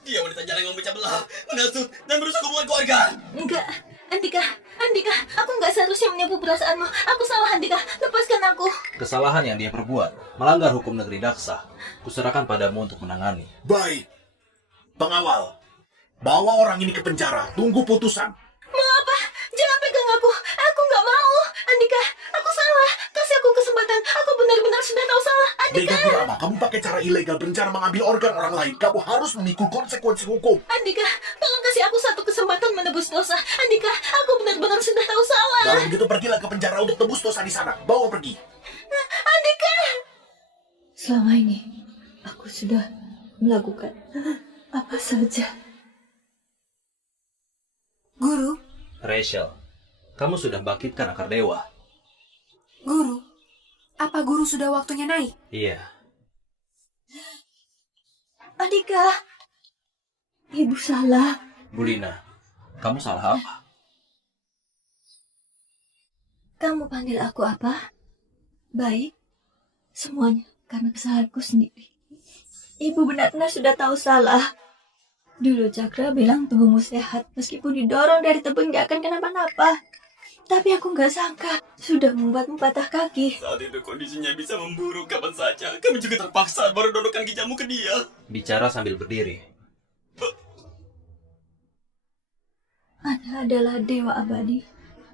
Dia wanita jalan yang memecah belah, menghasut, dan merusak hubungan keluarga. Enggak, Andika, aku nggak seharusnya menyapu perasaanmu. Aku salah, Andika. Lepaskan aku. Kesalahan yang dia perbuat melanggar hukum negeri Daksa. Kuserahkan padamu untuk menangani. Baik. Pengawal, bawa orang ini ke penjara. Tunggu putusan. Mau apa? Jangan pegang aku. Aku nggak mau. Andika, aku salah. Kasih aku kesempatan. Aku benar-benar sudah tahu salah. Andika. Mega Kurama, kamu pakai cara ilegal berencana mengambil organ orang lain. Kamu harus memikul konsekuensi hukum. Andika, tolong kasih aku satu kesempatan menebus dosa. Andika, aku benar-benar sudah tahu salah. Kalau begitu pergilah ke penjara untuk tebus dosa di sana. Bawa pergi. Andika. Selama ini, aku sudah melakukan apa saja. Guru, Rachel, kamu sudah bangkitkan akar dewa. Guru, apa Guru sudah waktunya naik? Iya. Andika, ibu salah. Bulina, kamu salah apa? Kamu panggil aku apa? Baik, semuanya karena kesalahanku sendiri. Ibu benar-benar sudah tahu salah. Dulu Cakra bilang tubuhmu sehat, meskipun didorong dari tebing gak akan kenapa-napa. Tapi aku gak sangka sudah membuatmu patah kaki. Saat itu kondisinya bisa memburuk kapan saja. Kami juga terpaksa baru donokkan ginjalmu ke dia. Bicara sambil berdiri. Anda adalah dewa abadi.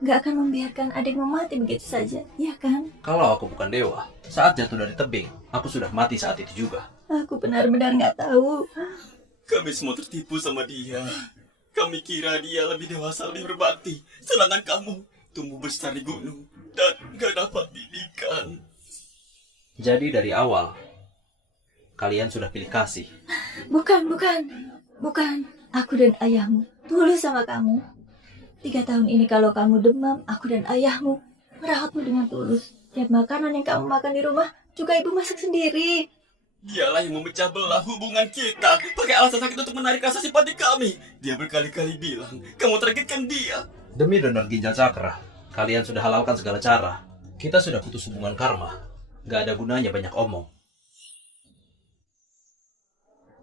Gak akan membiarkan adikmu mati begitu saja, ya kan? Kalau aku bukan dewa, saat jatuh dari tebing, aku sudah mati saat itu juga. Aku benar-benar gak tahu. Kami semua tertipu sama dia. Kami kira dia lebih dewasa, lebih berbakti. Sedangkan kamu tumbuh besar di gunung dan gak dapat didikan. Jadi dari awal, kalian sudah pilih kasih. Bukan. Aku dan ayahmu tulus sama kamu. 3 tahun ini kalau kamu demam, aku dan ayahmu merawatmu dengan tulus. Tiap makanan yang kamu makan di rumah juga ibu masak sendiri. Dialah yang memecah belah hubungan kita. Pakai alasan sakit untuk menarik rasa simpati kami. Dia berkali-kali bilang, kamu targetkan dia. Demi donor ginjal Cakra, kalian sudah halalkan segala cara. Kita sudah putus hubungan karma. Gak ada gunanya banyak omong.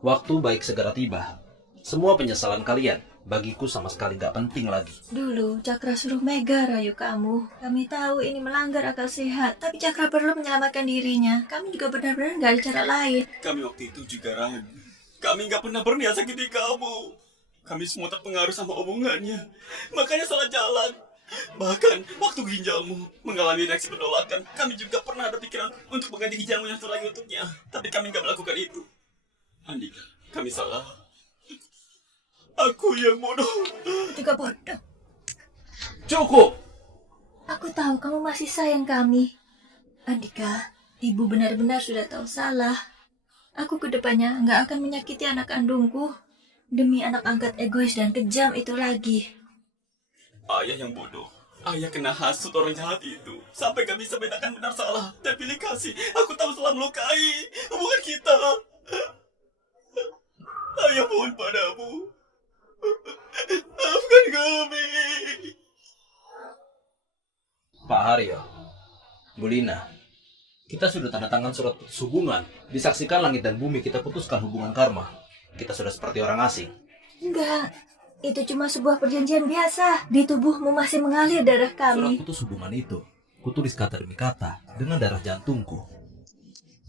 Waktu baik segera tiba. Semua penyesalan kalian bagiku sama sekali gak penting lagi. Dulu Cakra suruh Mega rayu kamu. Kami tahu ini melanggar akal sehat, tapi Cakra perlu menyelamatkan dirinya. Kami juga benar-benar gak ada cara lain. Kami waktu itu juga ragu. Kami nggak pernah berniat sakiti kamu. Kami semua terpengaruh sama omongannya. Makanya salah jalan. Bahkan waktu ginjalmu mengalami reaksi penolakan, kami juga pernah ada pikiran untuk mengganti ginjalmu yang satu lagi untuknya. Tapi kami nggak melakukan itu. Andika, kami salah. Aku yang bodoh. Juga bodoh. Cukup! Aku tahu kamu masih sayang kami. Andika, ibu benar-benar sudah tahu salah. Aku kedepannya nggak akan menyakiti anak kandungku demi anak angkat egois dan kejam itu lagi. Ayah yang bodoh. Ayah kena hasut orang jahat itu. Sampai gak bisa bedakan benar salah dan pilih kasih. Aku tahu telah melukai hubungan kita. Ayah mohon padamu. Maafkan kami. Pak Haryo, Bu Lina, kita sudah tanda tangan surat putus hubungan. Disaksikan langit dan bumi kita putuskan hubungan karma. Kita sudah seperti orang asing. Enggak, itu cuma sebuah perjanjian biasa. Di tubuhmu masih mengalir darah Surat kami. putus hubungan itu, kutulis kata demi kata dengan darah jantungku.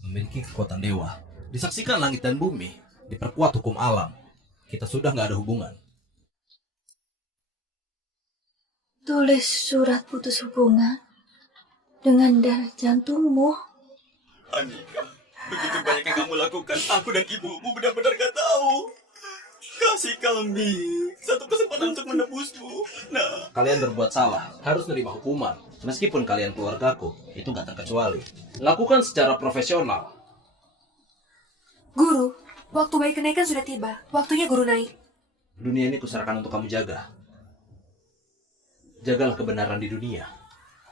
Memiliki kekuatan dewa. Disaksikan langit dan bumi, diperkuat hukum alam. Kita sudah nggak ada hubungan. Tulis surat putus hubungan dengan darah jantungmu. Andika, begitu banyak yang kamu lakukan, aku dan ibumu benar-benar gak tahu. Kasih kami satu kesempatan untuk menebusmu. Nah, Kalian berbuat salah, harus menerima hukuman. Meskipun kalian keluargaku, itu nggak terkecuali. Lakukan secara profesional. Guru, waktu bayi kenaikan sudah tiba. Waktunya guru naik. Dunia ini kuserahkan untuk kamu jaga. Jagalah kebenaran di dunia.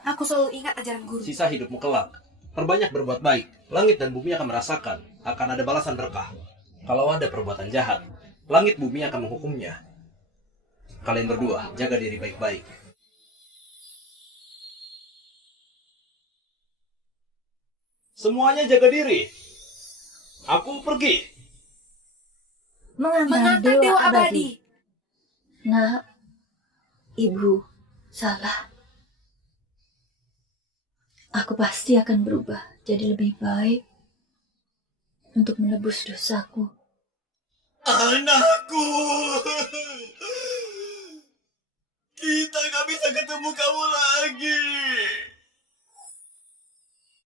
Aku selalu ingat ajaran guru. Sisa hidupmu kelak. Perbanyak berbuat baik. Langit dan bumi akan merasakan. Akan ada balasan berkah. Kalau ada perbuatan jahat, langit bumi akan menghukumnya. Kalian berdua, jaga diri baik-baik. Semuanya jaga diri. Aku pergi. Mengantar Mengantar dewa dewa abadi. abadi. Nak, ibu salah. Aku pasti akan berubah jadi lebih baik untuk menebus dosaku. anakku. Kita gak bisa ketemu kamu lagi.